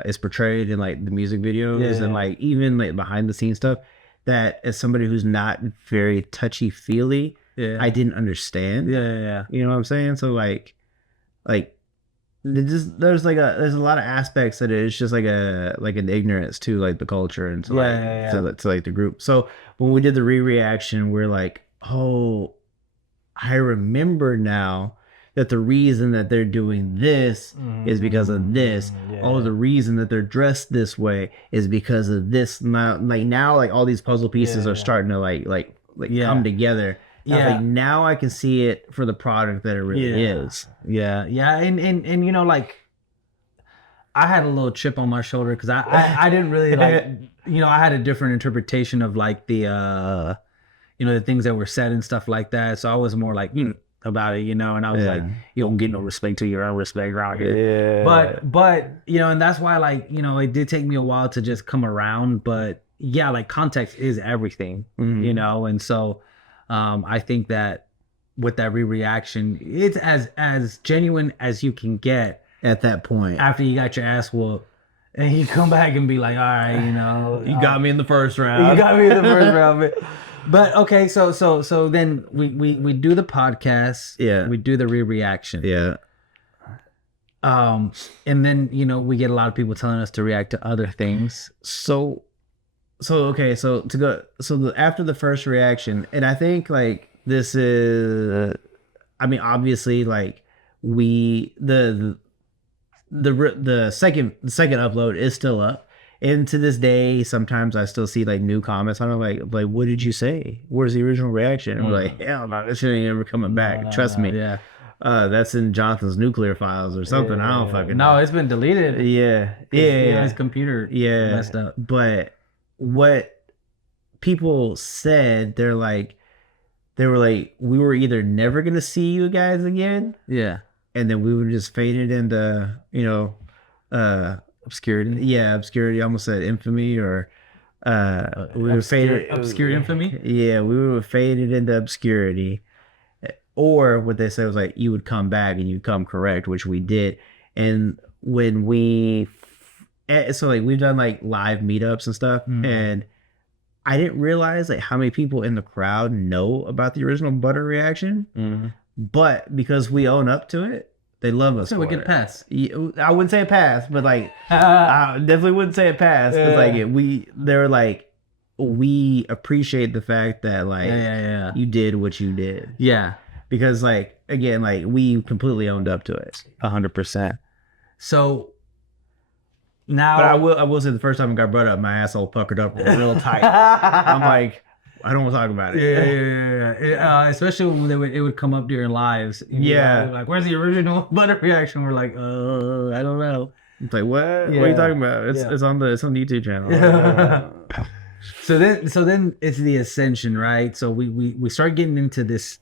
is portrayed in like the music videos and like even like behind the scenes stuff, that as somebody who's not very touchy feely, I didn't understand. You know what I'm saying? So like there's a lot of aspects that it's just like an ignorance to like the culture and to to like the group. So when we did the reaction, we're like, oh, I remember now that the reason that they're doing this is because of this. Oh, the reason that they're dressed this way is because of this. Now like all these puzzle pieces are starting to like come together. Like now I can see it for the product that it really is. Yeah. And you know, like I had a little chip on my shoulder because I didn't really like, you know, I had a different interpretation of like the you know, the things that were said and stuff like that. So I was more like about it, you know, and I was like, you don't get no respect till your own respect around here. But you know, and that's why, like, you know, it did take me a while to just come around. But yeah, like context is everything, you know, and so I think that with that reaction, it's as genuine as you can get at that point after you got your ass whooped. And you come back and be like, all right, you know, you got me in the first round. You got me in the first round. But okay, so then we do the podcast. Yeah. We do the reaction. Yeah. And then, you know, we get a lot of people telling us to react to other things. So after the first reaction, and I think like this is, I mean, obviously like the second upload is still up, and to this day sometimes I still see like new comments. I'm like what did you say? Where's the original reaction? And we're like, hell no, this shit ain't ever coming back. Trust me. Yeah. That's in Jonathan's nuclear files or something. I don't fucking know. No, it's been deleted. Yeah. His computer messed up. But what people said, they were like, we were either never gonna see you guys again. Yeah. And then we would just fade it into, you know, obscurity. Yeah, obscurity. I almost said infamy, or we would fade it. Obscure infamy? Yeah, we would fade it into obscurity. Or what they said was like, you would come back and you'd come correct, which we did. And when so like we've done like live meetups and stuff, and I didn't realize like how many people in the crowd know about the original Butter reaction. But because we own up to it, they love us. So we get a pass. I wouldn't say a pass, but like I definitely wouldn't say a pass. Because like they're like, we appreciate the fact that like you did what you did. Yeah. Because like again, like we completely owned up to it. 100%. So now, but I will say the first time it got brought up, my asshole puckered up real tight. I'm like, I don't want to talk about it. Yeah. Especially when it would come up during lives. Yeah. Like, where's the original Butter reaction? We're like, I don't know. It's like, what? Yeah. What are you talking about? It's on the YouTube channel. So then it's the ascension, right? So we start getting into this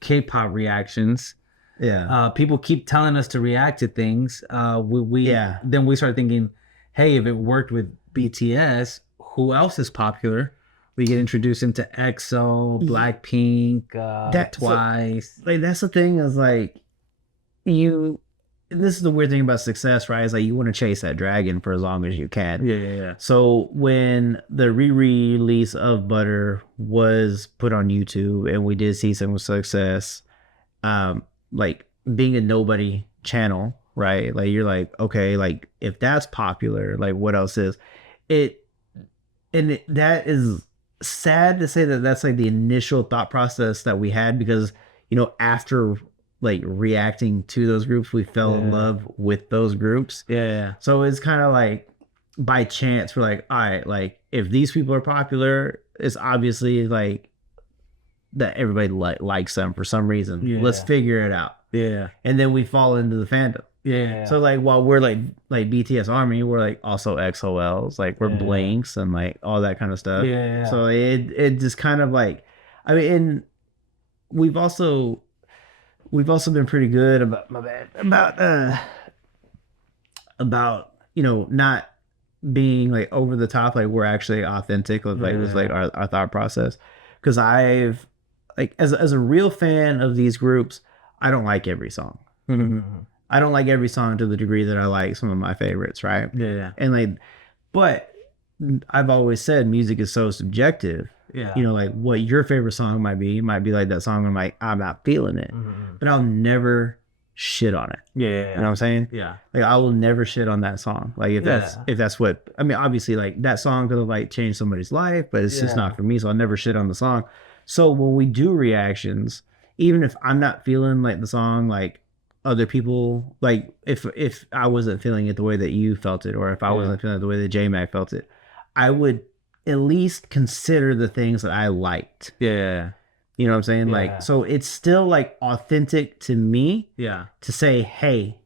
K-pop reactions. Yeah. People keep telling us to react to things. Then we start thinking, hey, if it worked with BTS, who else is popular? We get introduced into EXO, Blackpink, Twice. So, like that's the thing is like this is the weird thing about success, right? Is like you want to chase that dragon for as long as you can. Yeah. So when the re-release of Butter was put on YouTube and we did see some success, like being a nobody channel, right? Like you're like, okay, like if that's popular, like what else is it? And that is sad to say that that's like the initial thought process that we had, because you know after like reacting to those groups we fell in love with those groups. So it's kind of like by chance we're like, all right, like if these people are popular, it's obviously like that everybody likes them for some reason. Let's figure it out. And then we fall into the fandom. So like while we're like BTS Army, we're like also XOLs, like we're blanks and like all that kind of stuff. So it just kind of like, I mean, and we've also been pretty good about you know not being like over the top. Like we're actually authentic with like with like our thought process. Because I've like as a real fan of these groups, I don't like every song. I don't like every song to the degree that I like some of my favorites, right? And like, but I've always said music is so subjective. You know, like what your favorite song might be like that song I'm like, I'm not feeling it. But I'll never shit on it. Yeah. You know what I'm saying? Yeah. Like I will never shit on that song. Like if that's what I mean, obviously like that song could have like changed somebody's life, but it's just not for me. So I'll never shit on the song. So when we do reactions, even if I'm not feeling like the song, like other people, like if I wasn't feeling it the way that you felt it, or if I wasn't feeling it the way that J Mac felt it, I would at least consider the things that I liked. Yeah. You know what I'm saying? Yeah. Like, so it's still like authentic to me. Yeah. To say, hey,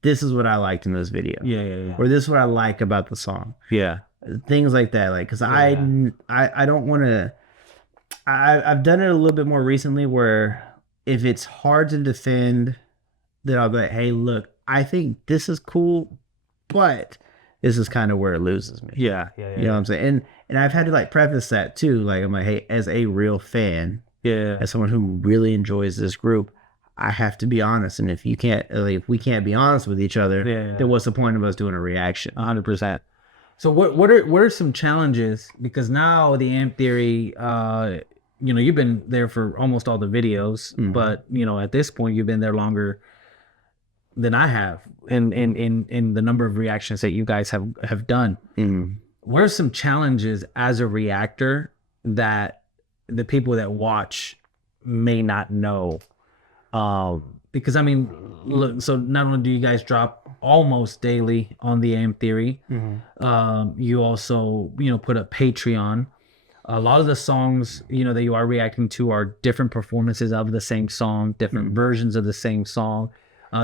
this is what I liked in this video. Yeah. Or this is what I like about the song. Yeah. Things like that. Like, cause I don't want to. I've done it a little bit more recently where if it's hard to defend, then I'll be like, hey, look, I think this is cool, but this is kind of where it loses me. Yeah. You know what I'm saying? And I've had to like preface that too. Like, I'm like, hey, as a real fan, as someone who really enjoys this group, I have to be honest. And if you can't, like, if we can't be honest with each other, then what's the point of us doing a reaction? 100%. So what are some challenges? Because now the Amp Theory, you know, you've been there for almost all the videos, but you know, at this point, you've been there longer than I have in the number of reactions that you guys have done. What are some challenges as a reactor that the people that watch may not know? Because I mean, look, so not only do you guys drop almost daily on the Amp Theory, you also, you know, put up Patreon. A lot of the songs, you know, that you are reacting to are different performances of the same song, different versions of the same song,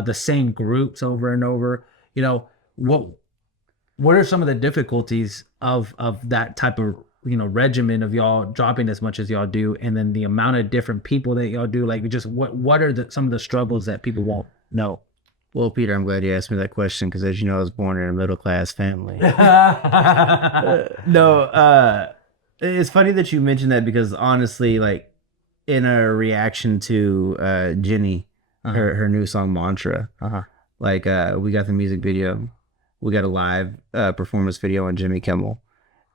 the same groups over and over. You know, what are some of the difficulties of that type of, you know, regimen of y'all dropping as much as y'all do, and then the amount of different people that y'all do? Like, just what are some of the struggles that people won't know? Well, Peter, I'm glad you asked me that question because, as you know, I was born in a middle class family. It's funny that you mentioned that because honestly, like in a reaction to Jenny, her new song Mantra, like we got the music video, we got a live performance video on Jimmy Kimmel,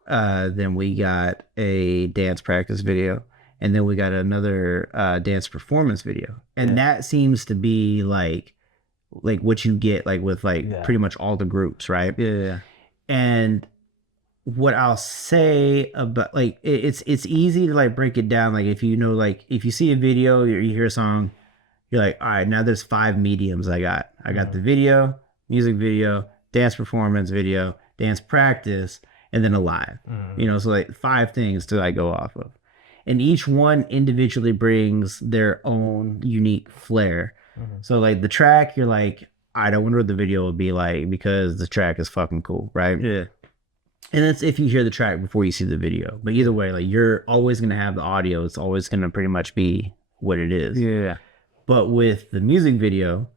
then we got a dance practice video, and then we got another dance performance video, and that seems to be like what you get like with like pretty much all the groups, right? And what I'll say about like it's easy to like break it down. Like if you know, like if you see a video or you hear a song, you're like, all right, now there's 5 mediums I got the video, music video, dance performance video, dance practice, and then a live. You know, so like 5 things to like go off of, and each one individually brings their own unique flair. So like the track, you're like, I don't wonder what the video will be like because the track is fucking cool, right? And that's if you hear the track before you see the video. But either way, like you're always gonna have the audio. It's always gonna pretty much be what it is. But with the music video,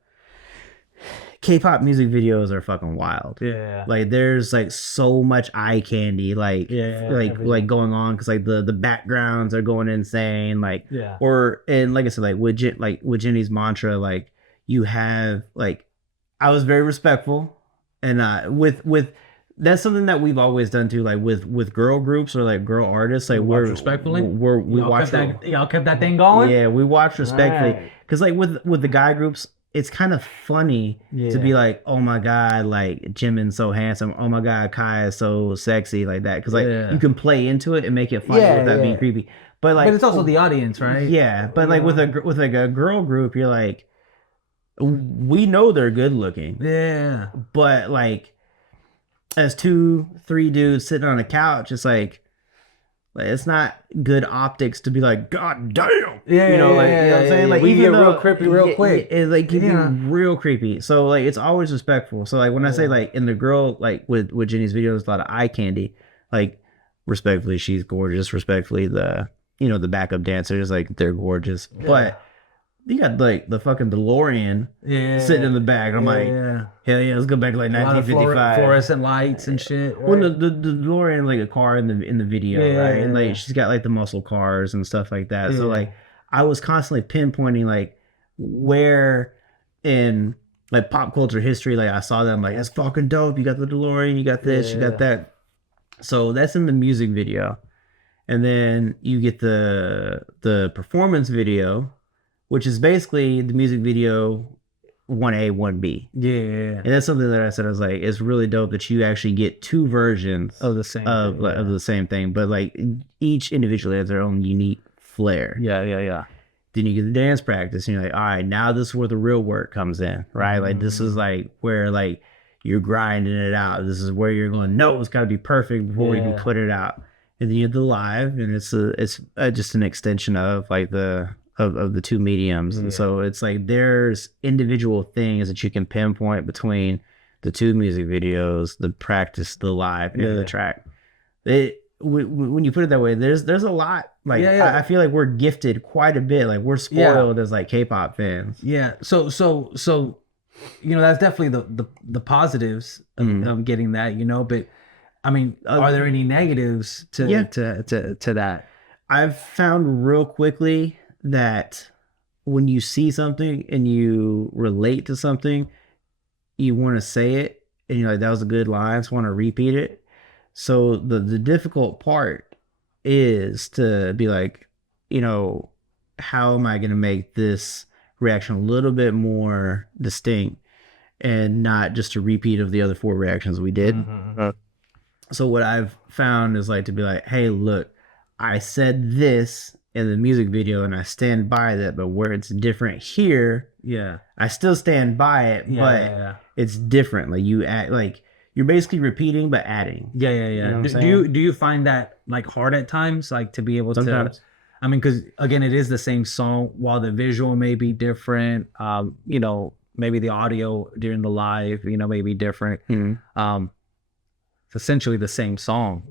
K-pop music videos are fucking wild. Like there's like so much eye candy, like like going on because like the backgrounds are going insane, like and like I said, like with Jenny's Mantra, like you have like I was very respectful, and with that's something that we've always done too, like with girl groups or like girl artists, like we're respectfully. We watch that. Y'all kept that thing going. Yeah, we watch respectfully because like with the guy groups, it's kind of funny to be like, oh my god, like Jimin's so handsome. Oh my god, Kai is so sexy, like that. Because like you can play into it and make it funny without being creepy. But like, but it's also the audience, right? Yeah, but like with like a girl group, you're like, we know they're good looking. But like, as 2-3 dudes sitting on a couch, it's like it's not good optics to be like, god damn. You know what I'm saying? Like, we even get real creepy real quick. It like can be real creepy. So like it's always respectful. So like when I say like in the girl, like with Jenny's videos, a lot of eye candy, like respectfully, she's gorgeous. Respectfully, the backup dancers, like they're gorgeous. But you got like the fucking DeLorean sitting in the back. I'm like, hell yeah, let's go back to like 1955. Fluorescent lights and shit. Right? Well, the DeLorean, like a car in the video, right? And like she's got like the muscle cars and stuff like that. So like I was constantly pinpointing like where in like pop culture history, like I saw them, like that's fucking dope. You got the DeLorean, you got this, you got that. So that's in the music video, and then you get the performance video, which is basically the music video 1A, 1B. Yeah. And that's something that I said, I was like, it's really dope that you actually get two versions Of the same of, thing, of the same thing, but like each individually has their own unique flair. Yeah. Then you get the dance practice and you're like, all right, now this is where the real work comes in, right? Like this is like where like you're grinding it out. This is where you're going, no, it's got to be perfect before we can put it out. And then you have the live, and it's just an extension of like the two mediums. And so it's like there's individual things that you can pinpoint between the two music videos, the practice, the live, and the track. When you put it that way, there's a lot. Like I feel like we're gifted quite a bit. Like we're spoiled as like K-pop fans. Yeah. So that's definitely the positives of getting that, but I mean, are there any negatives to that? I've found real quickly that when you see something and you relate to something, you want to say it, and you're like, that was a good line, so I want to repeat it. So the difficult part is to be like, how am I going to make this reaction a little bit more distinct and not just a repeat of the other 4 reactions we did? So what I've found is like to be like, hey, look, I said this in the music video and I stand by that, but where it's different here, I still stand by it, but it's different. Like you add, like you're basically repeating but adding. Yeah. You know do you find that like hard at times, like to be able Sometimes. to? I mean, because again, it is the same song, while the visual may be different. Maybe the audio during the live, may be different. It's essentially the same song,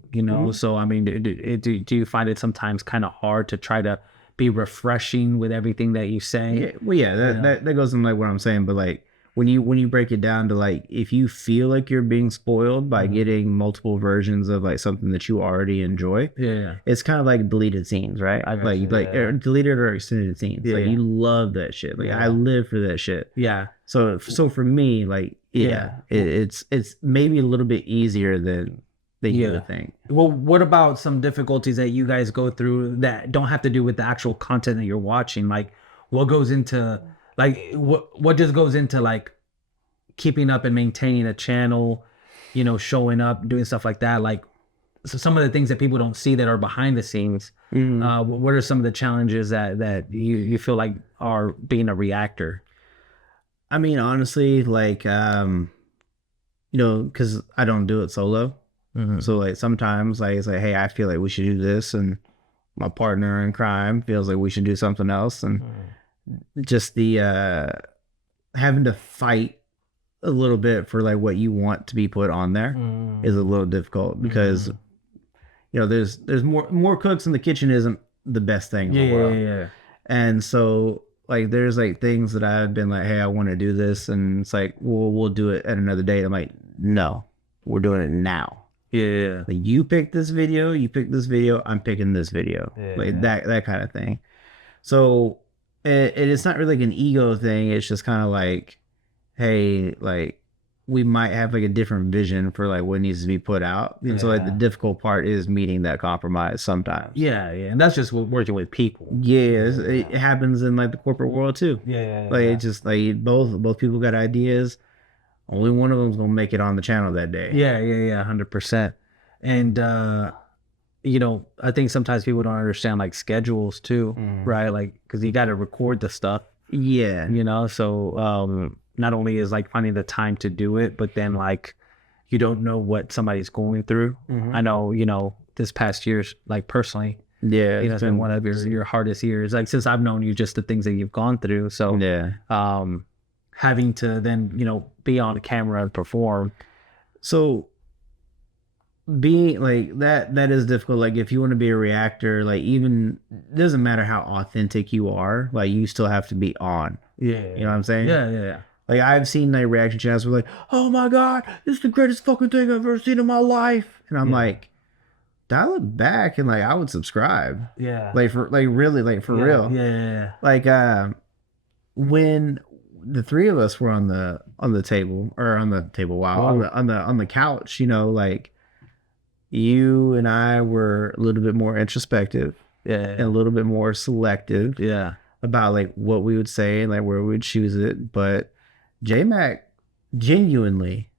So I mean, do you find it sometimes kind of hard to try to be refreshing with everything that you say? That goes in like what I'm saying, but like when you break it down to like, if you feel like you're being spoiled by getting multiple versions of like something that you already enjoy, it's kind of like deleted scenes, right? Or deleted or extended scenes. Like you love that shit. Like I live for that shit. Yeah. So for me, like it's maybe a little bit easier than you would think. Well, what about some difficulties that you guys go through that don't have to do with the actual content that you're watching? Like what goes into like what just goes into like keeping up and maintaining a channel, showing up, doing stuff like that? Like, so some of the things that people don't see that are behind the scenes. What are some of the challenges that you feel like are being a reactor? I mean, honestly, like, because I don't do it solo. So like sometimes like it's like, hey, I feel like we should do this, and my partner in crime feels like we should do something else, and just the having to fight a little bit for like what you want to be put on there is a little difficult, because there's more cooks in the kitchen isn't the best thing in the world. And so like there's like things that I've been like, hey, I want to do this, and it's like, well, we'll do it at another date. I'm like, no, we're doing it now. Like you pick this video, I'm picking this video. Like that kind of thing. So it's not really like an ego thing. It's just kind of like, hey, like we might have like a different vision for like what needs to be put out. And so like the difficult part is meeting that compromise sometimes. Yeah. And that's just working with people. It happens in like the corporate world too. It's just like both people got ideas. Only one of them's gonna make it on the channel that day. 100%. And I think sometimes people don't understand like schedules too, right? Like, because you got to record the stuff. So not only is like finding the time to do it, but then like you don't know what somebody's going through. I know, this past year's like personally, it's been one of your hardest years. Like since I've known you, just the things that you've gone through. So having to then be on camera and perform. So being like that is difficult. Like if you want to be a reactor, like even it doesn't matter how authentic you are, like you still have to be on. You know what I'm saying? Like I've seen like reaction channels where like, oh my god, this is the greatest fucking thing I've ever seen in my life, and I'm like, dial it back, and like I would subscribe. Like for like really like for real. Like when the three of us were on the table, or on the table, on the couch, like you and I were a little bit more introspective, and a little bit more selective, about like what we would say and like where we would choose it. But J-Mac genuinely,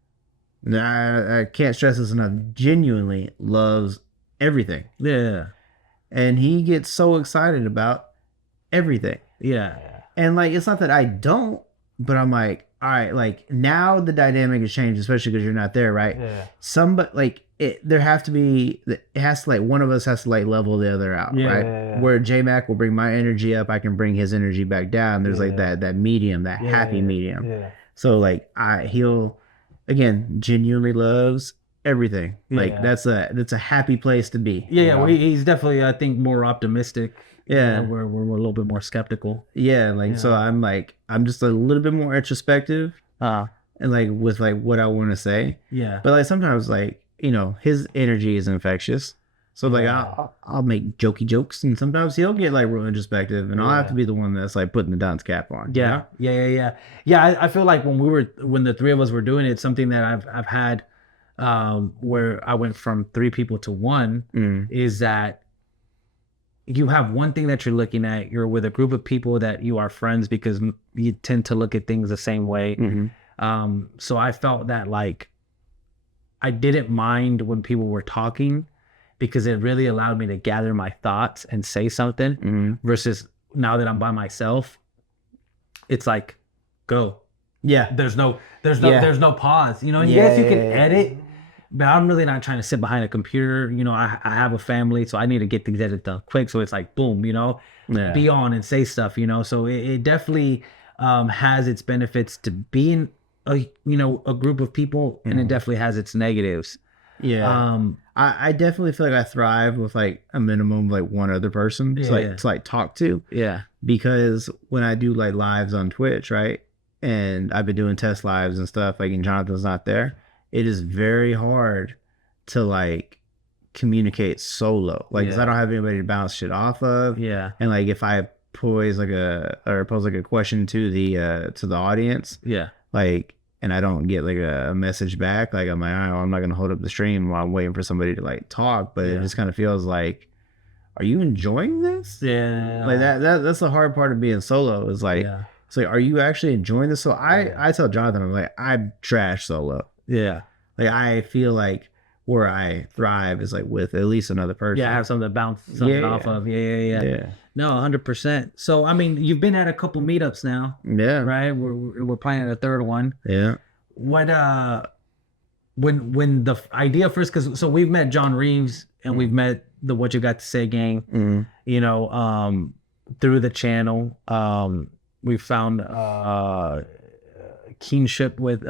I can't stress this enough, genuinely loves everything. Yeah. And he gets so excited about everything. Yeah. And like, it's not that I don't, but I'm like, all right, like now the dynamic has changed, especially because you're not there, right? Yeah. Somebody like there has to be, it has to like, one of us has to like level the other out, Yeah, right? yeah. Where J-Mac will bring my energy up, I can bring his energy back down. There's like that medium, that happy medium. Yeah. So like he'll again genuinely loves everything. Like Yeah. that's a happy place to be. Yeah, you know? well, he's definitely, I think, more optimistic. Yeah. We're a little bit more skeptical. Yeah, like so I'm just a little bit more introspective Uh, and like with like what I want to say. yeah. But like sometimes like, you know, his energy is infectious. So like I'll make jokey jokes and sometimes he'll get like real introspective and I'll have to be the one that's like putting the dunce cap on. Yeah. You know? Yeah. I feel like when the three of us were doing it, something that I've had where I went from 3 people to 1 is that you have one thing that you're looking at. You're with a group of people that you are friends because you tend to look at things the same way. Mm-hmm. So I felt that like I didn't mind when people were talking because it really allowed me to gather my thoughts and say something versus now that I'm by myself, it's like, go. Yeah. There's no pause. You know, yes, you can edit, but I'm really not trying to sit behind a computer. You know, I have a family, so I need to get things edited done quick. So it's like, boom, you know, be on and say stuff, you know. So it definitely has its benefits to being a group of people, and it definitely has its negatives. Yeah. I definitely feel like I thrive with like a minimum of like one other person to like talk to. Yeah. Because when I do like lives on Twitch, right? And I've been doing test lives and stuff, like, and Jonathan's not there, it is very hard to like communicate solo. Like, 'cause I don't have anybody to bounce shit off of. Yeah. And like if I pose like a question to the audience, like, and I don't get like a message back, like I'm like, oh, I'm not gonna hold up the stream while I'm waiting for somebody to like talk. But it just kind of feels like, are you enjoying this? Yeah. Like that's the hard part of being solo is like, it's like, are you actually enjoying this? So I tell Jonathan, I'm like, I'm trash solo. Yeah. Like I feel like where I thrive is like with at least another person. Yeah, have something to bounce something off of. Yeah. No, 100%. So I mean, you've been at a couple meetups now. Yeah. Right. We're planning a third one. Yeah. What when the idea first, because so we've met John Reeves and we've met the What You Got to Say gang. You know, through the channel. We found kinship with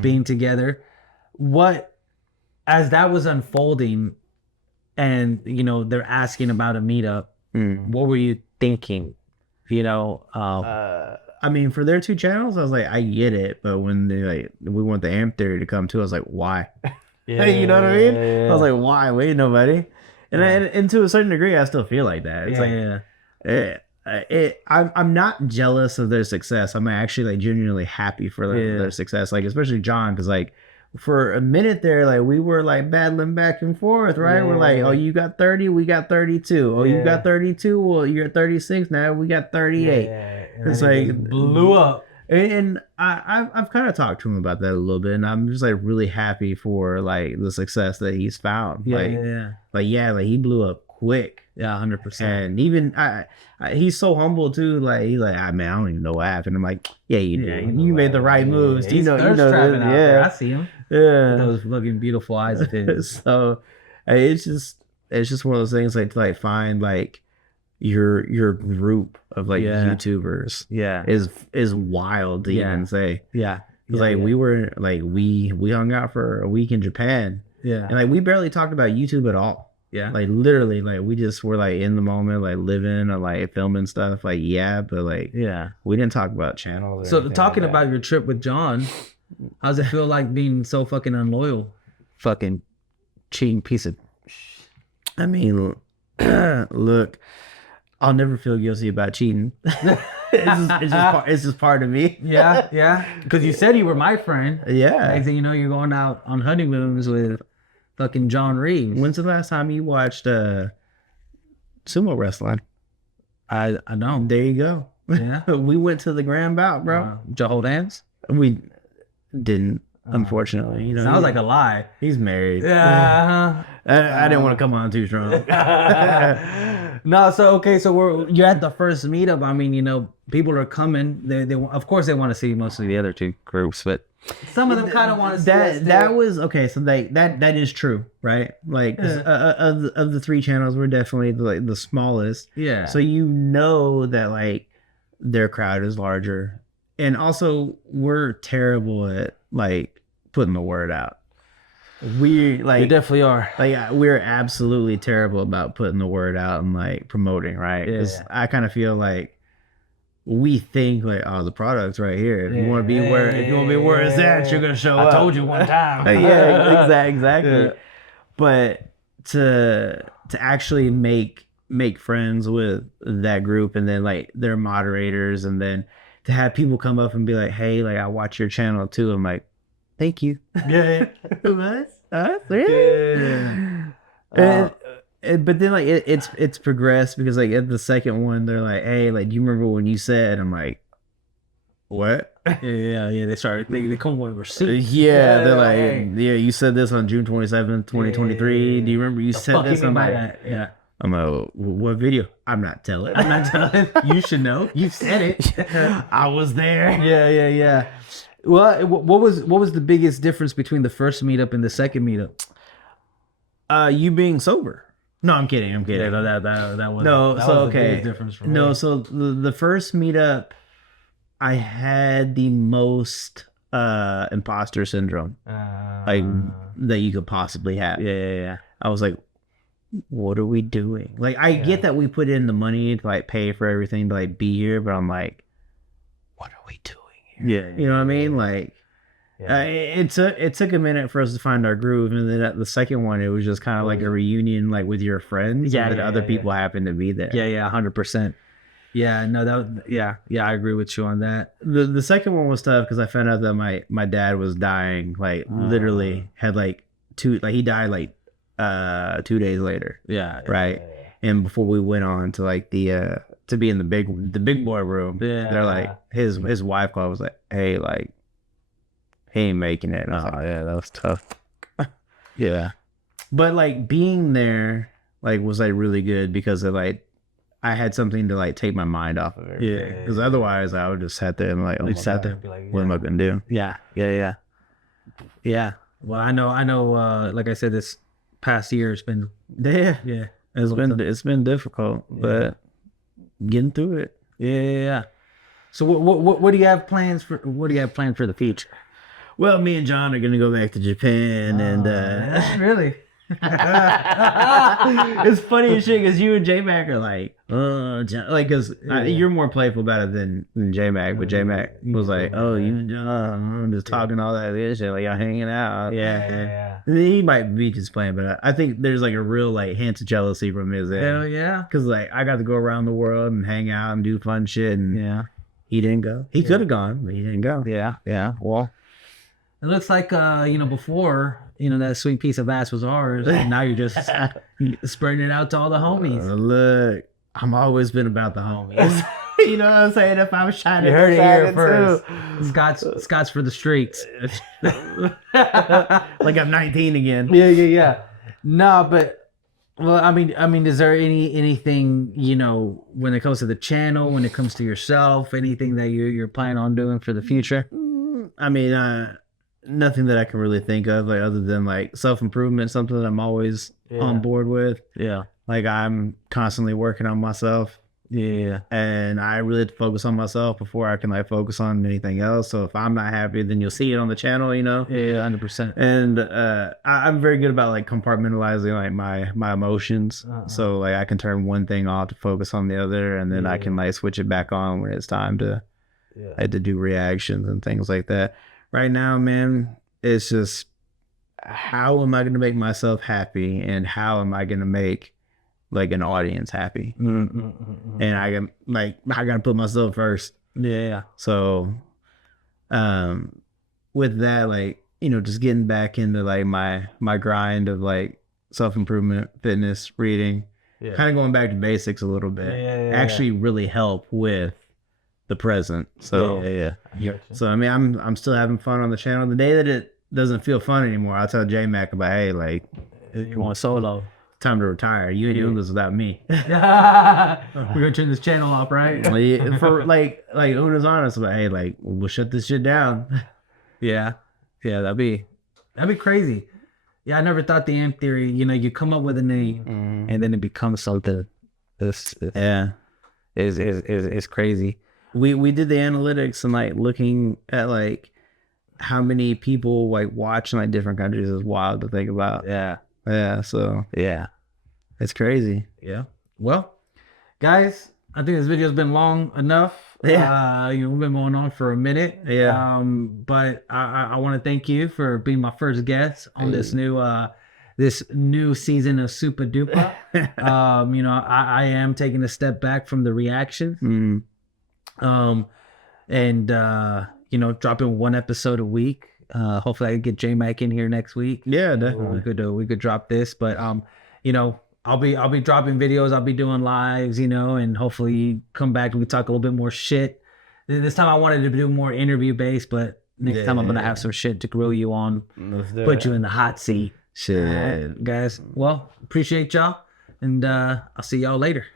being together. What, as that was unfolding and they're asking about a meetup, what were you thinking? I mean, for their 2 channels, I was like, I get it, but when they we want the Amp Theory to come too, I was like, why? You know what I mean? I was like, why? Wait, nobody. And to a certain degree, I still feel like that. It's I'm not jealous of their success. I'm actually like genuinely happy for their success. Like especially John, because like for a minute there, like we were like battling back and forth, right? We're like, oh, you got 30, we got 32. Oh, you got 32. Well, you're at 36 now. We got 38. It's like blew up. And I've kind of talked to him about that a little bit, and I'm just like really happy for like the success that he's found. Like he blew up quick. Yeah, 100%. And even he's so humble too. Like he's like, I don't even know what happened. I'm like, yeah, you did. You made the right moves. He's thirst trapping out there. I see him. Yeah, those looking beautiful eyes of his. So it's just one of those things like to like find like your group of like YouTubers. Is wild to even say. We were like we hung out for a week in Japan. And like we barely talked about YouTube at all. Like literally, like we just were like in the moment, like living or like filming stuff. Like but like we didn't talk about channels. So talking about your trip with John, how's it feel like being so fucking unloyal? Fucking cheating piece of. I mean, look, I'll never feel guilty about cheating. it's just part of me. Because you said you were my friend. Next thing you know, you're going out on honeymoons with fucking John Reeves. When's the last time you watched sumo wrestling? I know. There you go. Yeah. We went to the grand bout, bro. Did you hold hands? We didn't, unfortunately. You know, Sounds like a lie. he's married. Yeah. I didn't want to come on too strong. No, so okay, so you're at the first meetup. I mean, you know, people are coming. They of course they want to see mostly the other two groups, but some of them kind of want to see us that was okay. So that is true, right? Like of the three channels, we're definitely like the smallest. Yeah. So you know that like their crowd is larger, and also we're terrible at like putting the word out. We like you definitely are. like we're absolutely terrible about putting the word out and like promoting, right? Because I kind of feel like we think like, oh, the product's right here. If you want to be where it's at, you're gonna show up. I told you one time. Yeah, exactly. Yeah. But to actually make friends with that group, and then like their moderators, and then to have people come up and be like, hey, like I watch your channel too. I'm like, thank you. Yeah. Us? Really? Yeah. But then like it's progressed, because like at the second one they're like, hey, like do you remember when you said? I'm like, what? Yeah. They started thinking they come with receipts. Yeah, they're like, yeah, you said this on June 27th, 2023. Do you remember you said this? I'm like, yeah. I'm like, what video? I'm not telling. You should know. You said it. I was there. Yeah. Well, what was the biggest difference between the first meetup and the second meetup? You being sober. No, I'm kidding. Yeah, no, that was no. That So was okay, the biggest difference for me. No, so the first meetup, I had the most imposter syndrome, like that you could possibly have. Yeah. I was like, what are we doing? Like, I get that we put in the money to like pay for everything to like be here, but I'm like, what are we doing here? Yeah. You know what I mean? Like, it took a minute for us to find our groove, and then at the second one, it was just kind of like a reunion, like with your friends. Yeah, and that other people happened to be there. Yeah, 100%. Yeah, no, I agree with you on that. The second one was tough because I found out that my dad was dying, like literally had like he died like 2 days later. Yeah. Right. And before we went on to like the to be in the big boy room, they're like his wife called, was like, hey, like he ain't making it. And I was like, yeah, that was tough. Yeah. But like being there like was like really good, because of like I had something to like take my mind off of it. Yeah. Because otherwise I would just sat there and like, sat there. What am I gonna do? Yeah. Well, I know. Like I said, this past year has been it's been difficult, but getting through it. Yeah. So what do you have plans for? What do you have planned for the future? Well, me and John are gonna go back to Japan, and really. It's funny as shit because you and J Mac are like, John, like, because you're more playful about it than J Mac, but J Mac was like, oh, you and John, I'm just talking all that shit, like y'all hanging out. Yeah. He might be just playing, but I think there's like a real like hint of jealousy from his end. Hell yeah, because like I got to go around the world and hang out and do fun shit, and he didn't go. He could have gone, but he didn't go. Yeah. Well, it looks like before, that sweet piece of ass was ours, and now you're just spreading it out to all the homies. Look, I'm always been about the homies. You know what I'm saying? If I was trying to, you heard it here first. Scott's for the streets. Like I'm 19 again. Yeah. No, but well, I mean, is there anything when it comes to the channel, when it comes to yourself, anything that you're planning on doing for the future? I mean, nothing that I can really think of, like other than like self-improvement, something that I'm always on board with. Yeah. Like I'm constantly working on myself. Yeah. And I really have to focus on myself before I can like focus on anything else. So if I'm not happy, then you'll see it on the channel, Yeah, 100%. And I'm very good about like compartmentalizing like my emotions. So like I can turn one thing off to focus on the other, and then I can like switch it back on when it's time to to do reactions and things like that. Right now, man, it's just how am I going to make myself happy, and how am I going to make like an audience happy? And I got to put myself first. Yeah. So, with that, like, just getting back into like my grind of like self-improvement, fitness, reading, kind of going back to basics a little bit, actually really help with the present. So Yeah. So I mean, I'm still having fun on the channel. The day that it doesn't feel fun anymore, I'll tell J Mac about, hey, like, You want solo? time to retire. You ain't doing this without me. We're gonna turn this channel off, right? For like Una's honest about, hey, like, we'll shut this shit down. Yeah, that'd be crazy. Yeah, I never thought the amp theory. You know, you come up with a name, and then it becomes something. This is crazy. We did the analytics and like looking at like how many people like watch in like different countries is wild to think about. Yeah. So it's crazy. Yeah. Well, guys, I think this video's been long enough. Yeah. You know, we've been going on for a minute. Yeah. But I want to thank you for being my first guest on this new season of Supadupa. You know, I am taking a step back from the reaction. And you know, dropping one episode a week. Hopefully I can get J Mac in here next week. Yeah, definitely. We could drop this, but you know, I'll be dropping videos. I'll be doing lives, you know, and hopefully come back and we talk a little bit more shit. This time I wanted to do more interview based, but next time I'm gonna have some shit to grill you on, put you in the hot seat. Shit, guys. Well, appreciate y'all, and I'll see y'all later.